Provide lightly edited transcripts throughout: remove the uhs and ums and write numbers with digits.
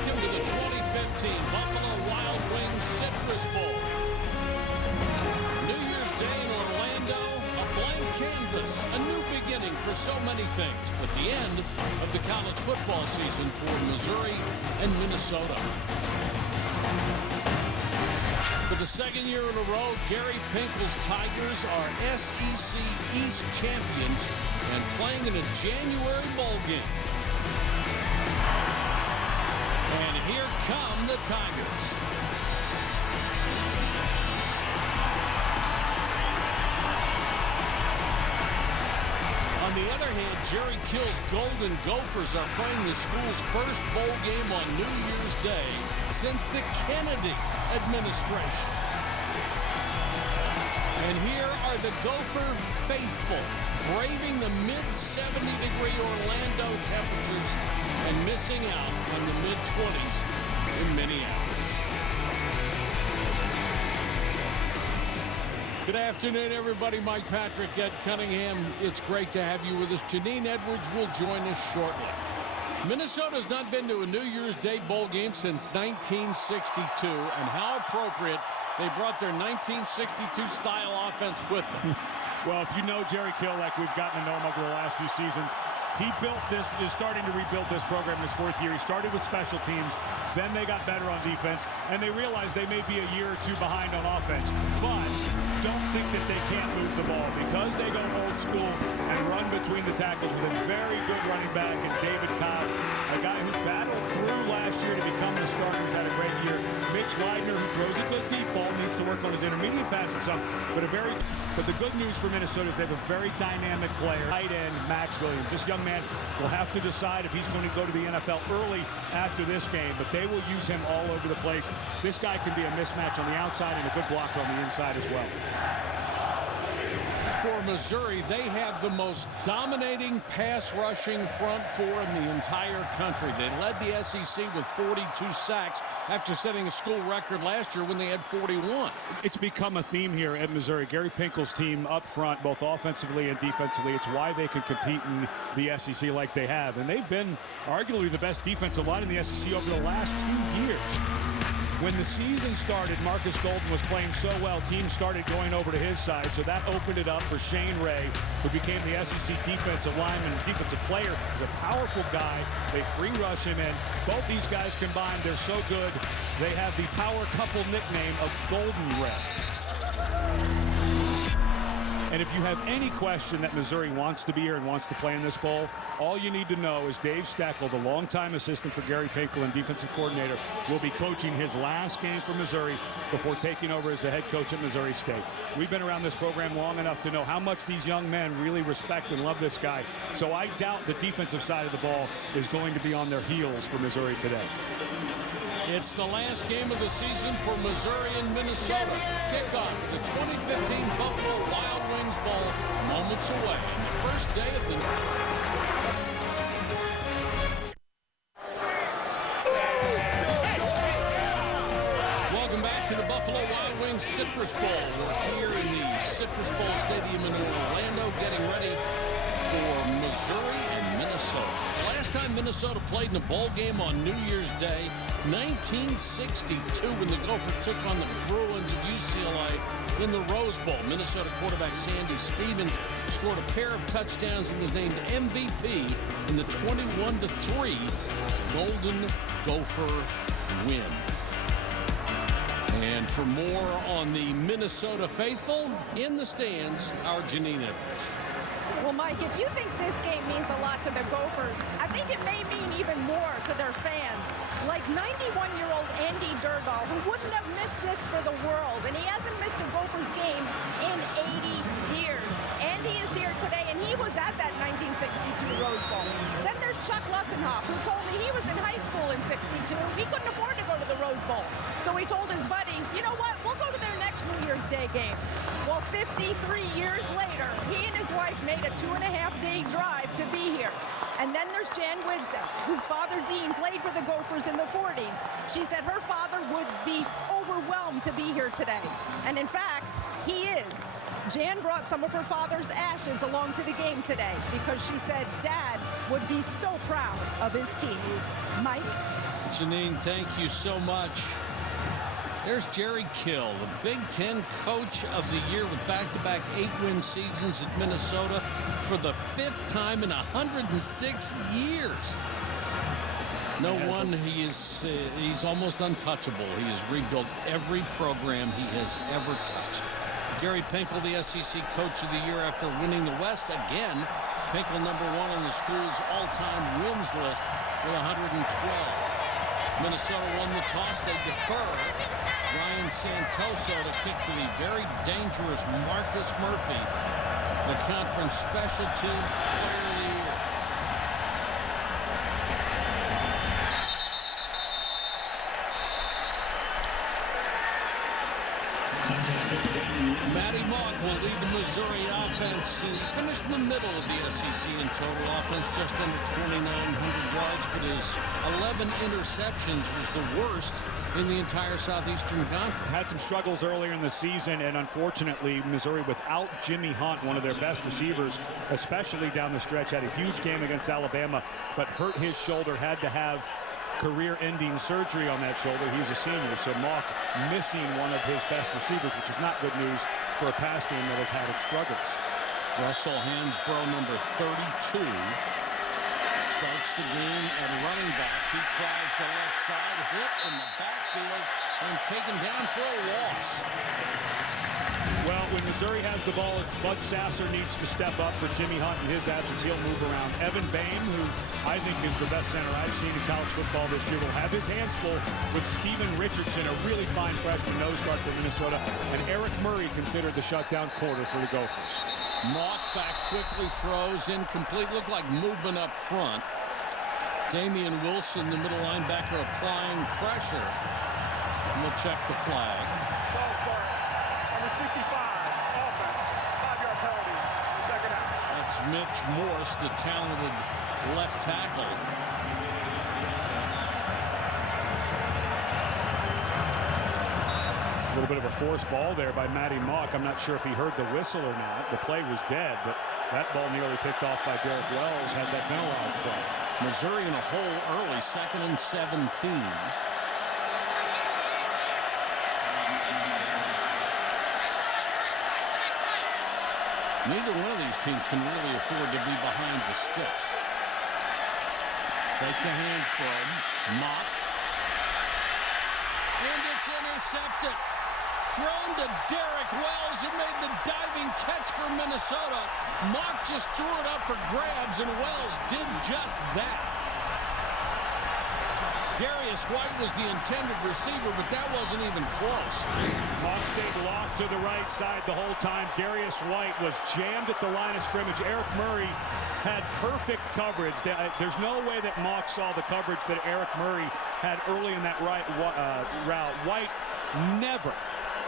Welcome to the 2015 Buffalo Wild Wings Citrus Bowl. New Year's Day in Orlando, a blank canvas, a new beginning for so many things, but the end of the college football season for Missouri and Minnesota. For the second year in a row, Gary Pinkel's Tigers are SEC East champions and playing in a January bowl game. And here come the Tigers. On the other hand, Jerry Kill's Golden Gophers are playing the school's first bowl game on New Year's Day since the Kennedy administration. And here are the Gopher faithful, braving the mid-70-degree Orlando temperatures and missing out on the mid-20s in Minneapolis. Good afternoon, everybody. Mike Patrick, Ed Cunningham. It's great to have you with us. Janine Edwards will join us shortly. Minnesota's not been to a New Year's Day bowl game since 1962, and how appropriate they brought their 1962 style offense with them. Well, if you know Jerry Kill like we've gotten to know him over the last few seasons, he is starting to rebuild this program in his fourth year. He started with special teams, then they got better on defense, and they realized they may be a year or two behind on offense. But don't think that they can't move the ball because they go old school and run between the tackles with a very good running back in David Cobb, a guy who battled through last year to become the starter. He's had a great year. Mitch Widener, who throws a good deep ball, needs to work on his intermediate passing some, but the good news for Minnesota is they have a very dynamic player, tight end Max Williams. This young man will have to decide if he's going to go to the NFL early after this game, but they will use him all over the place. This guy can be a mismatch on the outside and a good blocker on the inside as well. For Missouri, they have the most dominating pass rushing front four in the entire country. They led the SEC with 42 sacks after setting a school record last year when they had 41. It's become a theme here at Missouri. Gary Pinkel's team up front, both offensively and defensively, it's why they can compete in the SEC like they have. And they've been arguably the best defensive line in the SEC over the last 2 years. When the season started, Marcus Golden was playing so well, teams started going over to his side, so that opened it up for Shane Ray, who became the SEC defensive lineman, defensive player. He's a powerful guy. They free rush him in. Both these guys combined, they're so good. They have the power couple nickname of Golden Ray. And if you have any question that Missouri wants to be here and wants to play in this bowl, all you need to know is Dave Steckel, the longtime assistant for Gary Pinkel and defensive coordinator, will be coaching his last game for Missouri before taking over as the head coach at Missouri State. We've been around this program long enough to know how much these young men really respect and love this guy. So I doubt the defensive side of the ball is going to be on their heels for Missouri today. It's the last game of the season for Missouri and Minnesota. Kickoff, the 2015 Buffalo Wild Wings Bowl, moments away. The first day of the... Welcome back to the Buffalo Wild Wings Citrus Bowl. We're here in the Citrus Bowl Stadium in Orlando, getting ready for Missouri and Minnesota. Last time Minnesota played in a bowl game on New Year's Day, 1962, when the Gophers took on the Bruins of UCLA in the Rose Bowl. Minnesota quarterback Sandy Stevens scored a pair of touchdowns and was named MVP in the 21-3 Golden Gopher win. And for more on the Minnesota faithful, in the stands, our Janine Edwards. Well, Mike, if you think this game means a lot to the Gophers, I think it may mean even more to their fans. Like 91-year-old Andy Durgall, who wouldn't have missed this for the world, and he hasn't missed a Gophers game in 80 years. Andy is here today, and he was at that 1962 Rose Bowl. Then there's Chuck Lussenhoff, who told me he was in high school in '62. He couldn't afford to go to the Rose Bowl. So he told his buddies, you know what, we'll go to their next New Year's Day game. Well, 53 years later, he and his wife made a 2.5-day drive to be here. And then there's Jan Widzew, whose father, Dean, played for the Gophers in the 40s. She said her father would be overwhelmed to be here today. And in fact, he is. Jan brought some of her father's ashes along to the game today because she said Dad would be so proud of his team. Mike? Janine, thank you so much. There's Jerry Kill, the Big Ten Coach of the Year with back-to-back 8-win seasons at Minnesota for the 5th time in 106 years. No one, he's almost untouchable. He has rebuilt every program he has ever touched. Gary Pinkel, the SEC Coach of the Year after winning the West again. Pinkel #1 on the school's all-time wins list with 112. Minnesota won the toss. They defer. Ryan Santoso to kick to the very dangerous Marcus Murphy, the conference special teams player of the year. Matty Mock will lead the Missouri offense. He finished in the middle of the SEC in total offense, just under 2,900 yards, but his 11 interceptions was the worst in the entire Southeastern Conference. Had some struggles earlier in the season, and unfortunately, Missouri, without Jimmy Hunt, one of their best receivers, especially down the stretch, had a huge game against Alabama, but hurt his shoulder, had to have career-ending surgery on that shoulder. He's a senior, so Mock missing one of his best receivers, which is not good news for a pass game that has had its struggles. Russell Hansbrough, number 32, starts the game at running back. He tries the left side, hit in the backfield, and taken down for a loss. Well, when Missouri has the ball, it's Bud Sasser needs to step up. For Jimmy Hunt in his absence, he'll move around. Evan Bain, who I think is the best center I've seen in college football this year, will have his hands full with Steven Richardson, a really fine freshman nose guard for Minnesota, and Eric Murray considered the shutdown quarter for the Gophers. Mock back quickly throws, incomplete. Looked like movement up front. Damian Wilson, the middle linebacker, applying pressure. And we'll check the flag. Number 65, offense, 5-yard penalty, second out. That's Mitch Morse, the talented left tackle. A little bit of a forced ball there by Matty Mock. I'm not sure if he heard the whistle or not. The play was dead, but that ball nearly picked off by Derek Wells had that penalized play. Missouri in a hole early, 2nd and 17. Neither one of these teams can really afford to be behind the sticks. Fake to Hansbrough. Mock. And it's intercepted. Thrown to Derek Wells, who made the diving catch for Minnesota. Mock just threw it up for grabs, and Wells did just that. Darius White was the intended receiver, but that wasn't even close. Mock stayed locked to the right side the whole time. Darius White was jammed at the line of scrimmage. Eric Murray had perfect coverage. There's no way that Mock saw the coverage that Eric Murray had early in that route. White never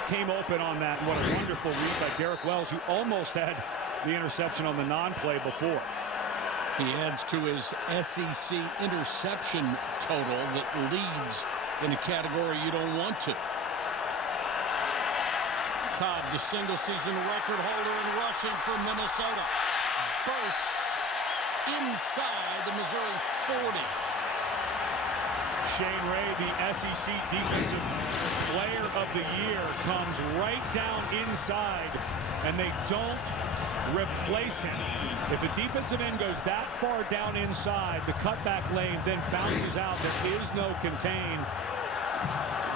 came open on that. And what a wonderful read by Derek Wells, who almost had the interception on the non-play before. He adds to his SEC interception total that leads in a category you don't want to. Cobb, the single-season record holder in rushing for Minnesota, bursts inside the Missouri 40. Shane Ray, the SEC Defensive Player of the Year, comes right down inside, and they don't replace him. If a defensive end goes that far down inside, the cutback lane then bounces out. There is no contain.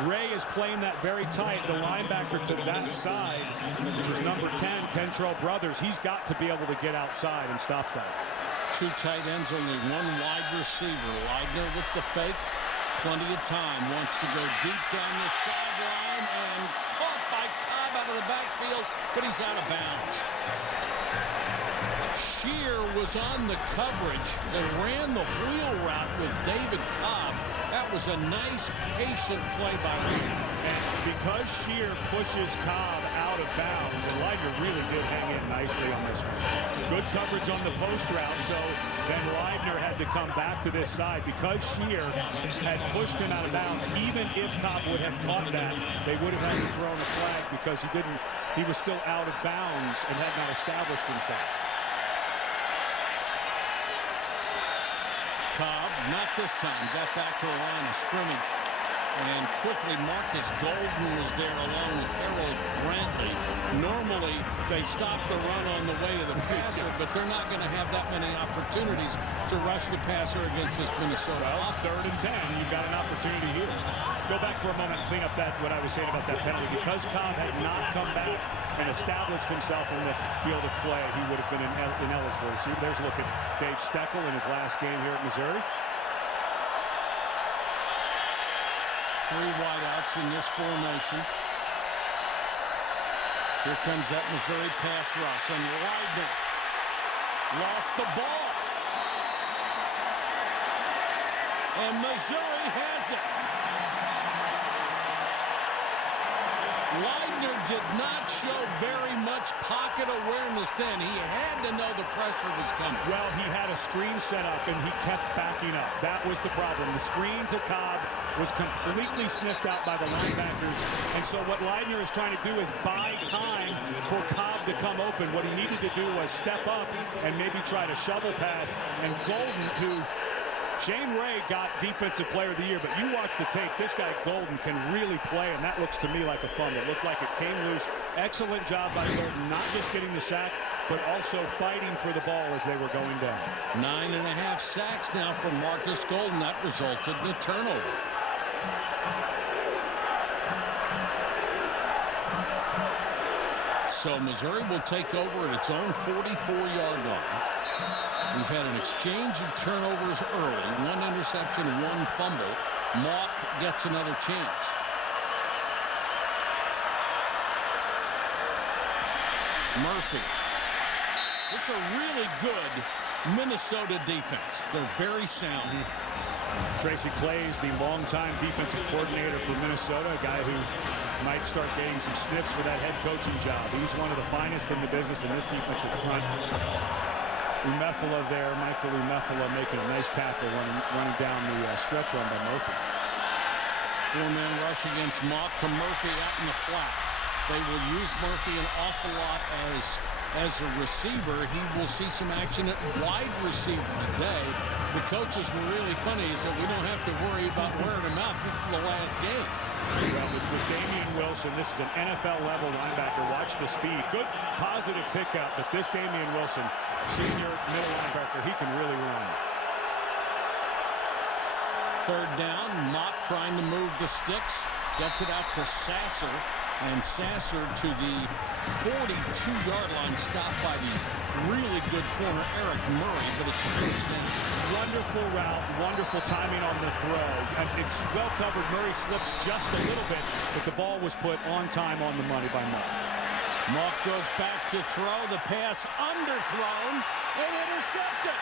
Ray is playing that very tight. The linebacker to that side, which is number 10, Kentrell Brothers, he's got to be able to get outside and stop that. Two tight ends, only one wide receiver. Leidner with the fake. Plenty of time. Wants to go deep down the sideline and caught by Cobb out of the backfield, but he's out of bounds. Shear was on the coverage and ran the wheel route with David Cobb. That was a nice, patient play by Ray. And because Shear pushes Cobb out of bounds, and Leidner really did hang in nicely on this one. Good coverage on the post route, so then Leidner had to come back to this side. Because Shear had pushed him out of bounds, even if Cobb would have caught that, they would have had to throw a flag because he was still out of bounds and had not established himself. Cobb, not not this time. Got back to the line of scrimmage. And quickly, Marcus Golden was there along with Harold Brantley. Normally, they stop the run on the way of the passer, but they're not going to have that many opportunities to rush the passer against this Minnesota. Well, it's 3rd and 10. You've got an opportunity here. Go back for a moment and clean up what I was saying about that penalty. Because Cobb had not come back and established himself in the field of play, he would have been ineligible. See, there's a look at Dave Steckel in his last game here at Missouri. 3 wideouts in this formation. Here comes that Missouri pass rush, and Widener lost the ball. And Missouri has it. Widener did not show very much pocket awareness then. He had to know the pressure was coming. Well, he had a screen set up, and he kept backing up. That was the problem. The screen to Cobb was completely sniffed out by the linebackers. And so what Widener is trying to do is buy time for Cobb to come open. What he needed to do was step up and maybe try to shovel pass. And Golden, who Shane Ray got Defensive Player of the Year, but you watch the tape, this guy Golden can really play, and that looks to me like a fumble. It looked like it came loose. Excellent job by Golden, not just getting the sack, but also fighting for the ball as they were going down. 9.5 sacks now from Marcus Golden. That resulted in a turnover. So Missouri will take over at its own 44-yard line. We've had an exchange of turnovers early. 1 interception, 1 fumble. Mock gets another chance. Murphy. This is a really good Minnesota defense. They're very sound. Tracy Claeys, the longtime defensive coordinator for Minnesota, a guy who might start getting some sniffs for that head coaching job. He's one of the finest in the business in this defensive front. Umefala there, Michael Umefala making a nice tackle running down the stretch run by Murphy. 4-man rush against Mock to Murphy out in the flat. They will use Murphy an awful lot as a receiver. He will see some action at wide receiver today. The coaches were really funny. He said, we don't have to worry about wearing him out. This is the last game. Well, with Damian Wilson, this is an NFL-level linebacker. Watch the speed. Good positive pickup, but this Damian Wilson, senior middle linebacker, he can really run. 3rd down, Mock trying to move the sticks. Gets it out to Sasser. And Sasser to the 42-yard line, stopped by the really good corner, Eric Murray, but it's a first down. Wonderful route, wonderful timing on the throw. And it's well covered. Murray slips just a little bit, but the ball was put on time on the money by Mock. Mock goes back to throw. The pass underthrown and intercepted.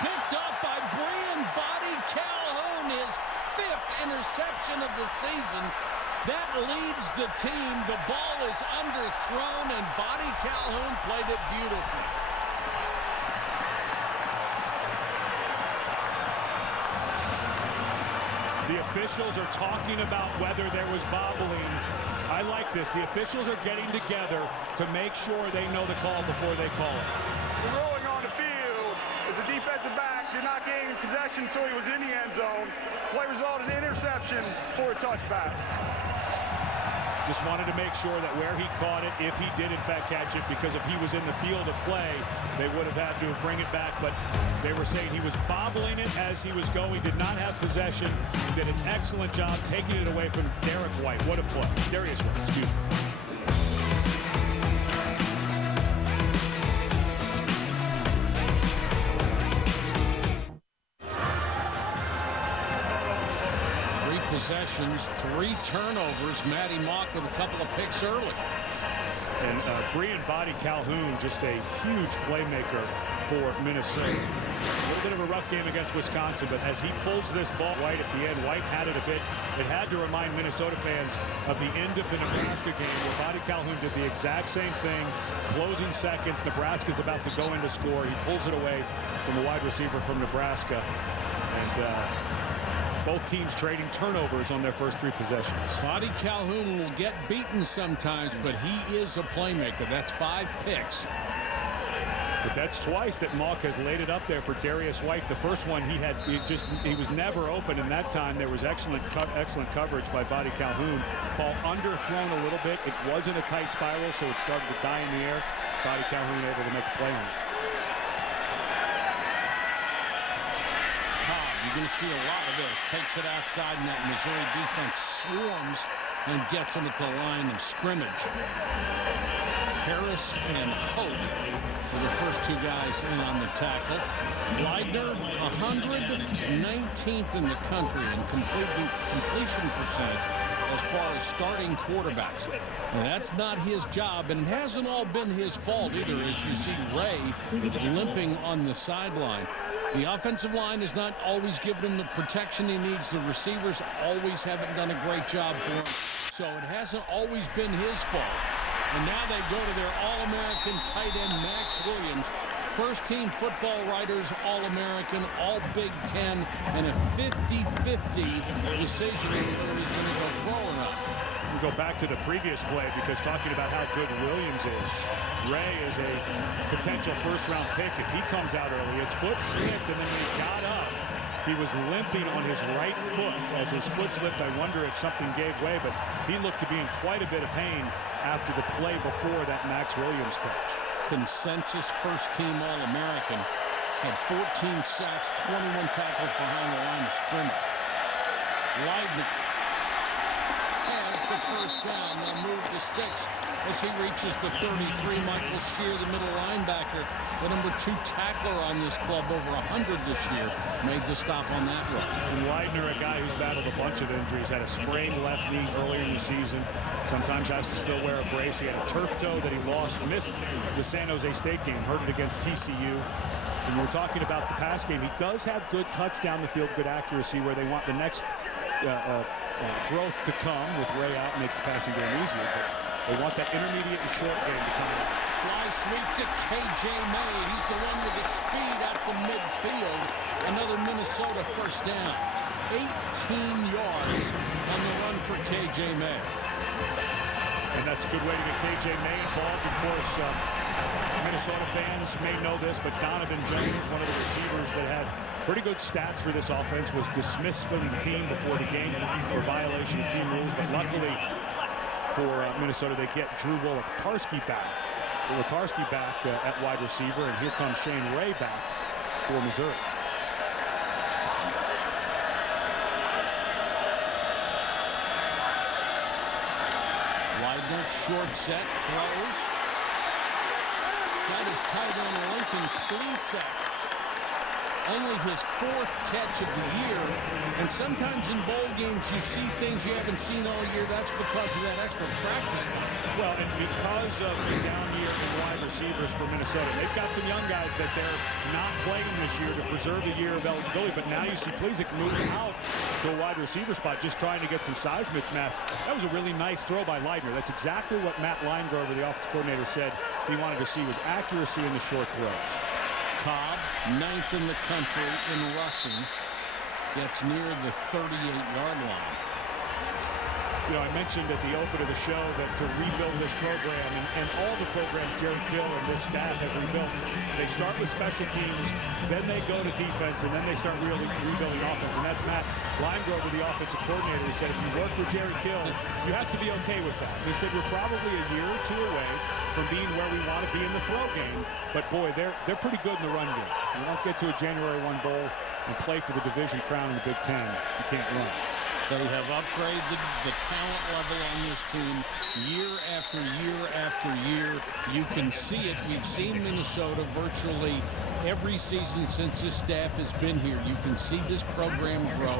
Picked up by Brian Body Calhoun, his 5th interception of the season. That leads the team. The ball is underthrown, and Body Calhoun played it beautifully. The officials are talking about whether there was bobbling. I like this. The officials are getting together to make sure they know the call before they call it. The ruling on the field is a defensive back did not gain possession until he was in the end zone. Play resulted in interception for a touchback. Just wanted to make sure that where he caught it, if he did in fact catch it, because if he was in the field of play, they would have had to bring it back. But they were saying he was bobbling it as he was going, did not have possession, did an excellent job taking it away from Derek White. What a play. Darius White, excuse me. Possessions, 3 turnovers. Matty Mock with a couple of picks early. And Brian Body Calhoun, just a huge playmaker for Minnesota. A little bit of a rough game against Wisconsin, but as he pulls this ball White at the end, White had it a bit. It had to remind Minnesota fans of the end of the Nebraska game where Body Calhoun did the exact same thing. Closing seconds, Nebraska's about to go in to score. He pulls it away from the wide receiver from Nebraska. And both teams trading turnovers on their first 3 possessions. Body Calhoun will get beaten sometimes, but he is a playmaker. That's 5 picks. But that's twice that Mauch has laid it up there for Darius White. The first one he was never open, and that time there was excellent coverage by Buddy Calhoun. Ball underthrown a little bit. It wasn't a tight spiral, so it started to die in the air. Buddy Calhoun able to make a play on it. Cobb, you're going to see a lot of this. Takes it outside, and that Missouri defense swarms and gets him at the line of scrimmage. Harris and Hoke were the first two guys in on the tackle. Leidner, 119th in the country in completion percentage as far as starting quarterbacks. And that's not his job, and it hasn't all been his fault either, as you see Ray limping on the sideline. The offensive line has not always given him the protection he needs. The receivers always haven't done a great job for him. So it hasn't always been his fault. And now they go to their All-American tight end, Max Williams. First-team football writers, All-American, All-Big Ten, and a 50-50 decision whether he's going to go pro or not. We go back to the previous play because talking about how good Williams is. Ray is a potential first-round pick. If he comes out early, his foot slipped, and then when he got up, he was limping on his right foot. As his foot slipped, I wonder if something gave way, but he looked to be in quite a bit of pain after the play before that Max Williams catch. Consensus first-team All-American. Had 14 sacks, 21 tackles behind the line of scrimmage. Leidner has the first down. They'll move the sticks as he reaches the 33. Michael Shear, the middle linebacker, the number 2 tackler on this club, over 100 this year, made the stop on that run. And Leidner, a guy who's battled a bunch of injuries, had a sprained left knee earlier in the season. Sometimes has to still wear a brace. He had a turf toe that he missed the San Jose State game, hurt it against TCU. And we're talking about the pass game. He does have good touch down the field, good accuracy, where they want the next growth to come with Ray out, makes the passing game easier. But they want that intermediate and short game to come out. Fly sweep to K.J. May. He's the one with the speed out the midfield. Another Minnesota first down. 18 yards on the run for K.J. May. And that's a good way to get K.J. May involved. Of course, Minnesota fans may know this, but Donovan Jones, one of the receivers that had pretty good stats for this offense, was dismissed from the team before the game for violation of team rules. But luckily for Minnesota, they get Drew Wolitarsky back. Wolitarsky back at wide receiver, and here comes Shane Ray back for Missouri. Leidner, short set, throws. That is tight end Lincoln Klesek. Only his 4th catch of the year. And sometimes in bowl games you see things you haven't seen all year. That's because of that extra practice time. Well, and because of the down year in wide receivers for Minnesota, they've got some young guys that they're not playing this year to preserve a year of eligibility. But now you see Klesek move out to a wide receiver spot, just trying to get some size mismatch. That was a really nice throw by Leidner. That's exactly what Matt Linegrover, the offensive coordinator, said he wanted to see was accuracy in the short throws. Cobb, 9th in the country in rushing, gets near the 38-yard line. You know, I mentioned at the open of the show that to rebuild this program, and all the programs Jerry Kill and this staff have rebuilt, they start with special teams, then they go to defense, and then they start really rebuilding offense. And that's Matt Linegrover, the offensive coordinator, who said if you work for Jerry Kill, you have to be okay with that. He said we're probably a year or 2 away from being where we want to be in the throw game, but boy, they're pretty good in the run game. You don't get to a January 1 bowl and play for the division crown in the Big Ten. You can't run. They have upgraded the talent level on this team year after year after year. You can see it. We've seen Minnesota virtually every season since his staff has been here. You can see this program grow.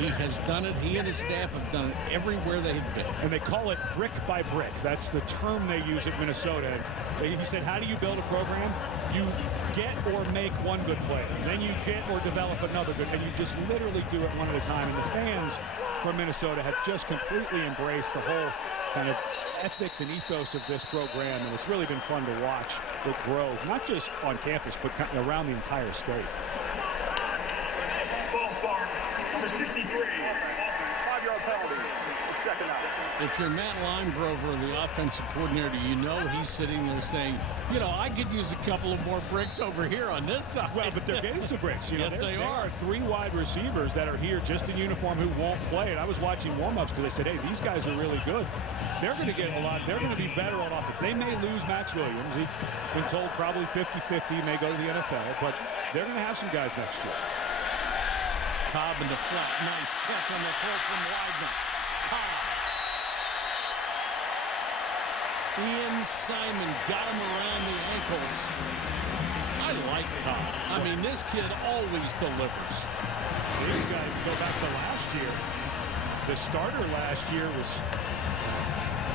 He has done it. He and his staff have done it everywhere they have been. And they call it brick by brick. That's the term they use at Minnesota. He said, how do you build a program? You get or make one good player. Then you get or develop another good. And you just literally do it one at a time. And the fans from Minnesota have just completely embraced the whole kind of ethics and ethos of this program. And it's really been fun to watch it grow, not just on campus, but around the entire state. Ball start, number 63. 5-yard penalty. It's second out. If you're Matt Limegrover, the offensive coordinator, you know he's sitting there saying, you know, I could use a couple of more bricks over here on this side. Well, but they're getting some bricks. You know, Yes, they are. 3 wide receivers that are here just in uniform who won't play. And I was watching warm-ups because I said, hey, these guys are really good. They're going to get a lot. They're going to be better on offense. They may lose Max Williams. He's been told probably 50-50, may go to the NFL. But they're going to have some guys next year. Cobb in the flat. Nice catch on the throw from Widener. Cobb. Ian Simon got him around the ankles. I like Cobb. I mean, this kid always delivers. He's got to go back to last year. The starter last year was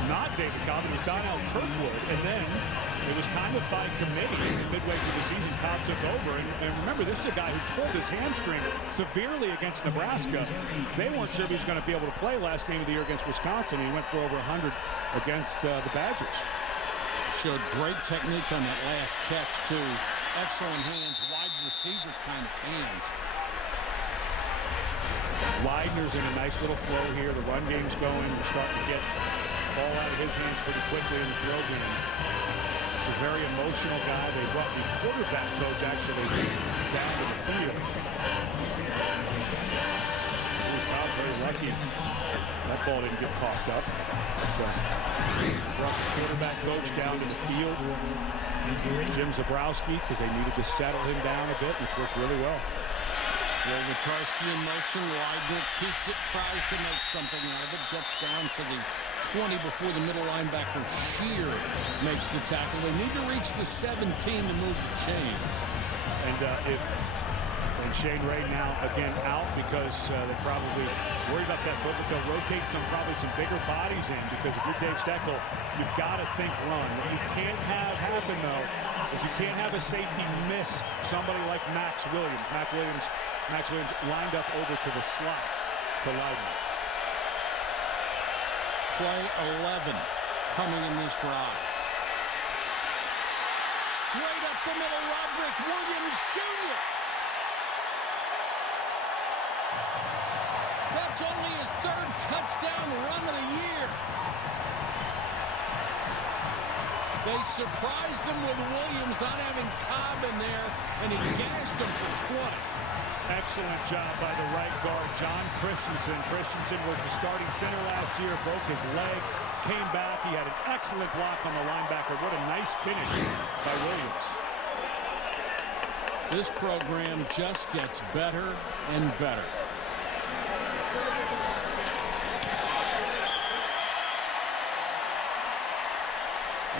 not David Cobb. It was Donnell Kirkwood. And then it was kind of by committee midway through the season. Cobb took over. And remember, this is a guy who pulled his hamstring severely against Nebraska. They weren't sure if he was going to be able to play last game of the year against Wisconsin. He went for over 100 against the Badgers. Showed great technique on that last catch, too. Excellent hands, wide receiver kind of hands. Widener's in a nice little flow here. The run game's going. We're starting to get the ball out of his hands pretty quickly in the throw game. He's a very emotional guy. They brought the quarterback coach actually down to the field. Cobb very lucky that ball didn't get coughed up. So brought the quarterback coach down to the field. Jim Zabrowski, because they needed to settle him down a bit, which worked really well. Wolgatarski in motion. Widener keeps it, tries to make something out of it. Gets down to the 20 before the middle linebacker. Shear makes the tackle. They need to reach the 17 to move the chains. And Shane Ray now again out because they're probably worried about that. But they'll rotate probably some bigger bodies in, because if you're Dave Steckel, you've got to think run. What you can't have happen though is you can't have a safety miss somebody like Max Williams. Max Williams lined up over to the slot to Loudon. Play 11 coming in this drive. Straight up the middle, Roderick Williams Jr. That's only his 3rd touchdown run of the year. They surprised him with Williams not having Cobb in there, and he gashed him for 20. Excellent job by the right guard, John Christensen. Christensen was the starting center last year, broke his leg, came back. He had an excellent block on the linebacker. What a nice finish by Williams. This program just gets better and better.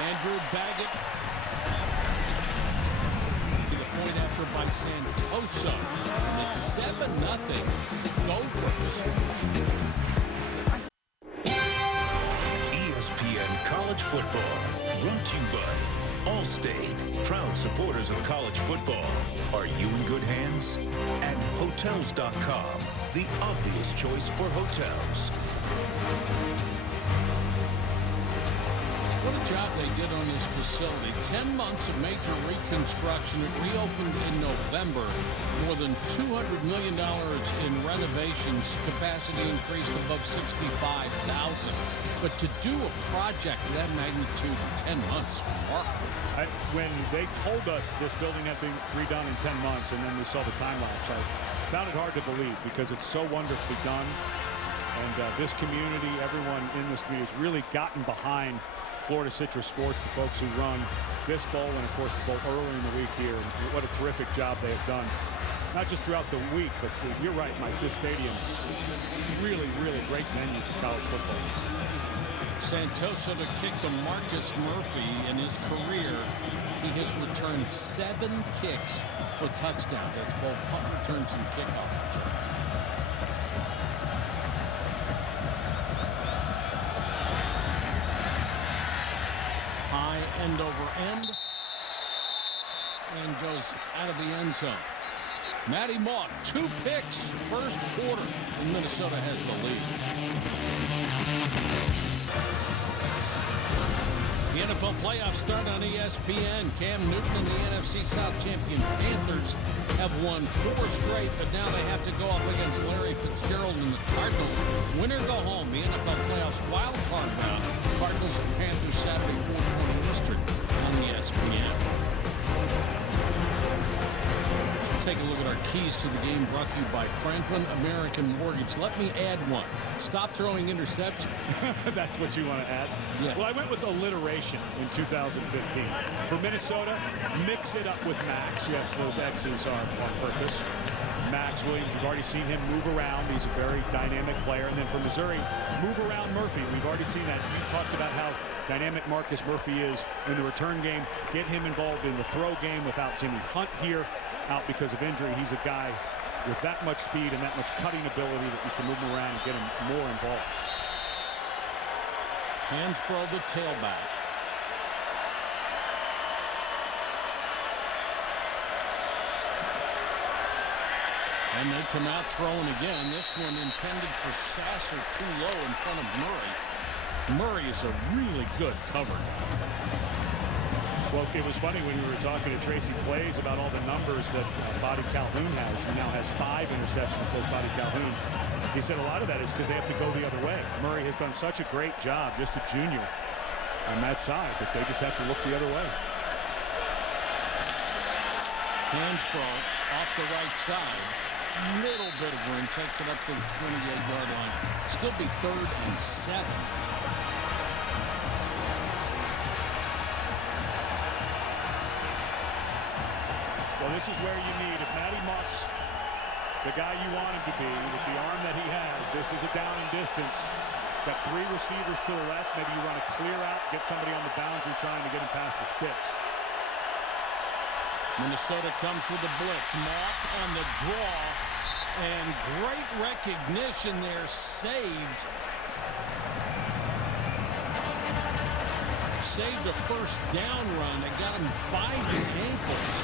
Andrew Baggett. The point after by Santoso. And it's 7-0. Gophers. ESPN College Football. Brought to you by Allstate. Proud supporters of college football. Are you in good hands? And Hotels.com. The obvious choice for hotels. What a job they did on this facility. 10 months of major reconstruction. It reopened in November. More than $200 million in renovations. Capacity increased above 65,000. But to do a project of that magnitude in 10 months, remarkable. When they told us this building had been redone in 10 months, and then we saw the time lapse, I found it hard to believe because it's so wonderfully done. And this community, everyone in this community has really gotten behind Florida Citrus Sports, the folks who run this bowl and, of course, the bowl early in the week here. And what a terrific job they have done, not just throughout the week, but you're right, Mike, this stadium, really, really great venue for college football. Santoso to kick to Marcus Murphy in his career. He has returned 7 kicks for touchdowns. That's both punt returns and kickoff returns. High end over end. And goes out of the end zone. Matty Mauck, 2 picks, first quarter, and Minnesota has the lead. The NFL playoffs start on ESPN. Cam Newton and the NFC South champion Panthers have won 4 straight, but now they have to go up against Larry Fitzgerald and the Cardinals. Winner go home. The NFL playoffs wild card round. Cardinals and Panthers Saturday 4:20 Eastern on ESPN. Take a look at our keys to the game, brought to you by Franklin American Mortgage. Let me add one. Stop throwing interceptions. That's what you want to add? Yeah. Well, I went with alliteration in 2015. For Minnesota, mix it up with Max. Yes, those X's are on purpose. Max Williams, we've already seen him move around. He's a very dynamic player. And then for Missouri, move around Murphy. We've already seen that. You talked about how dynamic Marcus Murphy is in the return game. Get him involved in the throw game without Jimmy Hunt here. Out because of injury. He's a guy with that much speed and that much cutting ability that you can move him around and get him more involved. Hansbrough, the tailback. And they come out throwing again. This one intended for Sasser, too low in front of Murray. Murray is a really good cover. Well, it was funny when we were talking to Tracy Clays about all the numbers that Bobby Calhoun has. He now has 5 interceptions, both Bobby Calhoun. He said a lot of that is because they have to go the other way. Murray has done such a great job, just a junior on that side, that they just have to look the other way. Hansbrough off the right side. Little bit of room. Takes it up to the 28-yard line. Still be 3rd and 7. Well, this is where you need, if Matty Mott's the guy you want him to be, with the arm that he has, this is a down and distance. Got 3 receivers to the left. Maybe you run a clear out, get somebody on the boundary trying to get him past the sticks. Minnesota comes with a blitz. Mock on the draw. And great recognition there. Saved. Saved a first down run. They got him by the ankles.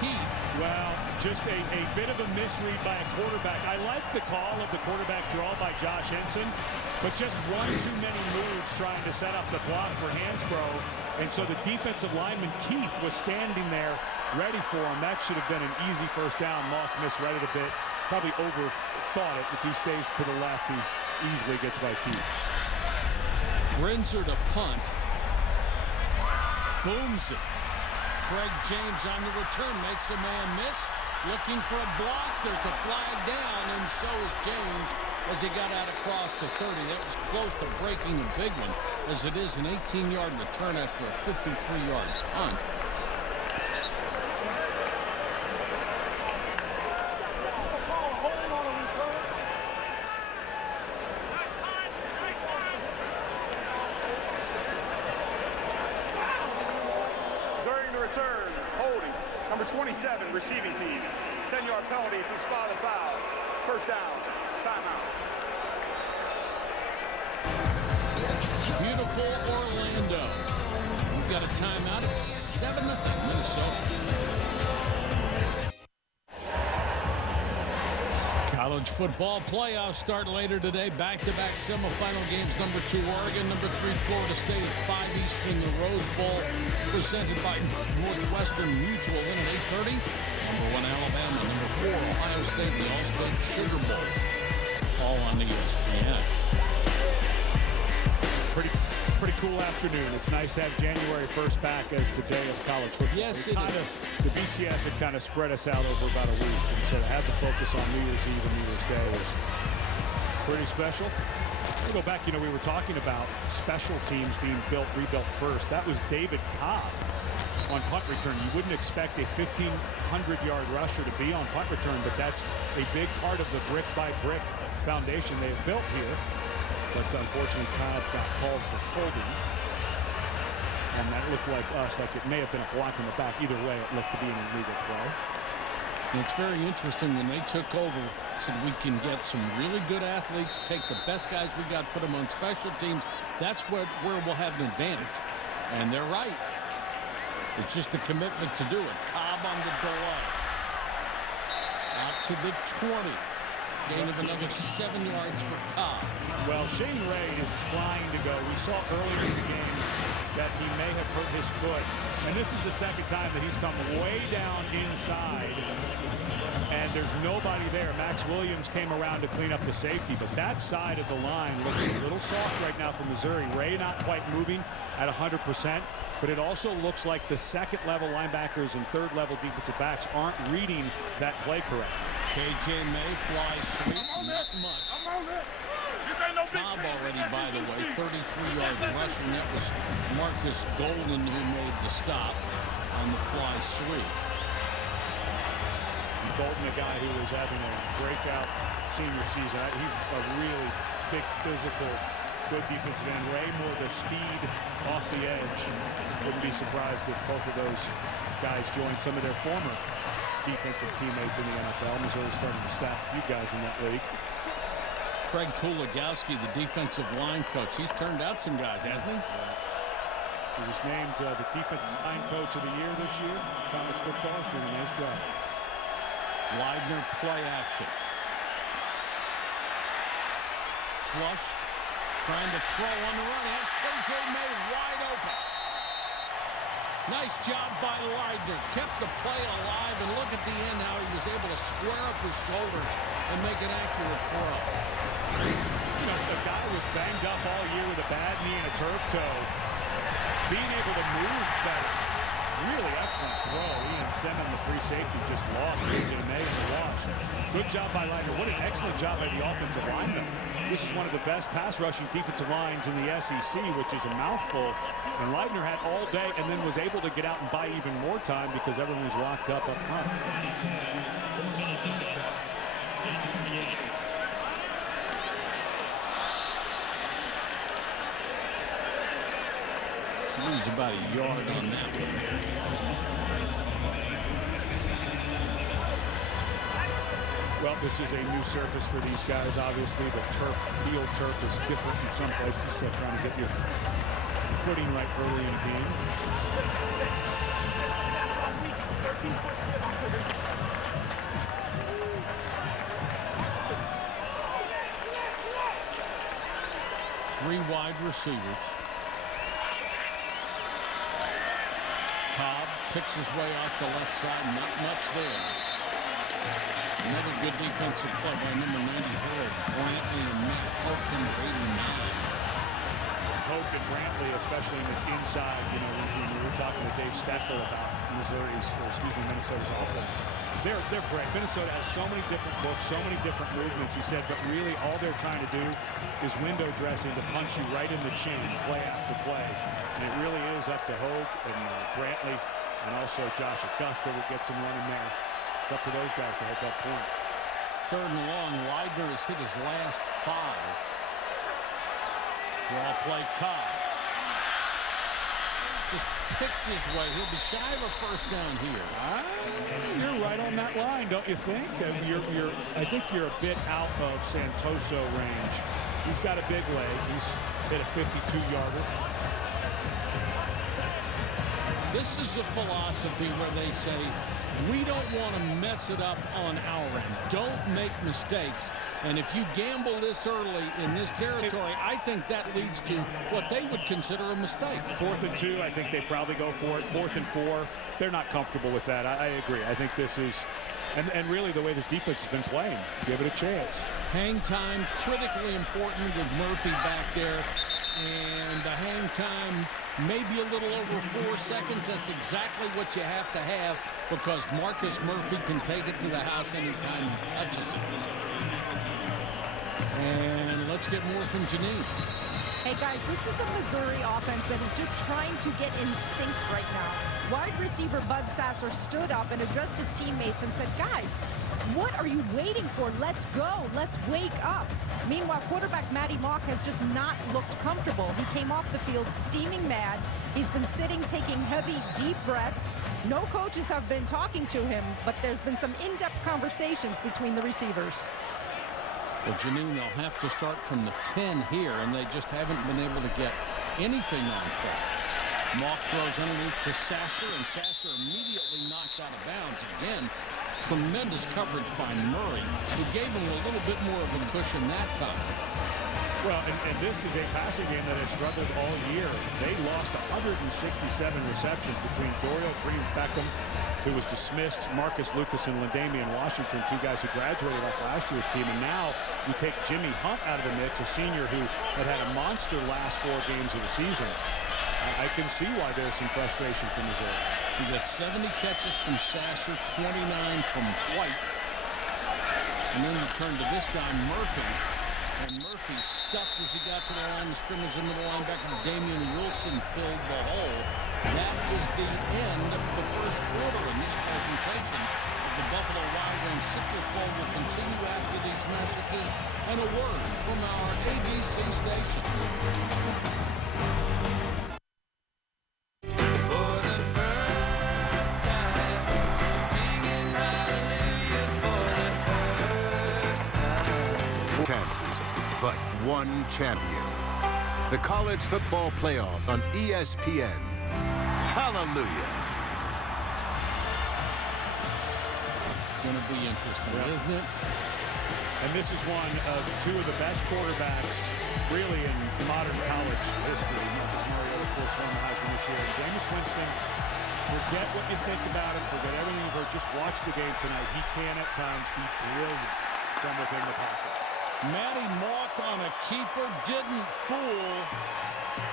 Keith. Well, just a bit of a misread by a quarterback. I like the call of the quarterback draw by Josh Henson, but just one too many moves trying to set up the block for Hansbrough. And so the defensive lineman, Keith, was standing there ready for him. That should have been an easy first down. Mock misread it a bit. Probably overthought it. If he stays to the left, he easily gets by Keith. Brinzer to punt. Booms it. Craig James on the return, makes a man miss, looking for a block. There's a flag down, and so is James as he got out across to 30. That was close to breaking a big one, as it is an 18-yard return after a 53-yard punt. Return, holding, number 27, receiving team. 10-yard penalty if you spot a foul. First down, timeout. Beautiful Orlando. We've got a timeout at 7-0 Minnesota. College football playoffs start later today. Back-to-back semifinal games. Number 2 Oregon, number 3 Florida State at 5 Eastern, the Rose Bowl, presented by Northwestern Mutual in at 8:30. Number 1 Alabama, number 4 Ohio State, the All-State Sugar Bowl. All on ESPN. Pretty cool afternoon. It's nice to have January 1st back as the day of college football. Yes, it is. The BCS had kind of spread us out over about a week, and so to have the focus on New Year's Eve and New Year's Day is pretty special. We go back, we were talking about special teams being rebuilt first. That was David Cobb on punt return. You wouldn't expect a 1,500-yard rusher to be on punt return, but that's a big part of the brick-by-brick foundation they have built here. But unfortunately, Cobb got called for holding. And that looked like it may have been a block in the back. Either way, it looked to be an illegal play. And it's very interesting when they took over, said we can get some really good athletes, take the best guys we got, put them on special teams. That's where we'll have an advantage. And they're right. It's just a commitment to do it. Cobb on the delay. Out to the 20. Gain of another 7 yards for Cobb. Well, Shane Ray is trying to go. We saw earlier in the game that he may have hurt his foot. And this is the second time that he's come way down inside. And there's nobody there. Max Williams came around to clean up the safety. But that side of the line looks a little soft right now for Missouri. Ray not quite moving at 100%. But it also looks like the second-level linebackers and third-level defensive backs aren't reading that play correct. KJ May flies sweep. Not much. Cobb already, by the way, 33 yards rushing. That was Marcus Golden who made the stop on the fly sweep. Golden, a guy who was having a breakout senior season. He's a really big, physical, good defensive end. Ray more the speed off the edge. Wouldn't be surprised if both of those guys joined some of their former defensive teammates in the NFL. Missouri's starting to stack a few guys in that league. Craig Kuligowski, the defensive line coach. He's turned out some guys, hasn't he? He was named the defensive line coach of the year this year. College football is doing a nice job. Widener play action. Flushed. Trying to throw on the run. Has KJ May wide open. Nice job by Widener. Kept the play alive. And look at the end how he was able to square up his shoulders and make an accurate throw. You know, the guy was banged up all year with a bad knee and a turf toe. Being able to move better. Really excellent throw. Ian Semin, the free safety, just lost KJ May in the wash. Good job by Leitner. What an excellent job by the offensive line, though. This is one of the best pass rushing defensive lines in the SEC, which is a mouthful. And Leitner had all day and then was able to get out and buy even more time because everyone was locked up front. Lose about a yard on that one. Well, this is a new surface for these guys. Obviously, the field turf is different in some places, so trying to get your footing right early in the game. Three wide receivers. Cobb picks his way off the left side. Not much there. Another good defensive play by number 90, Harold Brantley and Matt Hoke, number 89. Hoke and Brantley, especially in this inside, you know, when we were talking to Dave Steckel about Minnesota's offense. They're great. Minnesota has so many different looks, so many different movements, he said, but really all they're trying to do is window dressing to punch you right in the chin, play after play. And it really is up to Hoke and Brantley and also Josh Augusta will get some running there. It's up to those guys to help that point. Third and long, Widener has hit his last 5. Draw play, Cobb. Just picks his way. He'll be shy of a first down here. You're right on that line, don't you think? I think you're a bit out of Santoso range. He's got a big leg. He's hit a 52-yarder. This is a philosophy where they say, we don't want to mess it up on our end. Don't make mistakes. And if you gamble this early in this territory, I think that leads to what they would consider a mistake. 4th and 2, I think they probably go for it. 4th and 4, they're not comfortable with that. I agree. I think this is, and really the way this defense has been playing, give it a chance. Hang time, critically important with Murphy back there. And the hang time maybe a little over 4 seconds. That's exactly what you have to have because Marcus Murphy can take it to the house anytime he touches it. And let's get more from Janine. Hey, guys, this is a Missouri offense that is just trying to get in sync right now. Wide receiver Bud Sasser stood up and addressed his teammates and said, guys, what are you waiting for? Let's go. Let's wake up. Meanwhile, quarterback Matty Mock has just not looked comfortable. He came off the field steaming mad. He's been sitting, taking heavy, deep breaths. No coaches have been talking to him, but there's been some in-depth conversations between the receivers. Well, Janine, they'll have to start from the 10 here, and they just haven't been able to get anything on track. Mock throws underneath to Sasser, and Sasser immediately knocked out of bounds. Again, tremendous coverage by Murray, who gave him a little bit more of a cushion that time. Well, and this is a passing game that has struggled all year. They lost 167 receptions between Dorial Green-Beckham, who was dismissed, Marcus Lucas, and Lindamian Washington, two guys who graduated off last year's team. And now you take Jimmy Hunt out of the mix, a senior who had a monster last 4 games of the season. I can see why there's some frustration from Missouri. He got 70 catches from Sasser, 29 from White. And then you turn to this guy, Murphy. And Murphy stuffed as he got to the line of scrimmage. The middle linebacker Damian Wilson filled the hole. That is the end of the first quarter in this presentation of the Buffalo Wild Wings Citrus Bowl. Will continue after these messages and a word from our ABC stations. Chances, but one champion. The College Football Playoff on ESPN. Hallelujah. Going to be interesting, isn't it? And this is one of 2 of the best quarterbacks, really, in modern college history. Marcus Mariota, of course, won the Heisman this year. And Jameis Winston, forget what you think about him, forget everything you've heard. Just watch the game tonight. He can, at times, be brilliant from within the pocket. Matty Mock on a keeper didn't fool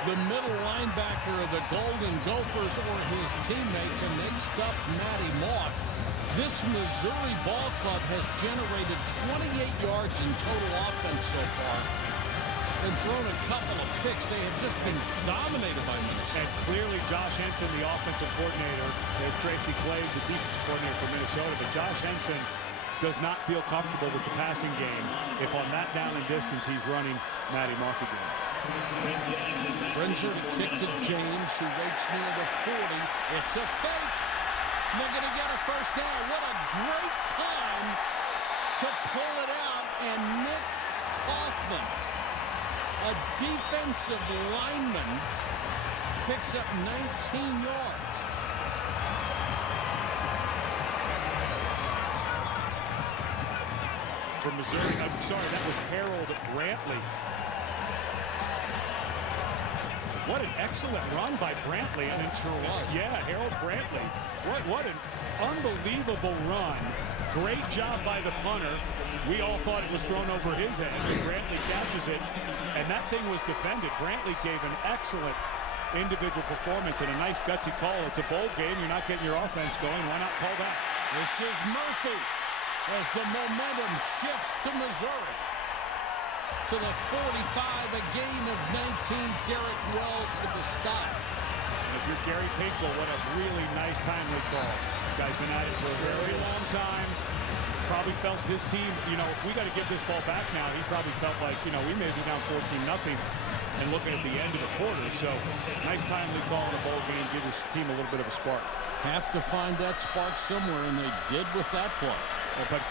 the middle linebacker of the Golden Gophers or his teammates, and they stuffed Matty Mock. This Missouri ball club has generated 28 yards in total offense so far and thrown a couple of picks. They have just been dominated by Minnesota. And clearly Josh Henson, the offensive coordinator, there's Tracy Claeys, the defensive coordinator for Minnesota, but Josh Henson does not feel comfortable with the passing game if on that down and distance he's running Matty Mock again. Brenzer to kick to James, who waits near the 40. It's a fake. They're going to get a first down. What a great time to pull it out. And Nick Hoffman, a defensive lineman, picks up 19 yards. For Missouri, I'm sorry, that was Harold Brantley. What an excellent run by Brantley. I mean, Sure was. yeah, Harold Brantley. What an unbelievable run. Great job by the punter. We all thought it was thrown over his head. Brantley catches it, and that thing was defended. Brantley gave an excellent individual performance and a nice gutsy call. It's a bowl game. You're not getting your offense going. Why not call that? This is Murphy as the momentum shifts to Missouri. To the 45, a gain of 19. Derek Wells with the stop. And if you're Gary Pinkel, what a really nice timely call. This guy's been at it for a very long time. Probably felt his team, if we got to give this ball back now, he probably felt like, we may be down 14-0 and looking at the end of the quarter. So nice timely call in a bowl game, give his team a little bit of a spark. Have to find that spark somewhere, and they did with that play. But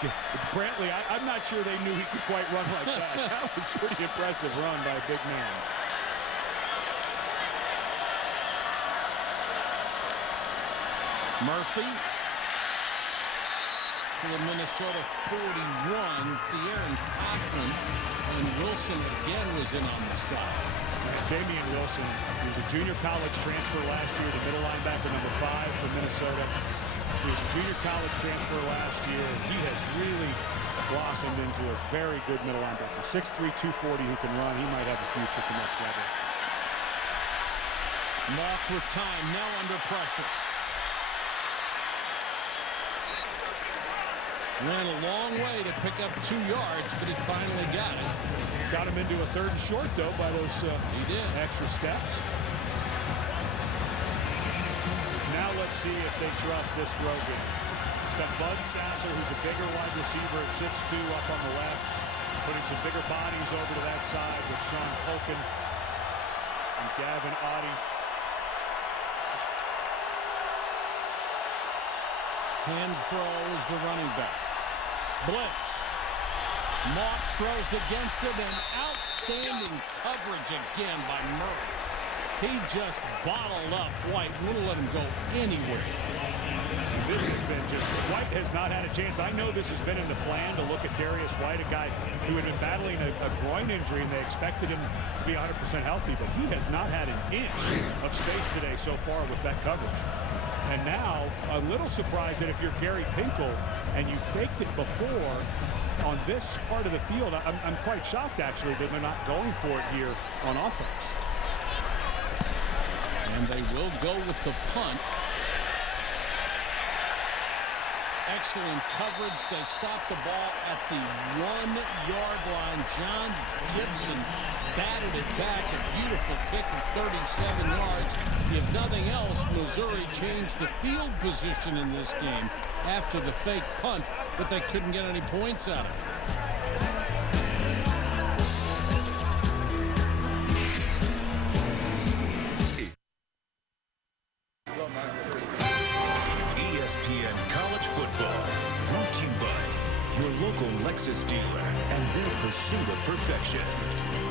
Brantley, I'm not sure they knew he could quite run like that. That was a pretty impressive run by a big man. Murphy to the Minnesota 41. Thieron Cochran, and Wilson again was in on the stop. Damian Wilson, he was a junior college transfer last year, the middle linebacker number 5 for Minnesota. He was a junior college transfer last year, and he has really blossomed into a very good middle linebacker. 6'3", 240 who can run. He might have a future at the next level. Mock with time, now under pressure. Ran a long way to pick up 2 yards, but he finally got it. Got him into a 3rd and short, though, by those extra steps. Now let's see if they trust this Rogan. Got Bud Sasser, who's a bigger wide receiver at 6'2", up on the left. Putting some bigger bodies over to that side with Sean Culkin and Gavin Audie. Hansbrough is the running back. Blitz. Mock throws against it, and outstanding coverage again by Murray. He just bottled up White. Wouldn't let him go anywhere. this has been just, White has not had a chance. I know this has been in the plan to look at Darius White, a guy who had been battling a groin injury, and they expected him to be 100% healthy, but he has not had an inch of space today so far with that coverage. And now, a little surprised that if you're Gary Pinkel and you faked it before on this part of the field, I'm quite shocked, actually, that they're not going for it here on offense. And they will go with the punt. Excellent coverage. They stop the ball at the 1-yard line. John Gibson batted it back. A beautiful kick of 37 yards. If nothing else, Missouri changed the field position in this game after the fake punt, but they couldn't get any points out of it. ESPN College Football, brought to you by your local Lexus dealer and their pursuit of perfection.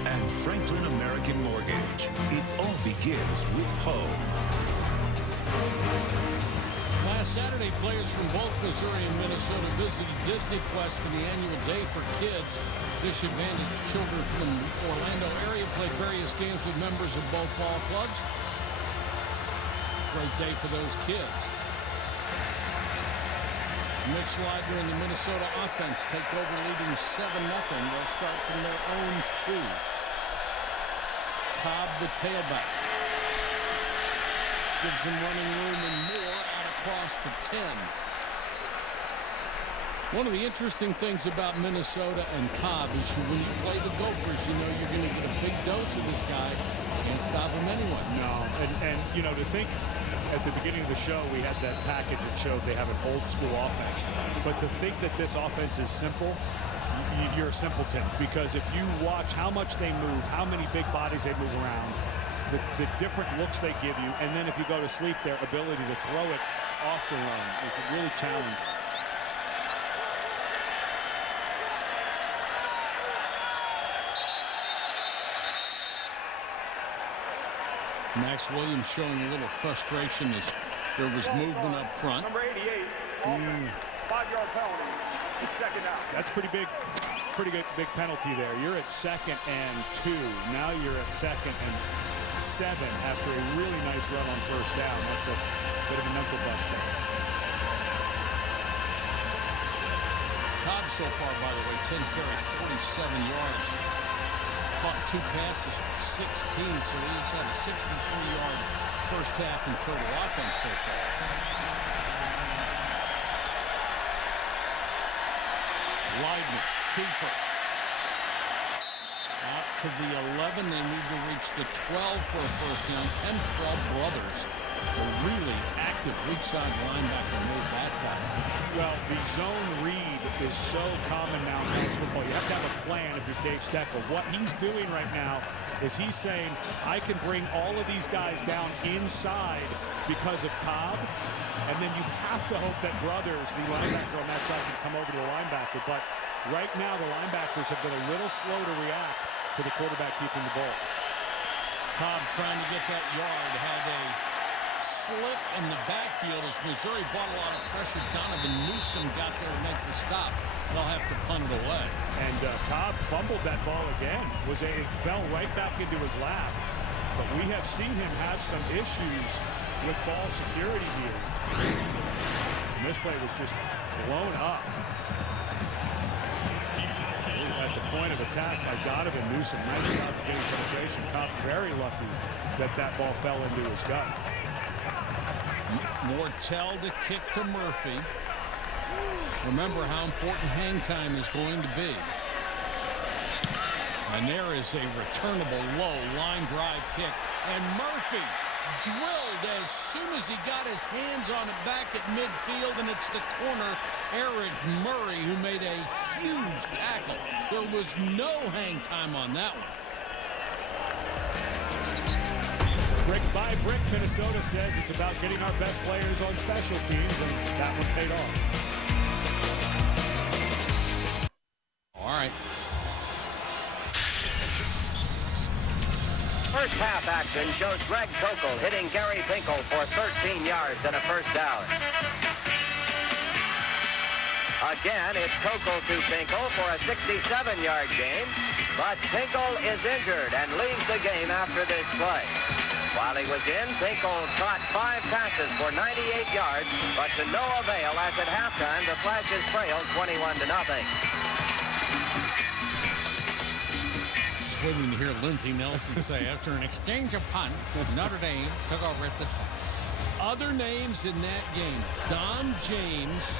And Franklin American Mortgage. It all begins with home. Last Saturday, players from both Missouri and Minnesota visited Disney Quest for the annual Day for Kids. Disadvantaged children from the Orlando area played various games with members of both ball clubs. Great day for those kids. Mitch Leidner and the Minnesota offense take over leading 7-0. They'll start from their own 2. Cobb, the tailback. Gives them running room and more out across the 10. One of the interesting things about Minnesota and Cobb is when you play the Gophers, you know you're going to get a big dose of this guy. Can't stop him anyway. No, and you know, to think at the beginning of the show we had that package that showed they have an old school offense. But to think that this offense is simple, you're a simpleton, because if you watch how much they move, how many big bodies they move around, the different looks they give you, and then if you go to sleep, their ability to throw it off the run is really challenging. Max Williams showing a little frustration as there was movement up front. Number 88, 5-yard penalty. It's second down. That's pretty good big penalty there. You're at 2nd and 2. Now you're at 2nd and 7 after a really nice run on first down. That's a bit of a mental bust there. Cobb so far, by the way, 10 carries, 47 yards. Caught 2 passes for 16, so he's had a 63-yard first half in total offense so far. Leidner, Cooper. Out to the 11. They need to reach the 12 for a first down. Kentrell Brothers, a really active weak side linebacker, made that tackle. Well, the zone read is so common now in college football. You have to have a plan if you're Dave Steckel. What he's doing right now is he's saying, I can bring all of these guys down inside because of Cobb, and then you have to hope that Brothers, the linebacker on that side, can come over to the linebacker. But right now, the linebackers have been a little slow to react to the quarterback keeping the ball. Cobb trying to get that yard, had a slip in the backfield as Missouri brought a lot of pressure. Donovan Newsom got there to make the stop. They'll have to punt it away. And Cobb fumbled that ball again. It fell right back into his lap. But we have seen him have some issues with ball security here. And this play was just blown up at the point of attack by Donovan Newsom. Nice job of getting penetration. Cobb very lucky that that ball fell into his gut. Mortel to kick to Murphy. Remember how important hang time is going to be. And there is a returnable low line drive kick. And Murphy drilled as soon as he got his hands on it back at midfield, and it's the corner, Eric Murray, who made a huge tackle. There was no hang time on that one. Brick by brick, Minnesota says it's about getting our best players on special teams, and that one paid off. All right. First half action shows Greg Kokel hitting Gary Pinkel for 13 yards and a first down. Again, it's Koko to Tinkle for a 67-yard gain, but Tinkle is injured and leaves the game after this play. While he was in, Tinkle caught 5 passes for 98 yards, but to no avail as at halftime the Flashes trailed 21-0. Just waiting to hear Lindsey Nelson say, after an exchange of punts, Notre Dame took over at the 20. Other names in that game: Don James,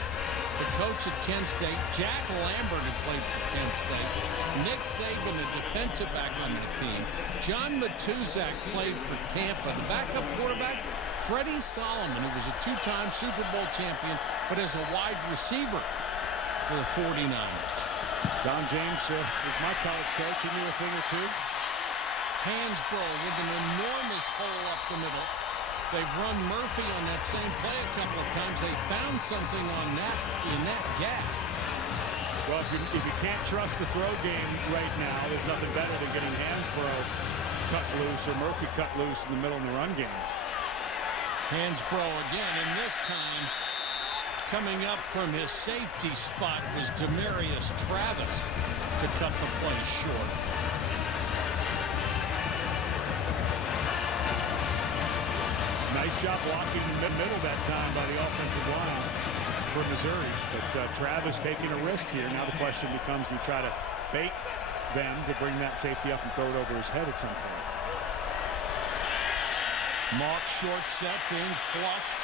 the coach at Kent State. Jack Lambert had played for Kent State. Nick Saban, a defensive back on that team. John Matuzak played for Tampa. The backup quarterback, Freddie Solomon, who was a 2-time Super Bowl champion, but as a wide receiver for the 49ers. Don James was my college coach. He knew a thing or two. Hansbrough with an enormous hole up the middle. They've run Murphy on that same play a couple of times. They found something on that in that gap. Well, if you can't trust the throw game right now, there's nothing better than getting Hansbrough cut loose or Murphy cut loose in the middle of the run game. Hansbrough again, and this time coming up from his safety spot was Demarius Travis to cut the play short. Nice job blocking the middle that time by the offensive line for Missouri. But Travis taking a risk here. Now the question becomes, do you try to bait them to bring that safety up and throw it over his head at some point? Mock short set being flushed.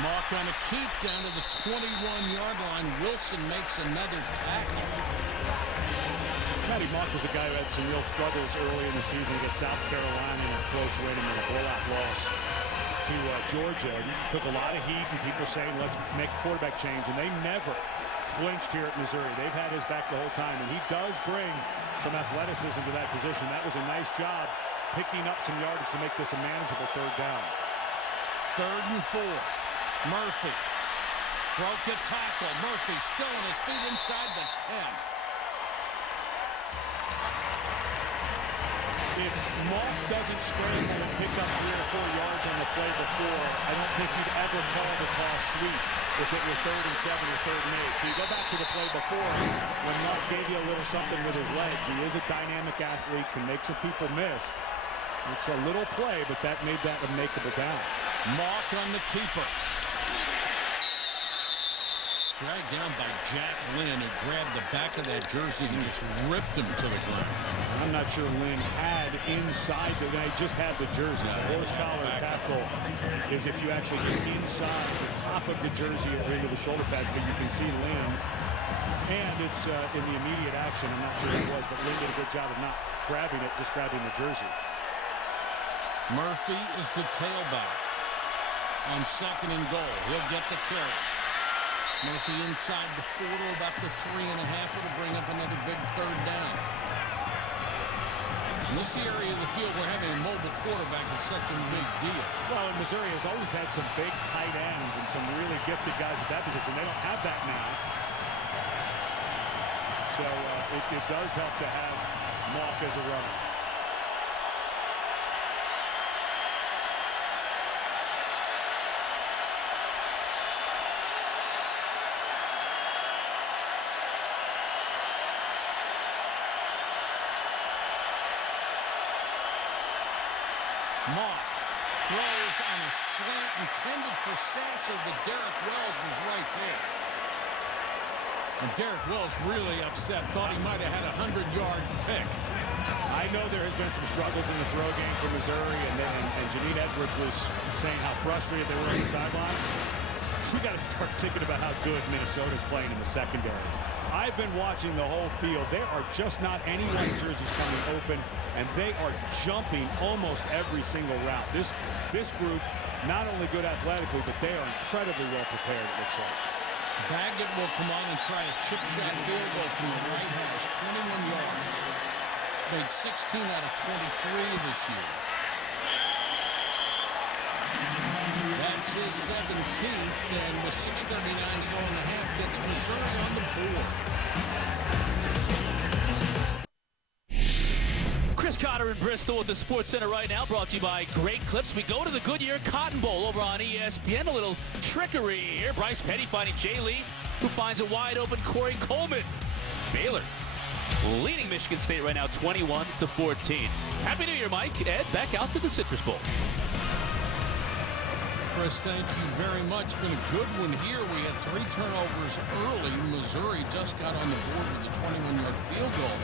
Mock on a keep down to the 21-yard line. Wilson makes another tackle. Matty Mock was a guy who had some real struggles early in the season against South Carolina in a close rating and a blowout loss to Georgia. He took a lot of heat, and people saying, let's make a quarterback change, and they never flinched here at Missouri. They've had his back the whole time, and he does bring some athleticism to that position. That was a nice job picking up some yardage to make this a manageable third down. 3rd and 4. Murphy broke a tackle. Murphy still on his feet inside the 10. If Mock doesn't scramble and pick up 3 or 4 yards on the play before, I don't think you'd ever call the toss sweep if it were 3rd and 7 or 3rd and 8. So you go back to the play before when Mock gave you a little something with his legs. He is a dynamic athlete, can make some people miss. It's a little play, but that made that a makeable down. Mock on the keeper. Dragged down by Jack Lynn, who grabbed the back of that jersey and just ripped him to the ground. I'm not sure Lynn had inside the guy, just had the jersey. The horse collar tackle is if you actually get inside the top of the jersey or into the shoulder pad, but you can see Lynn. And it's in the immediate action. I'm not sure who it was, but Lynn did a good job of not grabbing it, just grabbing the jersey. Murphy is the tailback on 2nd and goal. He'll get the carry. Murphy inside the 4 to about the 3.5. It'll bring up another big 3rd down. In this area of the field where having a mobile quarterback is such a big deal. Well, and Missouri has always had some big tight ends and some really gifted guys at that position. They don't have that now. So it does help to have Mock as a runner. Mock throws on a slant intended for Sasser, but Derek Wells was right there. And Derek Wells really upset. Thought he might have had a 100-yard pick. I know there has been some struggles in the throw game for Missouri, and Janine Edwards was saying how frustrated they were on the sideline. We got to start thinking about how good Minnesota's playing in the secondary. I've been watching the whole field. There are just not any white jerseys coming open, and they are jumping almost every single route. This group, not only good athletically, but they are incredibly well prepared, it looks like. Baggett will come on and try a chip shot field goal from the right hash, 21 yards. He's made 16 out of 23 this year. That's his 17th, and with 6:39 to go in the half, gets Missouri on the board. Chris Cotter in Bristol with the Sports Center right now, brought to you by Great Clips. We go to the Goodyear Cotton Bowl over on ESPN. A little trickery here. Bryce Petty finding Jay Lee, who finds a wide open Corey Coleman. Baylor leading Michigan State right now 21-14. Happy New Year, Mike. Ed, back out to the Citrus Bowl. Chris, thank you very much. Been a good one here. We had 3 turnovers early. Missouri just got on the board with a 21-yard field goal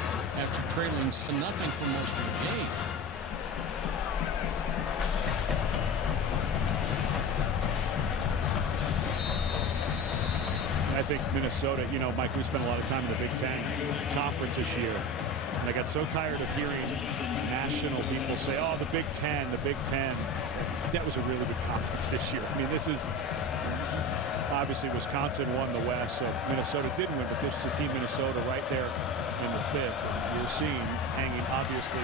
after trailing 0-0 for most of the game. I think Minnesota, you know, Mike, we spent a lot of time in the Big Ten Conference this year. And I got so tired of hearing national people say, oh, the Big Ten, the Big Ten. That was a really good conference this year. I mean, this is obviously Wisconsin won the West, so Minnesota didn't win, but this is the team Minnesota right there in the 5th. And you're seeing hanging, obviously,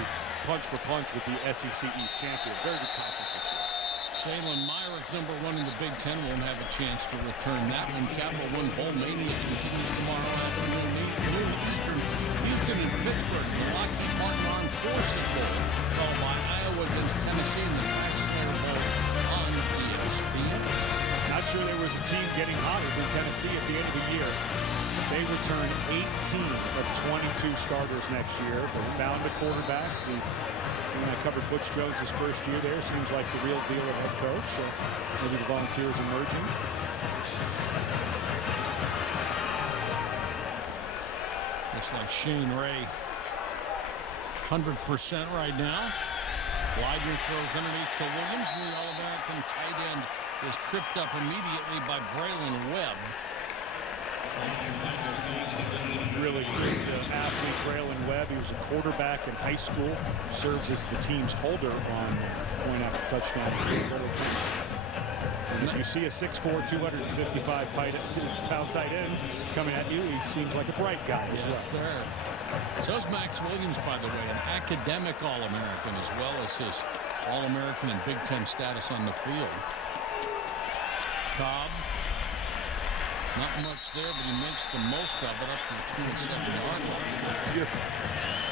punch for punch with the SEC East champion. Very good conference this year. Jalen Myrick, number 1 in the Big Ten, won't have a chance to return that one. Capital One Bowl Mania continues tomorrow afternoon. Houston and Pittsburgh, the Lockheed Martin Armed Forces Bowl, followed by Iowa against Tennessee in the Tax Slayer Bowl on ESPN. Not sure there was a team getting hotter than Tennessee at the end of the year. They return 18 of 22 starters next year. They found a quarterback. When I covered Butch Jones' first year there, seems like the real deal at head coach. So maybe the Volunteers emerging. Looks like Shane Ray 100% right now. Leidner throws underneath to Williams, and the All-American tight end is tripped up immediately by Braylon Webb. Really good athlete, Braylon Webb. He was a quarterback in high school. Serves as the team's holder on point after touchdown. And if you see a 6'4", 255-pound tight end coming at you, he seems like a bright guy as well. Yes, sir. So is Max Williams, by the way, an academic All-American, as well as his All-American and Big Ten status on the field. Cobb. Not much there, but he makes the most of it up to the 27-yard line.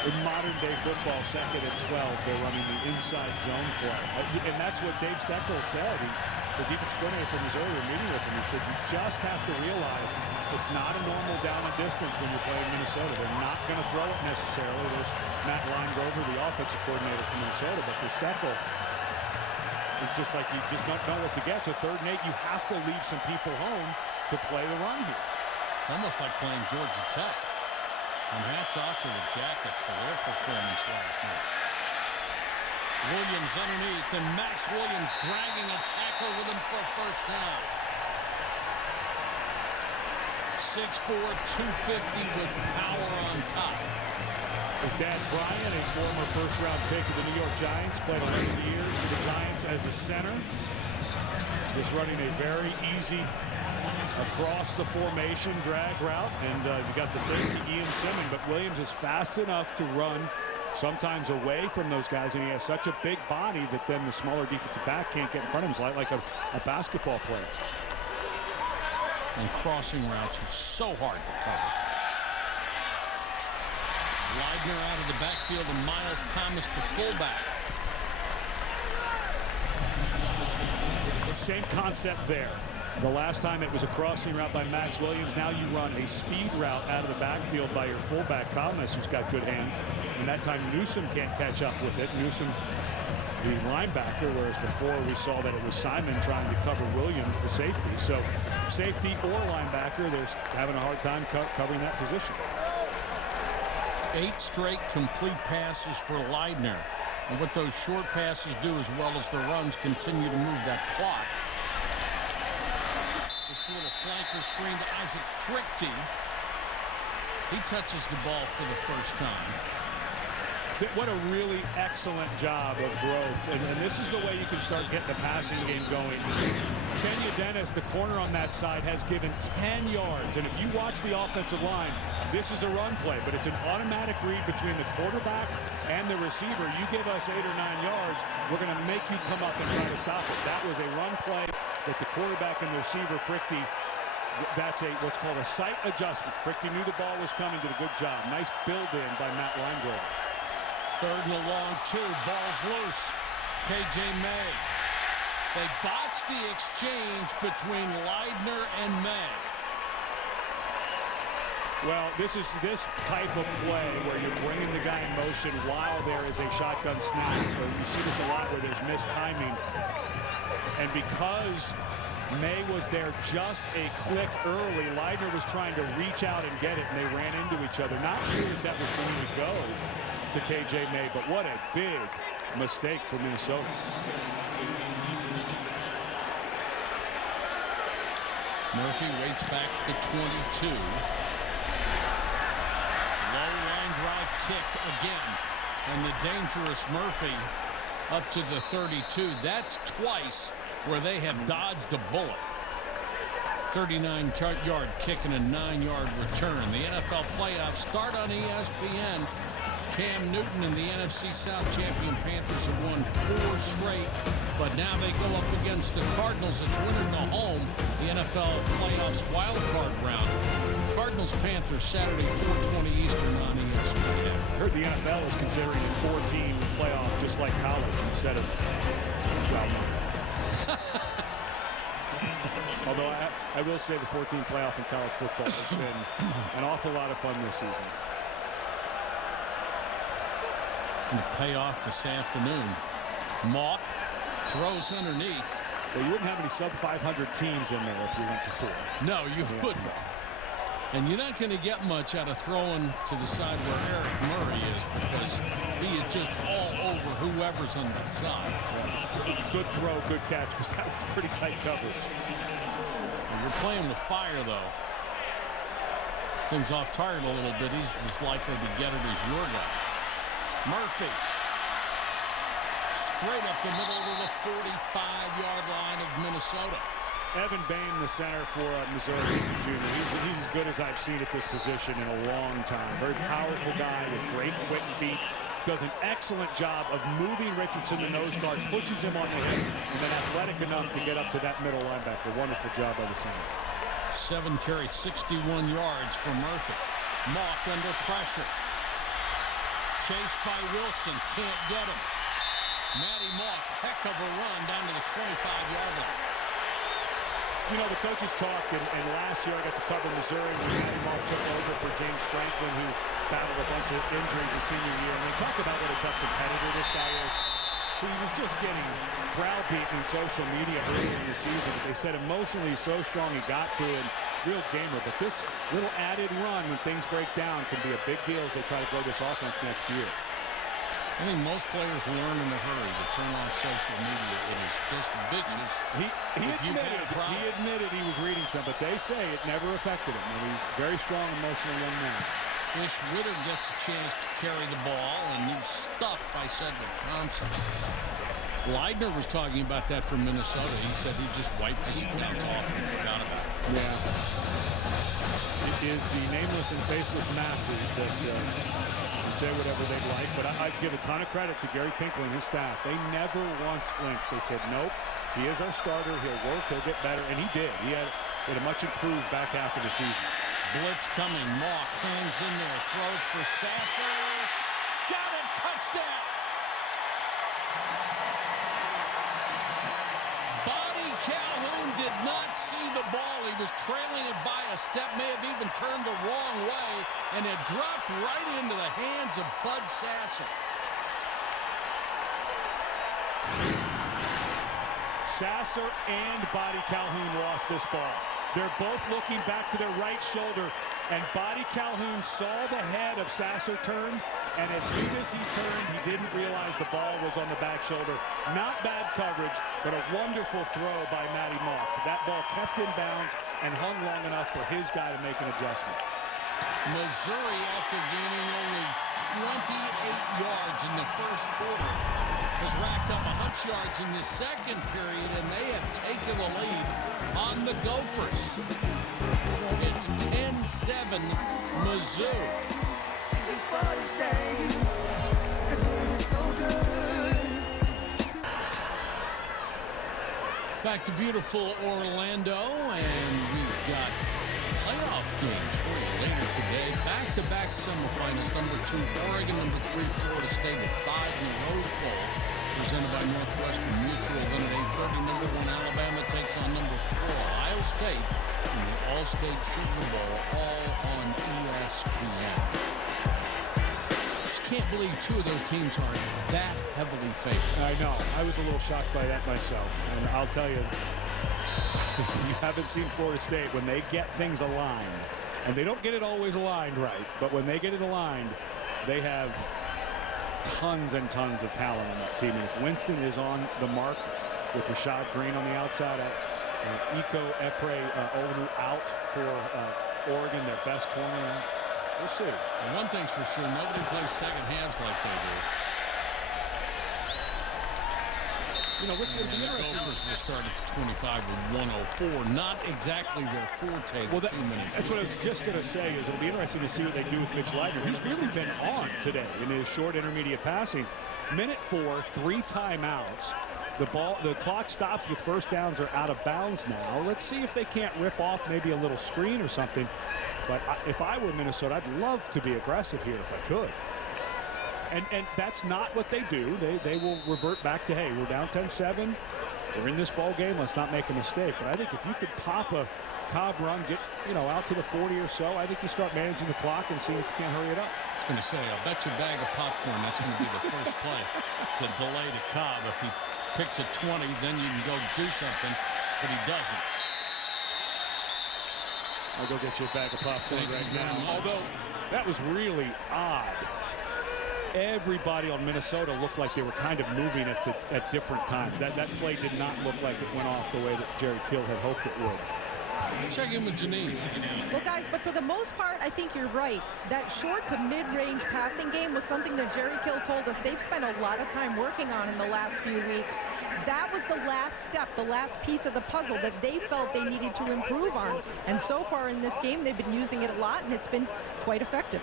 In modern-day football, 2nd and 12, they're running the inside zone play. And that's what Dave Steckel said. The defensive coordinator from Missouri were meeting with him. He said, you just have to realize it's not a normal down and distance when you're playing Minnesota. They're not going to throw it necessarily. There's Matt Linegrover, the offensive coordinator from Minnesota. But for Steckel, it's just like you just don't know what to get. So 3rd and 8, you have to leave some people home to play the run here. It's almost like playing Georgia Tech. And hats off to the Jackets for their performance last night. Williams underneath, and Max Williams dragging a tackler with him for a first down. 6'4", 250 with power on top. His dad, Brian, a former first-round pick of the New York Giants, played 11 years for the Giants as a center. Just running a very easy across the formation drag route, and you got the safety Ian Simmons, but Williams is fast enough to run sometimes away from those guys, and he has such a big body that then the smaller defensive back can't get in front of him. It's like a basketball player. And crossing routes are so hard to cover. Leidner out of the backfield, and Miles Thomas, the fullback. Same concept there. The last time it was a crossing route by Max Williams. Now you run a speed route out of the backfield by your fullback Thomas, who's got good hands. And that time Newsome can't catch up with it. Newsome, the linebacker, whereas before we saw that it was Simon trying to cover Williams, the safety. So safety or linebacker, they're having a hard time covering that position. 8 straight complete passes for Leidner. And what those short passes do, as well as the runs, continue to move that clock. This little flanker screen to Isaac Frichte. He touches the ball for the first time. What a really excellent job of growth. And this is the way you can start getting the passing game going. Kenya Dennis, the corner on that side, has given 10 yards. And if you watch the offensive line, this is a run play, but it's an automatic read between the quarterback and the receiver. You give us 8 or 9 yards, we're going to make you come up and try to stop it. That was a run play that the quarterback and the receiver, Frichte, that's what's called a sight adjustment. Frichte knew the ball was coming, did a good job. Nice build in by Matt Linegrover. Third and a long 2. Ball's loose. KJ May. They botched the exchange between Leidner and May. Well, this type of play where you're bringing the guy in motion while there is a shotgun snap. You see this a lot where there's missed timing. And because May was there just a click early, Leidner was trying to reach out and get it, and they ran into each other. Not sure if that was going to go to KJ May, but what a big mistake for Minnesota. Murphy waits back to 22. Low line drive kick again. And the dangerous Murphy up to the 32. That's twice where they have dodged a bullet. 39-yard kick and a 9-yard return. The NFL playoffs start on ESPN. Cam Newton and the NFC South champion Panthers have won 4 straight, but now they go up against the Cardinals. It's winner go home, the NFL playoffs wild card round. Cardinals-Panthers Saturday 4:20 Eastern on ESPN. I heard the NFL is considering a 4-team playoff just like college instead of, well, although I will say the 4-team playoff in college football has been an awful lot of fun this season. Going to pay off this afternoon. Mock throws underneath. Well, you wouldn't have any sub-500 teams in there if you went to 4. No, you wouldn't. And you're not going to get much out of throwing to the side where Eric Murray is, because he is just all over whoever's on that side. Good throw, good catch, because that was pretty tight coverage. And you're playing with fire, though. Things off target a little bit. He's as likely to get it as your guy. Murphy. Straight up the middle to the 45-yard line of Minnesota. Evan Bain, the center for Missouri, is the junior. He's as good as I've seen at this position in a long time. Very powerful guy with great quick feet. Does an excellent job of moving Richardson, the nose guard, pushes him on the hip, and then athletic enough to get up to that middle linebacker. Wonderful job by the center. 7 carries, 61 yards for Murphy. Mock under pressure. Chased by Wilson, can't get him. Matty Mock, heck of a run down to the 25-yard line. You know, the coaches talked, and last year I got to cover Missouri when Matty Mock took over for James Franklin, who battled a bunch of injuries his senior year. And they talk about what a tough competitor this guy is. He was just getting browbeaten in social media earlier in the season, but they said emotionally he's so strong he got through it. Real gamer, but this little added run when things break down can be a big deal as they try to grow this offense next year. I think most players learn in a hurry to turn off social media. It is just vicious. He admitted he was reading some, but they say it never affected him. And he's a very strong, emotional young man. Ish Ritter gets a chance to carry the ball, and he's stuffed by Cedric Thompson. Leidner was talking about that from Minnesota. He said he just wiped his accounts off and forgot about it. Yeah. It is the nameless and faceless masses that can say whatever they'd like, but I'd give a ton of credit to Gary Pinkel and his staff. They never once flinched. They said, nope, he is our starter. He'll work, he'll get better, and he did. He had a much improved back half of the season. Blitz coming. Mock hangs in there, throws for Sasser. Got it, touchdown! Calhoun did not see the ball. He was trailing it by a step, may have even turned the wrong way, and it dropped right into the hands of Bud Sasser. Sasser and Buddy Calhoun lost this ball. They're both looking back to their right shoulder, and Buddy Calhoun saw the head of Sasser turn, and as soon as he turned, he didn't realize the ball was on the back shoulder. Not bad coverage, but a wonderful throw by Matty Mock. That ball kept in bounds and hung long enough for his guy to make an adjustment. Missouri, after gaining only 28 yards in the first quarter, has racked up 100 yards in the second period, and they have taken the lead on the Gophers. It's 10-7 Mizzou. Back to beautiful Orlando, and we've got playoff games for you later today. Back-to-back semifinals. Number 2, Oregon. Number 3, Florida State at 5 in the Rose Bowl. Presented by Northwestern Mutual. Then at 8:30, number 1, Alabama takes on number 4, Ohio State in the All-State Sugar Bowl, all on ESPN. Just can't believe 2 of those teams are that heavily favored. I know. I was a little shocked by that myself. And I'll tell you, if you haven't seen Florida State, when they get things aligned, and they don't get it always aligned right, but when they get it aligned, they have tons and tons of talent on that team. And if Winston is on the mark with Rashad Green on the outside, Iko Epre-Olu out for Oregon, their best corner, we'll see. And one thing's for sure, nobody plays second halves like they do. You know, what's And the Gophers will start at 25 with 104. Not exactly their forte. Well, that's what I was just going to say. Is it'll be interesting to see what they do with Mitch Leidner. He's really been on today in his short intermediate passing. Minute 4, 3 timeouts. The clock stops with first downs are out of bounds now. Let's see if they can't rip off maybe a little screen or something. But if I were Minnesota, I'd love to be aggressive here if I could. And that's not what they do. They will revert back to, hey, we're down 10-7. We're in this ball game. Let's not make a mistake. But I think if you could pop a Cobb run, get out to the 40 or so, I think you start managing the clock and see if you can't hurry it up. I was going to say, I'll bet you a bag of popcorn that's going to be the first play. The delay to Cobb. If he picks a 20, then you can go do something, but he doesn't. I'll go get you a bag of popcorn right now. Although, that was really odd. Everybody on Minnesota looked like they were kind of moving at different times. That play did not look like it went off the way that Jerry Kill had hoped it would. Check in with Janine. Well, guys, but for the most part, I think you're right. That short to mid-range passing game was something that Jerry Kill told us they've spent a lot of time working on in the last few weeks. That was the last step, the last piece of the puzzle that they felt they needed to improve on. And so far in this game, they've been using it a lot, and it's been quite effective.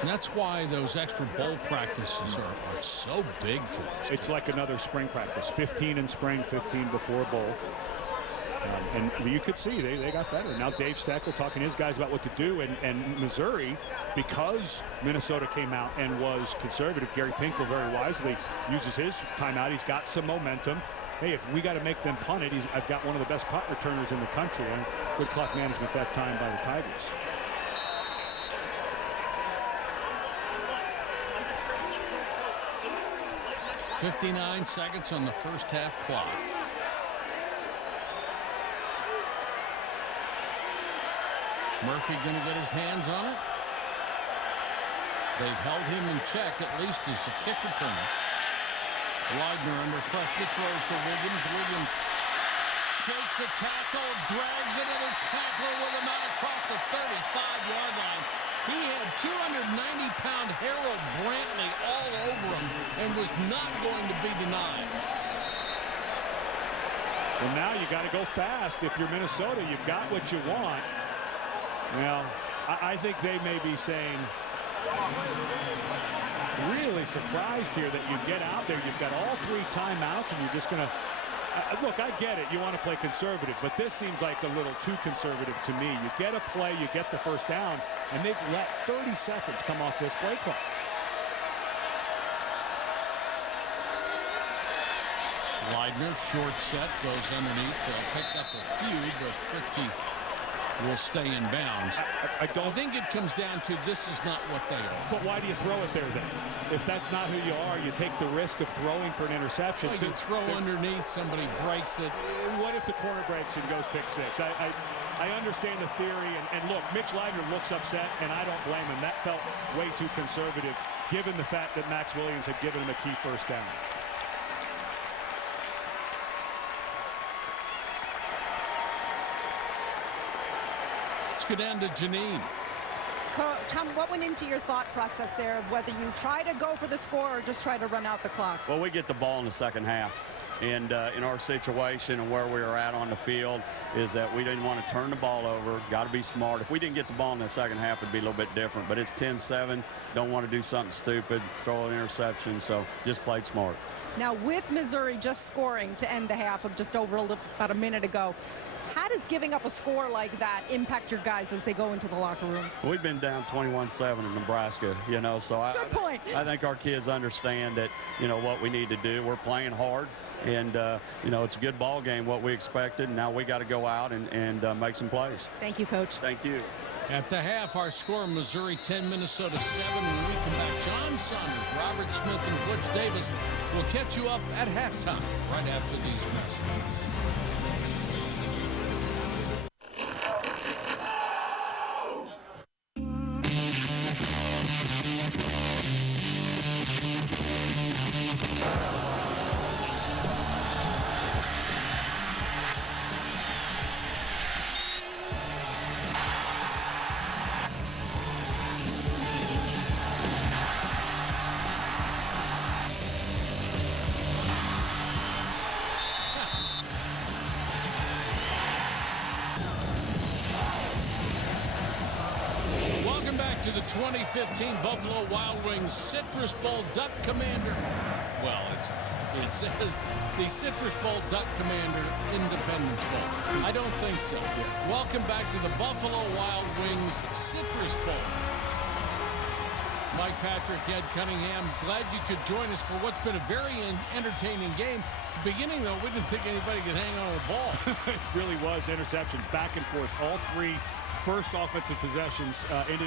And that's why those extra bowl practices are so big for us. It's like another spring practice. 15 in spring, 15 before bowl. And you could see they got better. Now Dave Steckel talking to his guys about what to do. And Missouri, because Minnesota came out and was conservative, Gary Pinkel very wisely uses his timeout. He's got some momentum. Hey, if we got to make them punt it, I've got one of the best punt returners in the country. And good clock management that time by the Tigers. .59 seconds on the first half clock. Murphy going to get his hands on it. They've held him in check, at least as a kick returner. Leidner under pressure, throws to Williams. Williams shakes the tackle, drags another tackler with him out across the 35-yard line. He had 290-pound Harold Brantley all over him and was not going to be denied. Well, now you got to go fast. If you're Minnesota, you've got what you want. Well, I think they may be saying, really surprised here that you get out there. You've got all 3 timeouts, and you're just going to look, I get it. You want to play conservative, but this seems like a little too conservative to me. You get a play, you get the first down, and they've let 30 seconds come off this play clock. Leidner, short set, goes underneath. They'll pick up a few, but Fricky will stay in bounds. I think it comes down to this is not what they are. But why do you throw it there then? If that's not who you are, you take the risk of throwing for an interception. Well, you throw underneath, somebody breaks it. What if the corner breaks and goes pick 6? I understand the theory, and look, Mitch Leidner looks upset, and I don't blame him. That felt way too conservative, given the fact that Max Williams had given him a key first down. Let's go down to Janine. Tom, what went into your thought process there of whether you try to go for the score or just try to run out the clock? Well, we get the ball in the second half. And in our situation and where we were at on the field is that we didn't want to turn the ball over. Got to be smart. If we didn't get the ball in the second half, it'd be a little bit different. But it's 10-7. Don't want to do something stupid, throw an interception. So just played smart. Now, with Missouri just scoring to end the half of just over about a minute ago, how does giving up a score like that impact your guys as they go into the locker room? We've been down 21-7 in Nebraska, you know, so Good point. I think our kids understand that, you know, what we need to do. We're playing hard, and, you know, it's a good ball game, what we expected. Now we got to go out and make some plays. Thank you, Coach. Thank you. At the half, our score, Missouri 10, Minnesota 7. When we come back, John Saunders, Robert Smith, and Butch Davis will catch you up at halftime right after these messages. To the 2015 Buffalo Wild Wings Citrus Bowl Duck Commander. Well, it says the Citrus Bowl Duck Commander Independence Bowl. I don't think so. Welcome back to the Buffalo Wild Wings Citrus Bowl. Mike Patrick, Ed Cunningham, glad you could join us for what's been a very entertaining game. At the beginning, though, we didn't think anybody could hang on to the ball. It really was interceptions back and forth. All three first offensive possessions ended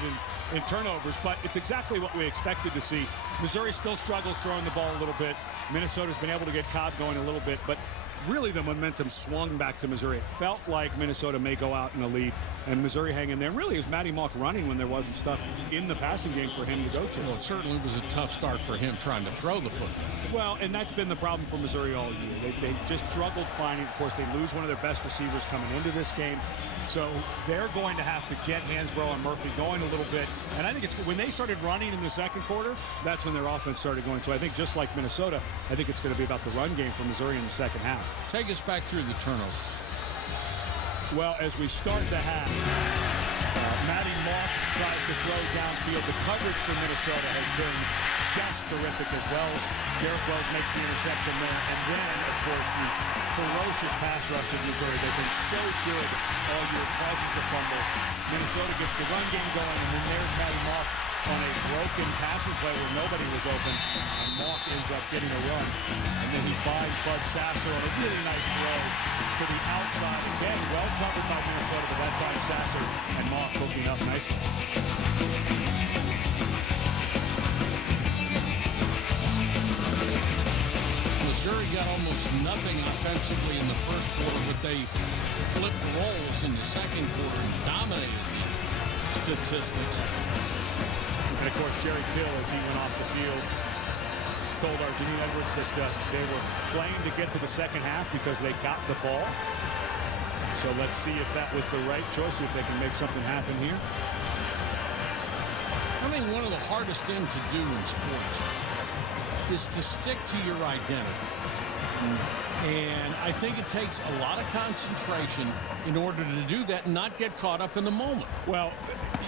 in turnovers, but it's exactly what we expected to see. Missouri still struggles throwing the ball a little bit. Minnesota's been able to get Cobb going a little bit, but really the momentum swung back to Missouri. It felt like Minnesota may go out in a lead, and Missouri hang in there. And really, it was Matty Mock running when there wasn't stuff in the passing game for him to go to. Well, it certainly was a tough start for him trying to throw the football. Well, and that's been the problem for Missouri all year. They just struggled finding. Of course, they lose one of their best receivers coming into this game. So they're going to have to get Hansbrough and Murphy going a little bit. And I think it's when they started running in the second quarter, that's when their offense started going. So I think just like Minnesota, I think it's going to be about the run game for Missouri in the second half. Take us back through the turnovers. Well, as we start the half, Matty Mock tries to throw downfield. The coverage for Minnesota has been just terrific as well. Derek Wells makes the interception there. And then, of course, the ferocious pass rush of Missouri. They've been so good all year, causes the fumble. Minnesota gets the run game going, and then there's Matty Mock on a broken passing play where nobody was open, and Mock ends up getting a run. And then he buys Bud Sasser on a really nice throw to the outside. Again, well covered by Minnesota, but that time Sasser and Mock hooking up nicely. Missouri got almost nothing offensively in the first quarter, but they flipped roles in the second quarter and dominated statistics. And, of course, Jerry Kill, as he went off the field, told Arjanine Edwards that they were playing to get to the second half because they got the ball. So let's see if that was the right choice, if they can make something happen here. I think one of the hardest things to do in sports is to stick to your identity. And I think it takes a lot of concentration in order to do that and not get caught up in the moment. Well,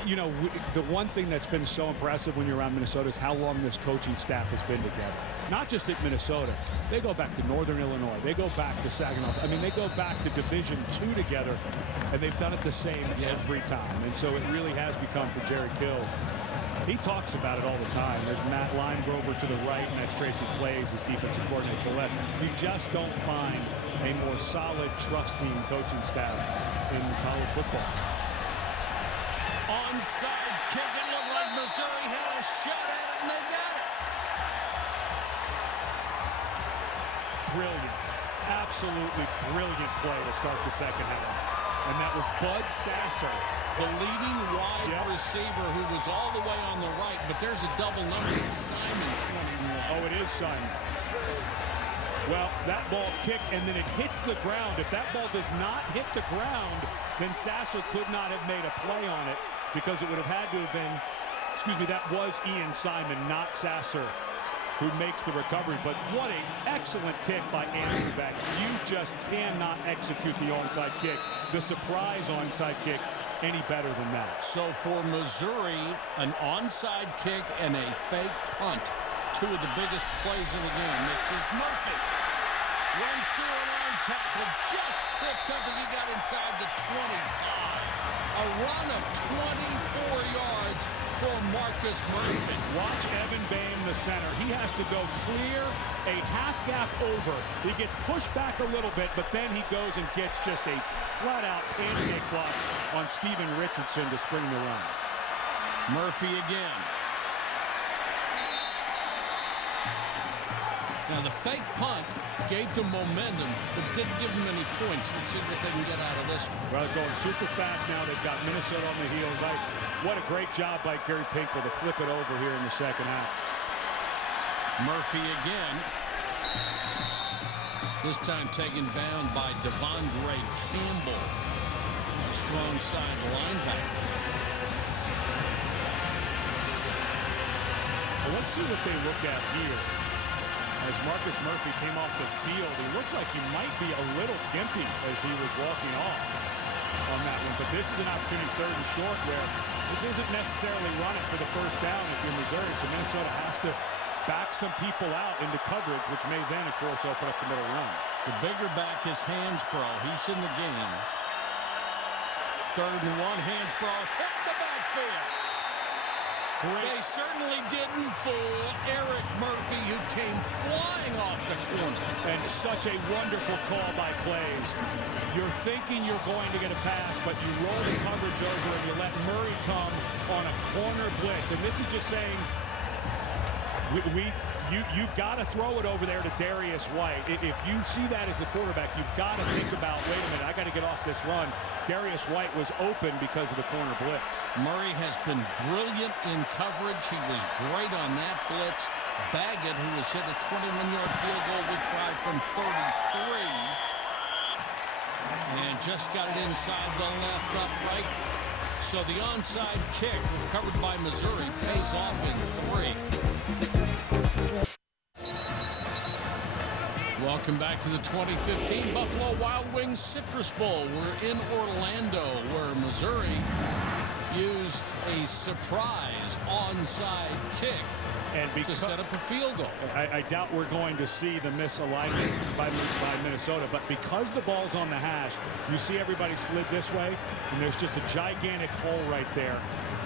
you know, the one thing that's been so impressive when you're around Minnesota is how long this coaching staff has been together. Not just at Minnesota. They go back to Northern Illinois. They go back to Saginaw. I mean, they go back to Division II together, and they've done it the same every time. And so it really has become for Jerry Kill. He talks about it all the time. There's Matt Limegrover to the right, and that's Tracy Clays, his defensive coordinator to the left. You just don't find a more solid, trusting coaching staff in college football. Onside kick. It looked like Missouri had a shot at it, and they got it. Brilliant. Absolutely brilliant play to start the second half. And that was Bud Sasser, the leading wide receiver who was all the way on the right, but there's a double number. It's Simon, 21. Oh, it is Simon. Well, that ball kicked, and then it hits the ground. If that ball does not hit the ground, then Sasser could not have made a play on it because it would have had to have been, that was Ian Simon, not Sasser, who makes the recovery. But what an excellent kick by Andrew Beck. You just cannot execute the onside kick, the surprise onside kick, any better than that. So for Missouri, an onside kick and a fake punt, two of the biggest plays of the game. This is Murphy. Runs through an tackle, just tripped up as he got inside the 25. A run of 24 yards for Marcus Murphy. Watch Evan Boehm, the center. He has to go clear a half gap over. He gets pushed back a little bit, but then he goes and gets just a flat-out pancake block on Steven Richardson to spring the run. Murphy again. Now the fake punt gave them momentum, but didn't give them any points. Let's see what they can get out of this one. Well, going super fast now. They've got Minnesota on the heels. What a great job by Gary Pinkel to flip it over here in the second half. Murphy again. This time taken down by Devondre Campbell, a strong side linebacker. Well, let's see what they look at here. As Marcus Murphy came off the field, he looked like he might be a little gimpy as he was walking off on that one. But this is an opportunity, third and short, where this isn't necessarily running for the first down if you're Missouri. So Minnesota has to back some people out into coverage, which may then, of course, open up the middle run. The bigger back is Hansbrough. He's in the game. 3rd and 1. Hansbrough hit the backfield. They certainly didn't fool Eric Murphy, who came flying off the corner. And such a wonderful call by Clays. You're thinking you're going to get a pass, but you roll the coverage over and you let Murray come on a corner blitz. And this is just saying, you've got to throw it over there to Darius White. If you see that as the quarterback, you've got to think about, wait a minute, I got to get off this run. Darius White was open because of the corner blitz. Murray has been brilliant in coverage. He was great on that blitz. Baggett, who was hit a 21-yard field goal, would try from 33. And just got it inside the left upright. So the onside kick, recovered by Missouri, pays off in 3. Welcome back to the 2015 Buffalo Wild Wings Citrus Bowl. We're in Orlando, where Missouri used a surprise onside kick to set up a field goal. I doubt we're going to see the misalignment by Minnesota, but because the ball's on the hash, you see everybody slid this way, and there's just a gigantic hole right there.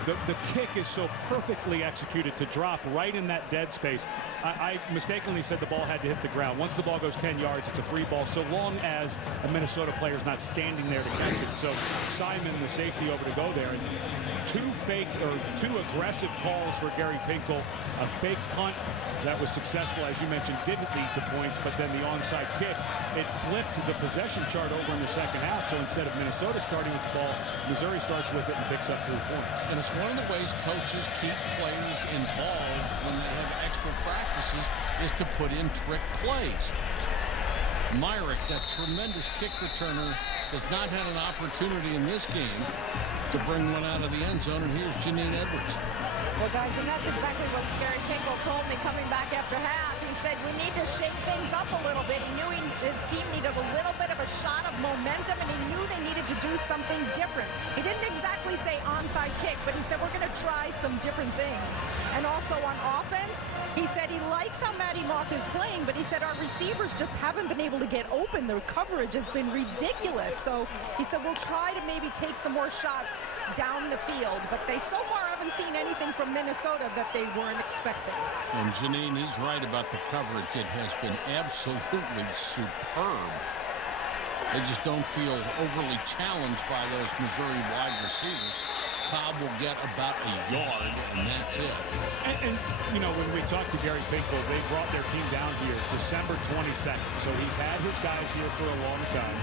The kick is so perfectly executed to drop right in that dead space. I mistakenly said the ball had to hit the ground. Once the ball goes 10 yards, it's a free ball, so long as a Minnesota player is not standing there to catch it. So Simon, the safety, over to go there. And two aggressive calls for Gary Pinkel. A fake punt that was successful, as you mentioned, didn't lead to points, but then the onside kick, it flipped the possession chart over in the second half. So instead of Minnesota starting with the ball, Missouri starts with it and picks up 3 points. And it's one of the ways coaches keep players involved when they have extra practices is to put in trick plays. Myrick, that tremendous kick returner, has not had an opportunity in this game to bring one out of the end zone, and here's Janine Edwards. Well, guys, and that's exactly what Gary Pinkel told me coming back after half. He said we need to shake things up a little bit. He knew his team needed a little bit of a shot of momentum, and he knew they needed to do something different. He didn't exactly say onside kick, but he said we're going to try some different things. And also on offense, he said he likes how Matty Mock is playing, but he said our receivers just haven't been able to get open. Their coverage has been ridiculous. So he said we'll try to maybe take some more shots down the field, but they so far haven't seen anything from Minnesota that they weren't expecting. And Janine, he's right about the coverage. It has been absolutely superb. They just don't feel overly challenged by those Missouri wide receivers. Cobb will get about a yard, and that's it. And you know, when we talked to Gary Pinkel, they brought their team down here December 22nd. So he's had his guys here for a long time.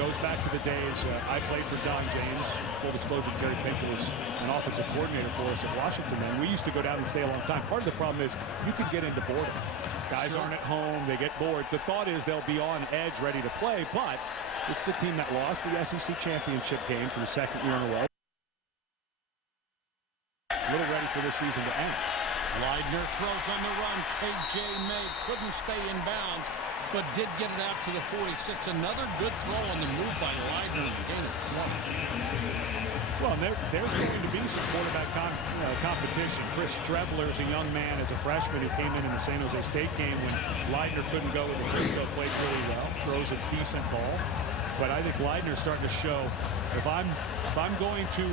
Goes back to the days I played for Don James. Full disclosure, Gary Pinkel was an offensive coordinator for us at Washington, and we used to go down and stay a long time. Part of the problem is you could get into boredom. Guys aren't at home, they get bored. The thought is they'll be on edge, ready to play, but this is a team that lost the SEC championship game for the second year in a row. A little ready for this season to end. Leidner throws on the run. K.J. May couldn't stay in bounds, but did get it out to the 46. Another good throw on the move by Leidner in the game of 20. Well, and there's going to be some quarterback competition. Chris Streveler is a young man as a freshman who came in the San Jose State game when Leidner couldn't go with the free throw, played really well, throws a decent ball. But I think Leidner's starting to show if I'm going to